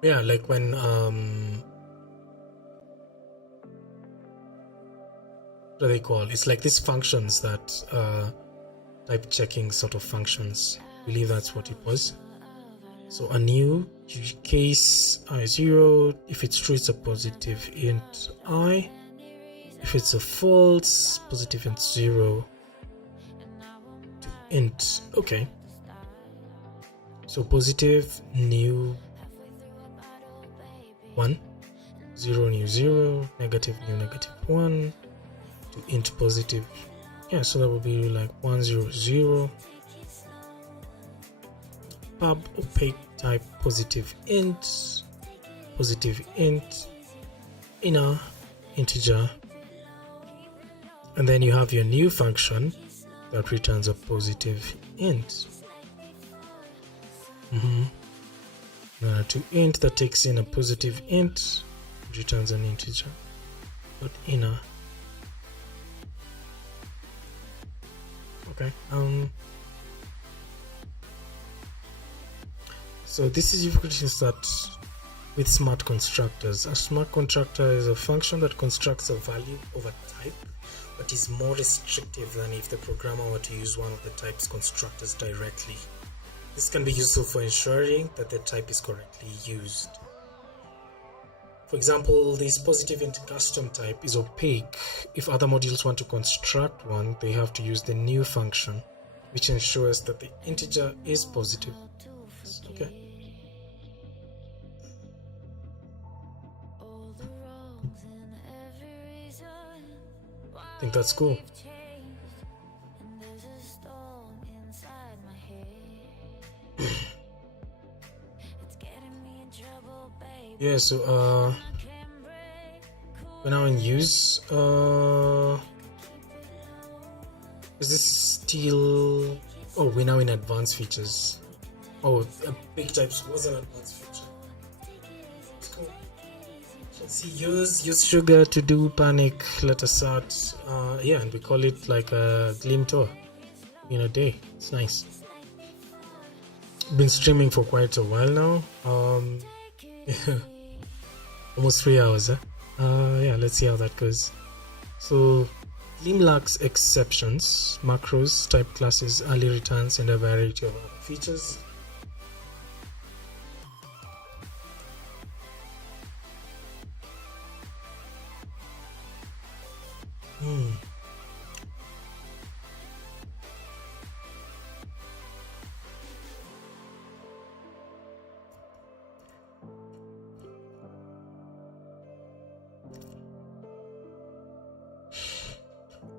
Yeah, like when what are they called? It's like these functions that type checking sort of functions. I believe that's what it was. So a new case I0, if it's true it's a positive int I, if it's a false, positive int 0 to int. Okay, so positive new 1, 0 new 0, negative new negative 1 to int positive. Yeah, so that would be like 100. Pub opaque type positive int inner integer, and then you have your new function that returns a positive int. To int that takes in a positive int, returns an integer. But inner. Okay. So this is difficulties that with smart constructors. A smart constructor is a function that constructs a value of a type, but is more restrictive than if the programmer were to use one of the type's constructors directly. This can be useful for ensuring that the type is correctly used. For example, this positive int custom type is opaque. If other modules want to construct one, they have to use the new function, which ensures that the integer is positive. Okay. I think that's cool. Yeah, so we're now in use. Is this still? Oh, we're now in advanced features. Oh, big types was an advanced feature. It's cool. Let's see, use sugar to do panic. Let us start. Yeah, and we call it like a Gleam tour in a day. It's nice. Been streaming for quite a while now. Almost 3 hours. Yeah, let's see how that goes. So Gleam lacks exceptions, macros, type classes, early returns, and a variety of other features.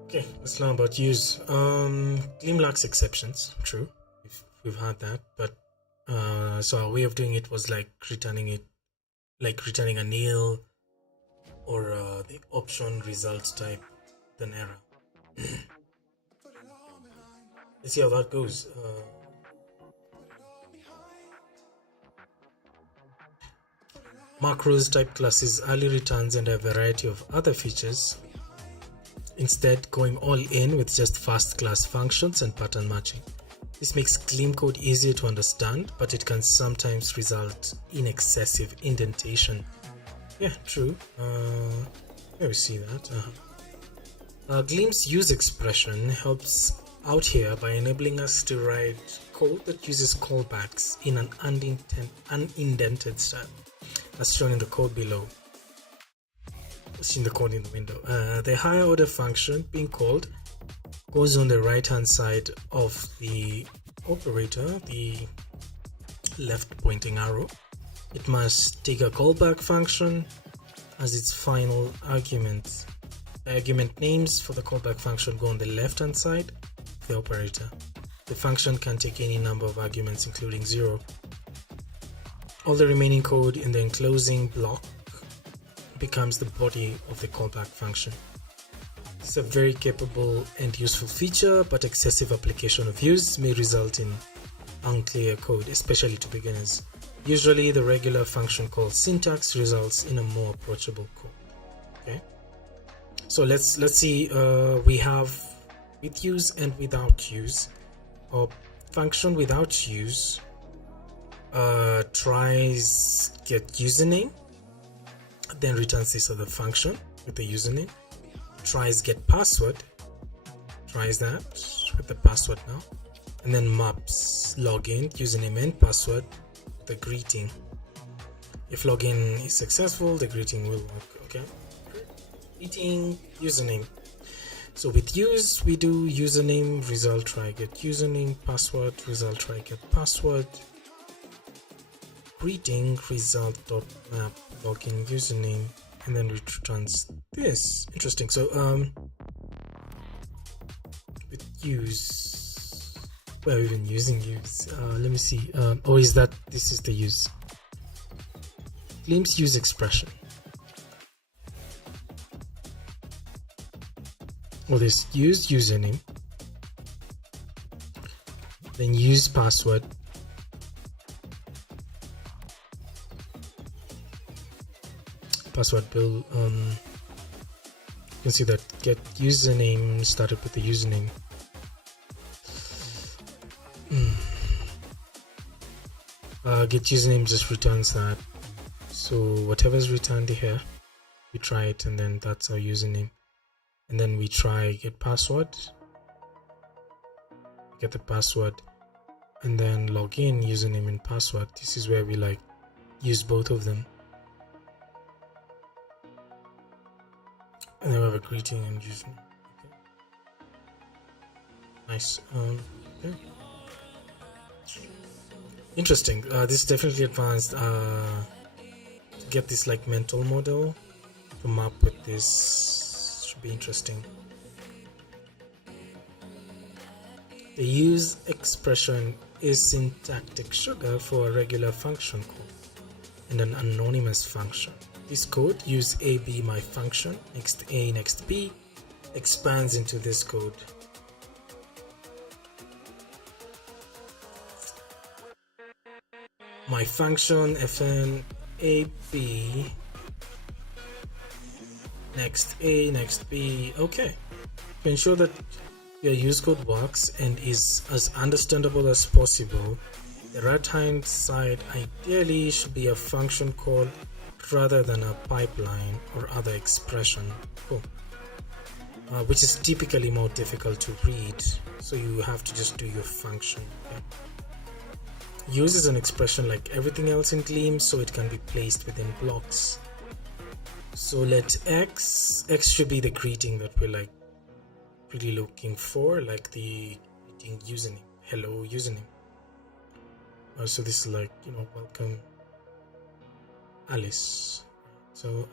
Okay, let's learn about use. Gleam lacks exceptions, true. We've had that, but so our way of doing it was like returning a nil or the option result type an error. Let's see how that goes. Macros, type classes, early returns, and a variety of other features. Instead, going all in with just fast class functions and pattern matching. This makes Gleam code easier to understand, but it can sometimes result in excessive indentation. Yeah, true. Yeah, we see that. Gleam's use expression helps out here by enabling us to write code that uses callbacks in an unindented style, as shown in the code below. In the code in the window. The higher order function being called goes on the right hand side of the operator, the left pointing arrow. It must take a callback function as its final argument. The argument names for the callback function go on the left hand side of the operator. The function can take any number of arguments including 0. All the remaining code in the enclosing block becomes the body of the callback function. It's a very capable and useful feature, but excessive application of use may result in unclear code, especially to beginners. Usually the regular function call syntax results in a more approachable code. Okay, so let's see. We have with use and without use. Or function without use tries get username, then returns this other function with the username. tries get password, tries that with the password now, and then maps login, username and password, the greeting. If login is successful, the greeting will work. Okay, greeting, username. So with use, we do username, result, try get username, password, result, try get password, greeting, result dot map, login, username, and then it returns this. Interesting. So with use, we're even using use. Let me see. Or is that this is the use? Gleam's use expression. Or this use username, then use password, password bill. You can see that get username started with the username. Get username just returns that. So whatever is returned here, we try it, and then that's our username. And then we try get password, get the password, and then log in, username and password. This is where we like use both of them. And then we have a greeting and username. Okay. Nice. Okay. Interesting. This is definitely advanced. To get this like mental model to map with this. Be interesting. The use expression is syntactic sugar for a regular function code and an anonymous function. This code use a b my function next a next b expands into this code. My function fn a b next A, next B. Okay. To ensure that your use code works and is as understandable as possible, the right hand side ideally should be a function call rather than a pipeline or other expression. Cool. Which is typically more difficult to read, so you have to just do your function. Okay? Use is an expression like everything else in Gleam, so it can be placed within blocks. So let x should be the greeting that we're like really looking for, like the greeting username, hello username. So this is like, you know, welcome Alice. So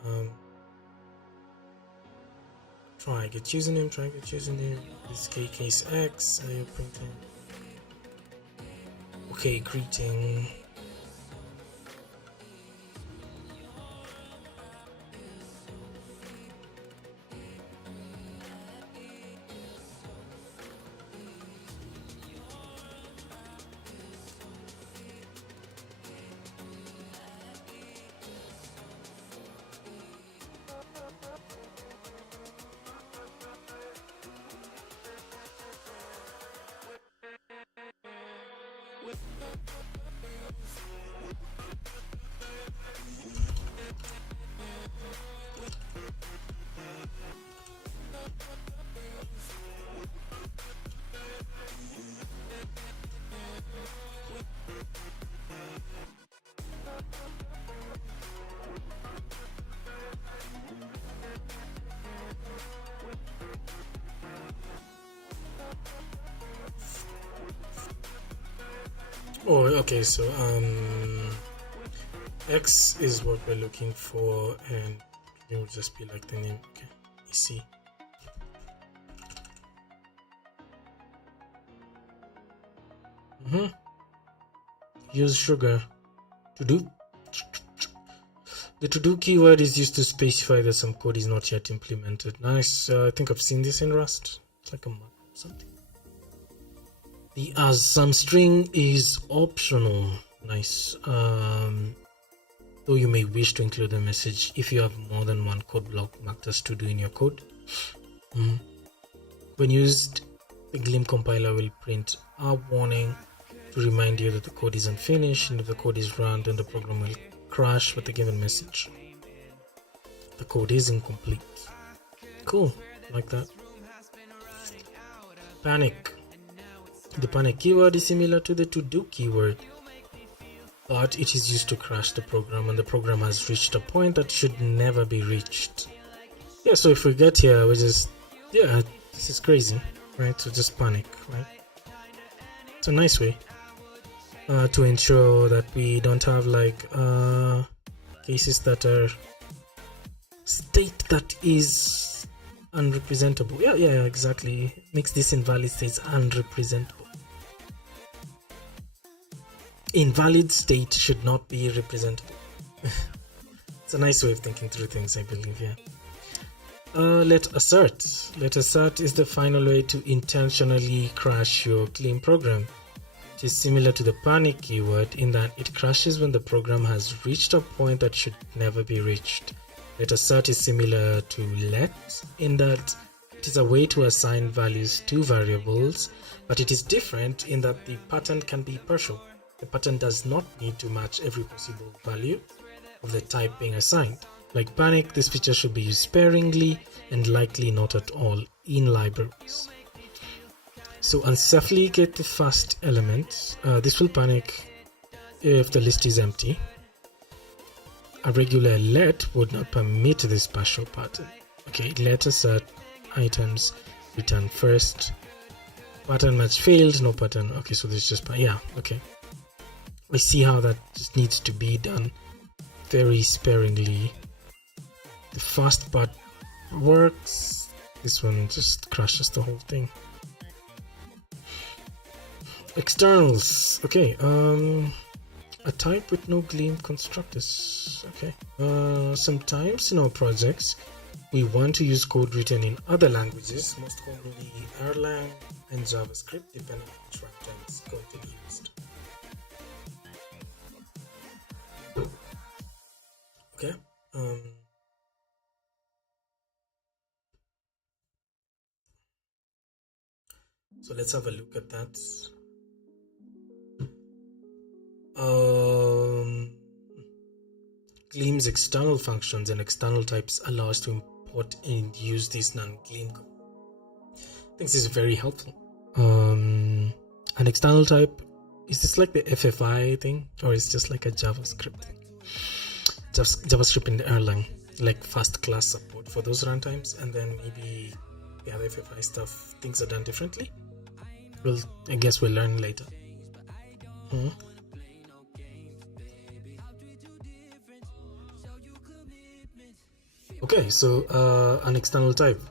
try get username, this case x, you're printing. Okay, greeting. Oh, okay, so X is what we're looking for, and it will just be like the name. Okay, EC. Use sugar to do. The to-do keyword is used to specify that some code is not yet implemented. Nice. I think I've seen this in Rust. It's like a map or something. The as some string is optional. Nice. Though you may wish to include a message if you have more than one code block marked as to do in your code. When used, the Gleam compiler will print a warning to remind you that the code is unfinished, and if the code is run, then the program will crash with the given message. The code is incomplete. Cool. like that. Panic. The panic keyword is similar to the to do keyword, but it is used to crash the program when the program has reached a point that should never be reached. Yeah, so if we get here, we just, yeah, this is crazy, right? So just panic, right? It's a nice way to ensure that we don't have like cases that are state that is unrepresentable. Yeah, exactly. Makes this invalid states unrepresentable. Invalid state should not be representable. It's a nice way of thinking through things, I believe. Yeah. Let assert. Let assert is the final way to intentionally crash your Gleam program. It is similar to the panic keyword in that it crashes when the program has reached a point that should never be reached. Let assert is similar to let in that it is a way to assign values to variables, but it is different in that the pattern can be partial. The pattern does not need to match every possible value of the type being assigned. Like panic, this feature should be used sparingly and likely not at all in libraries. So unsafely get the first element. This will panic if the list is empty. A regular let would not permit this partial pattern. Okay, let assert items return first. Pattern match failed, no pattern. Okay, so this is just, yeah, okay. I see how that just needs to be done very sparingly. The first part works, this one just crashes the whole thing. Externals. Okay, a type with no Gleam constructors. Okay, sometimes in our projects we want to use code written in other languages, most commonly Erlang and JavaScript, depending on which runtime is going to be used. Okay, so let's have a look at that. Gleam's external functions and external types allow us to import and use these non-Gleam code. I think this is very helpful. An external type, is this like the FFI thing, or is it just like a JavaScript thing? JavaScript in Erlang, like first class support for those runtimes, and then maybe the other FFI stuff, things are done differently. I guess we'll learn later. Okay, so an external type.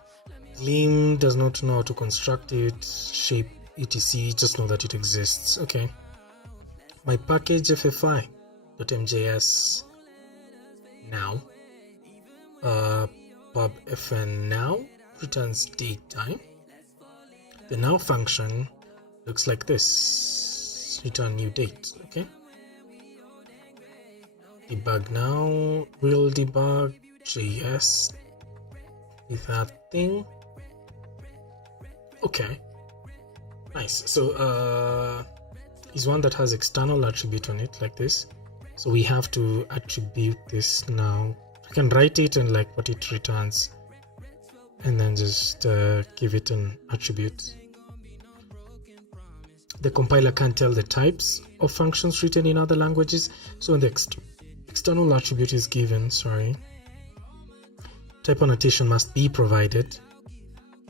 Gleam does not know how to construct it, shape, etc. Just know that it exists. Okay. My package ffi.mjs now pub fn now returns date time. The now function looks like this. Return new date. Okay. Debug now will debug JS with that thing. Okay, nice. So is one that has external attribute on it like this. So we have to attribute this now. I can write it and like what it returns, and then just give it an attribute. The compiler can't tell the types of functions written in other languages, so the external attribute is given. Type annotation must be provided.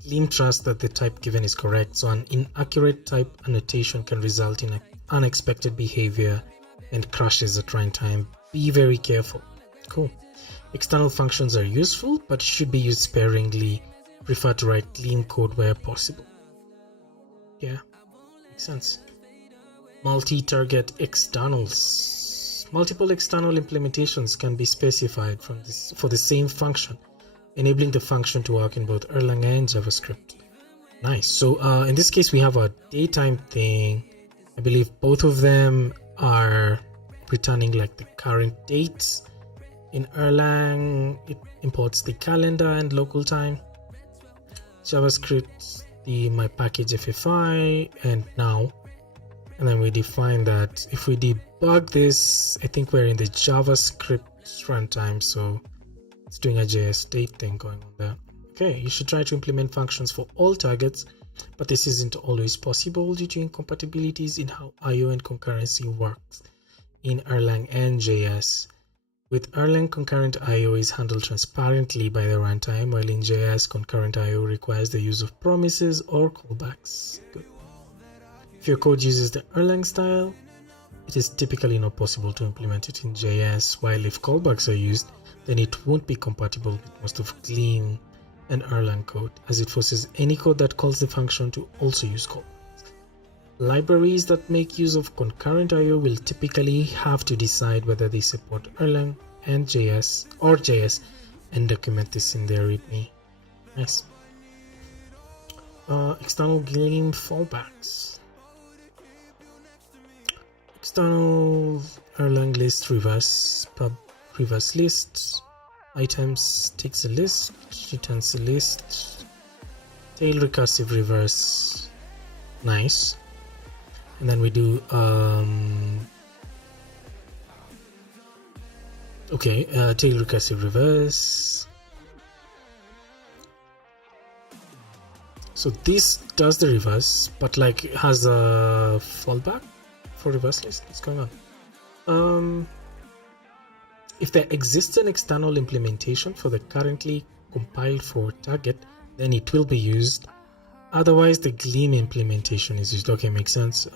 Gleam trusts that the type given is correct, so an inaccurate type annotation can result in unexpected behavior and crashes at runtime. Be very careful. Cool. External functions are useful, but should be used sparingly. Prefer to write Gleam code where possible. Yeah, makes sense. Multi-target externals. Multiple external implementations can be specified for the same function, enabling the function to work in both Erlang and JavaScript. Nice. So in this case, we have a daytime thing. I believe both of them are returning like the current dates. In Erlang, it imports the calendar and local time. JavaScript, my package ffi and now. And then we define that if we debug this, I think we're in the JavaScript runtime, so it's doing a JS state thing going on there. Okay, you should try to implement functions for all targets, but this isn't always possible due to incompatibilities in how I/O and concurrency works in Erlang and JS. With Erlang, concurrent I/O is handled transparently by the runtime, while in JS, concurrent I/O requires the use of promises or callbacks. Good. If your code uses the Erlang style, it is typically not possible to implement it in JS, while if callbacks are used, then it won't be compatible with most of Gleam and Erlang code, as it forces any code that calls the function to also use callbacks. Libraries that make use of concurrent I/O will typically have to decide whether they support Erlang and JS or JS and document this in their README. Nice. External Gleam fallbacks. External Erlang list reverse pub reverse list. Items takes a list, returns a list. Tail recursive reverse. Nice. And then we do tail recursive reverse. So this does the reverse, but like has a fallback for reverse list. What's going on? If there exists an external implementation for the currently compiled for target, then it will be used. Otherwise, the Gleam implementation is used. Okay, makes sense.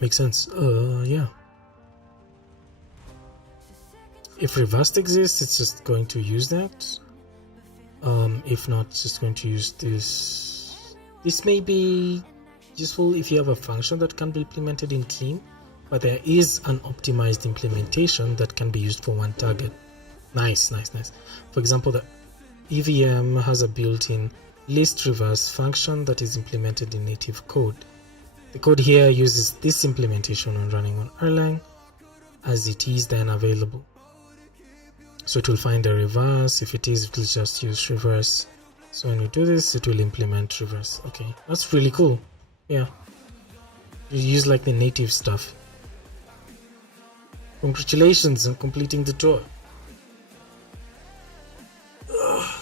Makes sense. Yeah. If reversed exists, it's just going to use that. If not, it's just going to use this. This may be useful if you have a function that can be implemented in Gleam, but there is an optimized implementation that can be used for one target. Nice, nice, nice. For example, the EVM has a built-in list reverse function that is implemented in native code. The code here uses this implementation when running on Erlang, as it is then available. So it will find a reverse. If it is, it will just use reverse. So when we do this, it will implement reverse. Okay, that's really cool. Yeah, you use like the native stuff. Congratulations on completing the tour.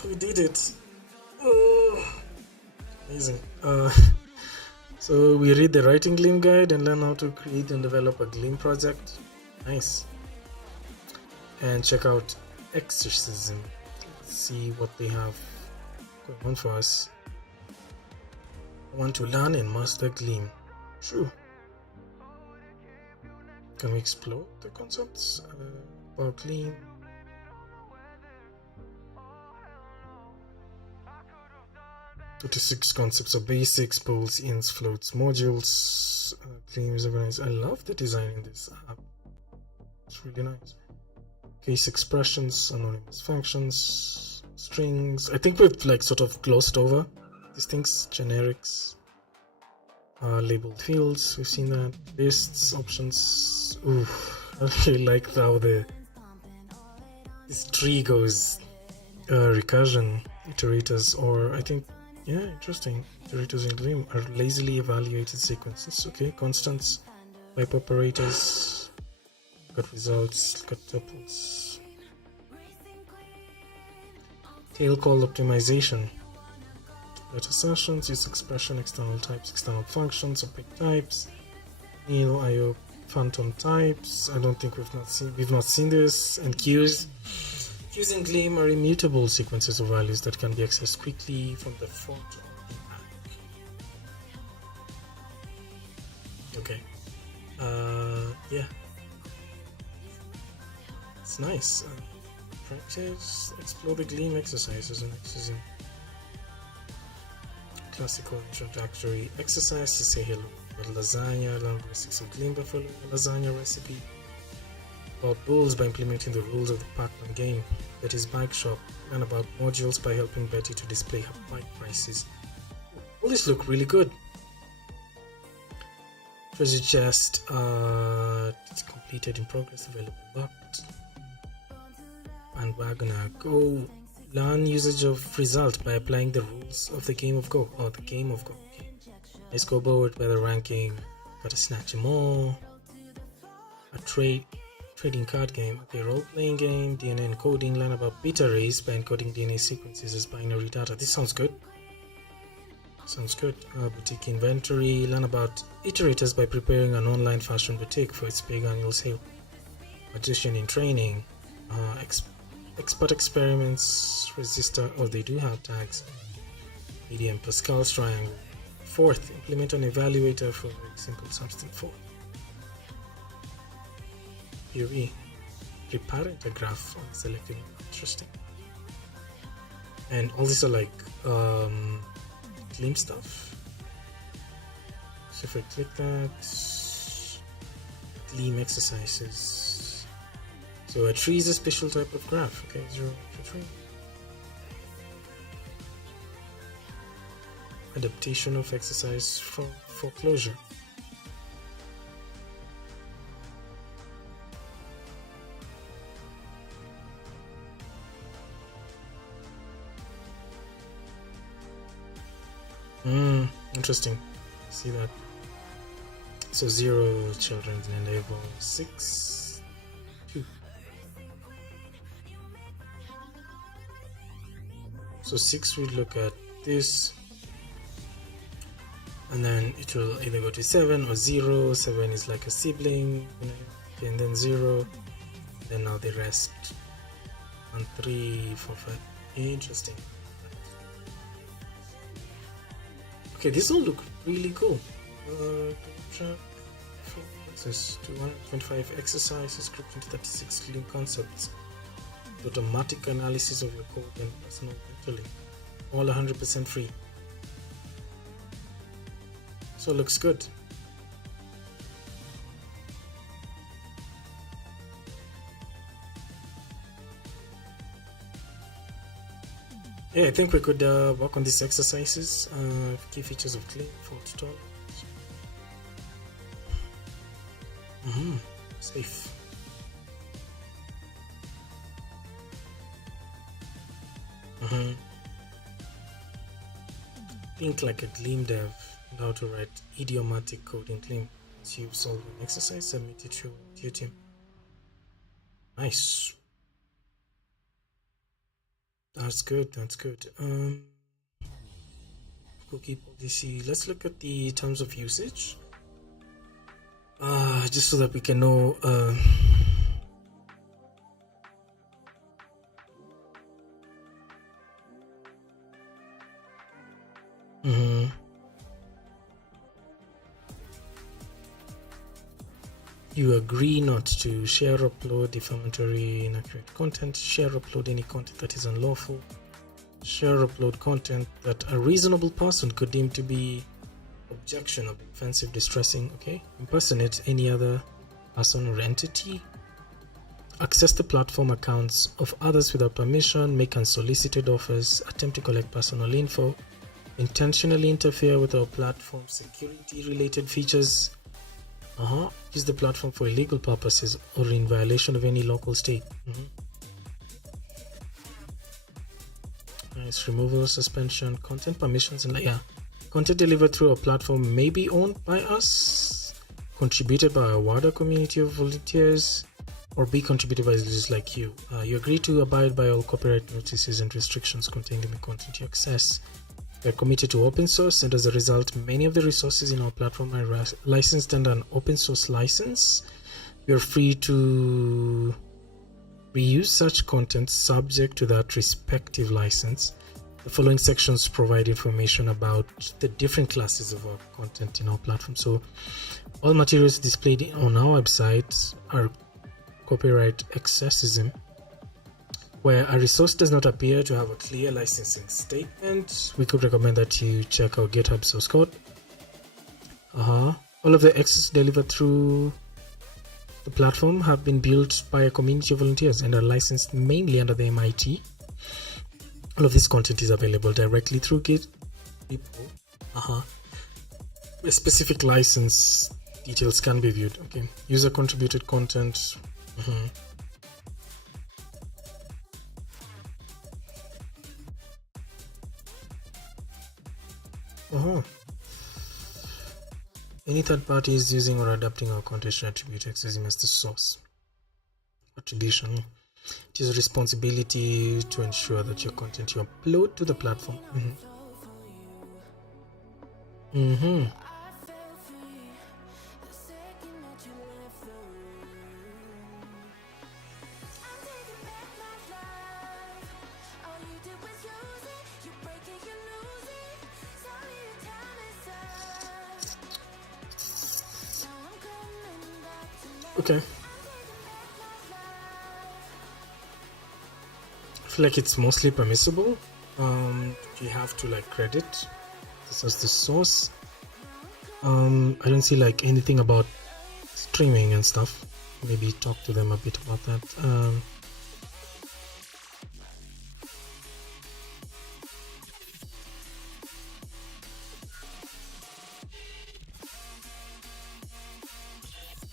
We did it. Amazing. So we read the writing Gleam guide and learn how to create and develop a Gleam project. Nice. And check out Exorcism. Let's see what they have going on for us. I want to learn and master Gleam. True. Can we explore the concepts about Gleam? "26 concepts of basics, pools, ints, floats, modules. Gleam is organized." I love the design in this app. It's really nice. Case expressions, anonymous functions, strings. I think we've like sort of glossed over these things. Generics, labeled fields. We've seen that. Lists, options. Ooh, I really like how this tree goes. Recursion, iterators, or I think. Yeah, interesting. Iterators in Gleam are lazily evaluated sequences. Okay, constants, pipe operators, got results, got tuples. Tail call optimization. Let assertions, use expression, external types, external functions, opaque types, nil IO phantom types. I don't think we've not seen this. And queues. Queues in Gleam are immutable sequences of values that can be accessed quickly from the front of the app. Okay. Yeah. It's nice. Practice, explore the Gleam exercises and exercise. Classical introductory exercise to say hello about lasagna, learn basics of Gleam by following a lasagna recipe. About bulls by implementing the rules of the Pac-Man game. Betty's bike shop. And about modules by helping Betty to display her bike prices. All these look really good. Treasure chest. It's completed in progress. Available locked. Bandwagoner. Go. Learn usage of result by applying the rules of the game of Go. Oh, the game of Go. Okay. I scoreboard by the ranking. Gotta snatch them all. A trade. Trading card game. Okay, role-playing game, DNA encoding, learn about beta rays by encoding DNA sequences as binary data. This sounds good. Sounds good. Boutique inventory, learn about iterators by preparing an online fashion boutique for its big annual sale. Magician in training. Expert experiments, resistor, oh they do have tags. Medium, Pascal's triangle. Fourth, implement an evaluator for very simple substance. Fourth. POV. Reparent a graph on selecting. Interesting. And all these are like Gleam stuff. So if I click that, Gleam exercises. So a tree is a special type of graph. Okay, 0 to 3. Adaptation of exercise for foreclosure. Interesting. See that. So 0 children in level 6, 2. So 6 we look at this, and then it will either go to 7 or 0. 7 is like a sibling, okay, and then 0. Then now the rest. 1, 3, 4, 5. Interesting. Okay, these all look really cool. Track access to 125 exercises grouped into 36 Gleam concepts. Automatic analysis of your code and personal mentoring. All 100% free. So it looks good. Yeah, I think we could work on these exercises. Key features of Gleam, fault tolerance. Safe. Think like a Gleam dev and how to write idiomatic code in Gleam. Once you've solved an exercise, submit it to your team. Nice. That's good, that's good. Cookie policy. Let's look at the terms of usage. Just so that we can know you agree not to share, upload defamatory, inaccurate content, share, upload any content that is unlawful, share, upload content that a reasonable person could deem to be objectionable, offensive, distressing, okay, impersonate any other person or entity, access the platform accounts of others without permission, make unsolicited offers, attempt to collect personal info, intentionally interfere with our platform security related features, use the platform for illegal purposes or in violation of any local state. Nice. Removal, suspension, content permissions, and content delivered through our platform may be owned by us, contributed by a wider community of volunteers, or be contributed by users like you. You agree to abide by all copyright notices and restrictions contained in the content you access. We are committed to open source, and as a result, many of the resources in our platform are licensed under an open source license. You are free to reuse such content subject to that respective license. The following sections provide information about the different classes of our content in our platform. So all materials displayed on our website are copyright accessism. Where a resource does not appear to have a clear licensing statement, we could recommend that you check our GitHub source code. All of the access delivered through the platform have been built by a community of volunteers and are licensed mainly under the MIT. All of this content is available directly through Git repo. A specific license details can be viewed. Okay, user contributed content. Any third party is using or adapting our content should attribute accessing as the source. attribution. It is a responsibility to ensure that your content you upload to the platform. Okay. I feel like it's mostly permissible. You have to like credit this as the source. I don't see like anything about streaming and stuff. Maybe talk to them a bit about that.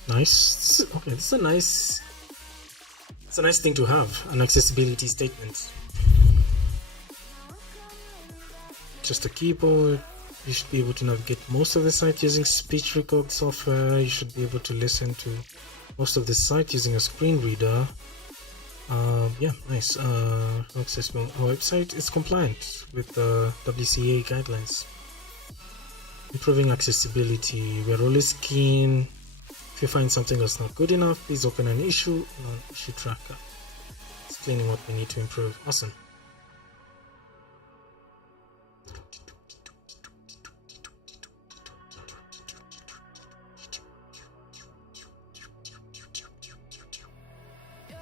Nice. Okay, this is a nice. It's a nice thing to have, an accessibility statement. Just a keyboard. You should be able to navigate most of the site using speech record software. You should be able to listen to most of the site using a screen reader. Yeah, nice. Accessible. Our website is compliant with the WCA guidelines. Improving accessibility. We're always keen. If you find something that's not good enough, please open an issue on issue tracker, explaining what we need to improve. Awesome.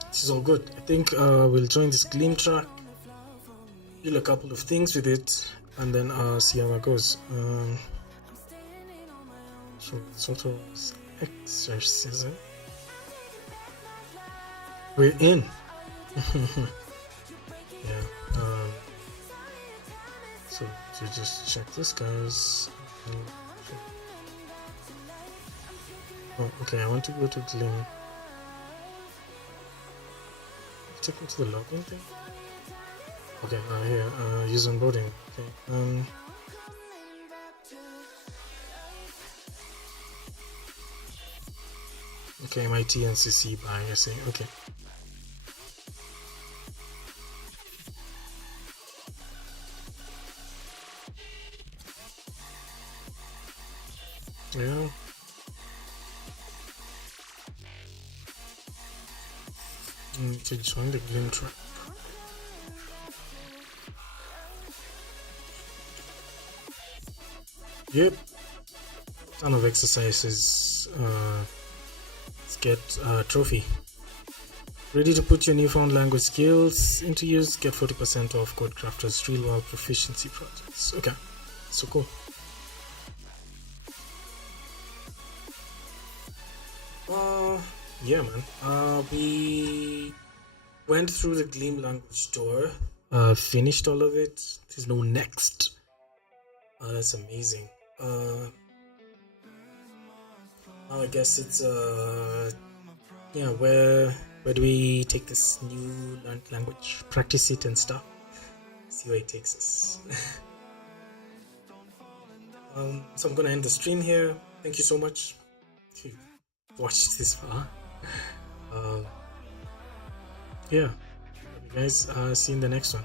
This is all good. I think we'll join this Gleam track, do a couple of things with it, and then see how it goes. So sort of exorcism. We're in. Yeah. So to just check this, guys. Oh, okay. I want to go to Gleam. Take me to the login thing. Okay. Here. Use onboarding. Okay. Okay, my TNCC by SA. Okay. Yeah. To join the Gleam track. Yep. Ton of exercises. Let's get a trophy. Ready to put your newfound language skills into use? Get 40% off Codecrafter's real world proficiency projects. Okay, so cool. Yeah, man. We went through the Gleam Language tour, finished all of it. There's no next. That's amazing. I guess it's yeah, where do we take this new learned language, practice it and stuff, see where it takes us. So I'm gonna end the stream here. Thank you so much if you watched this far. Yeah, love you guys. See you in the next one.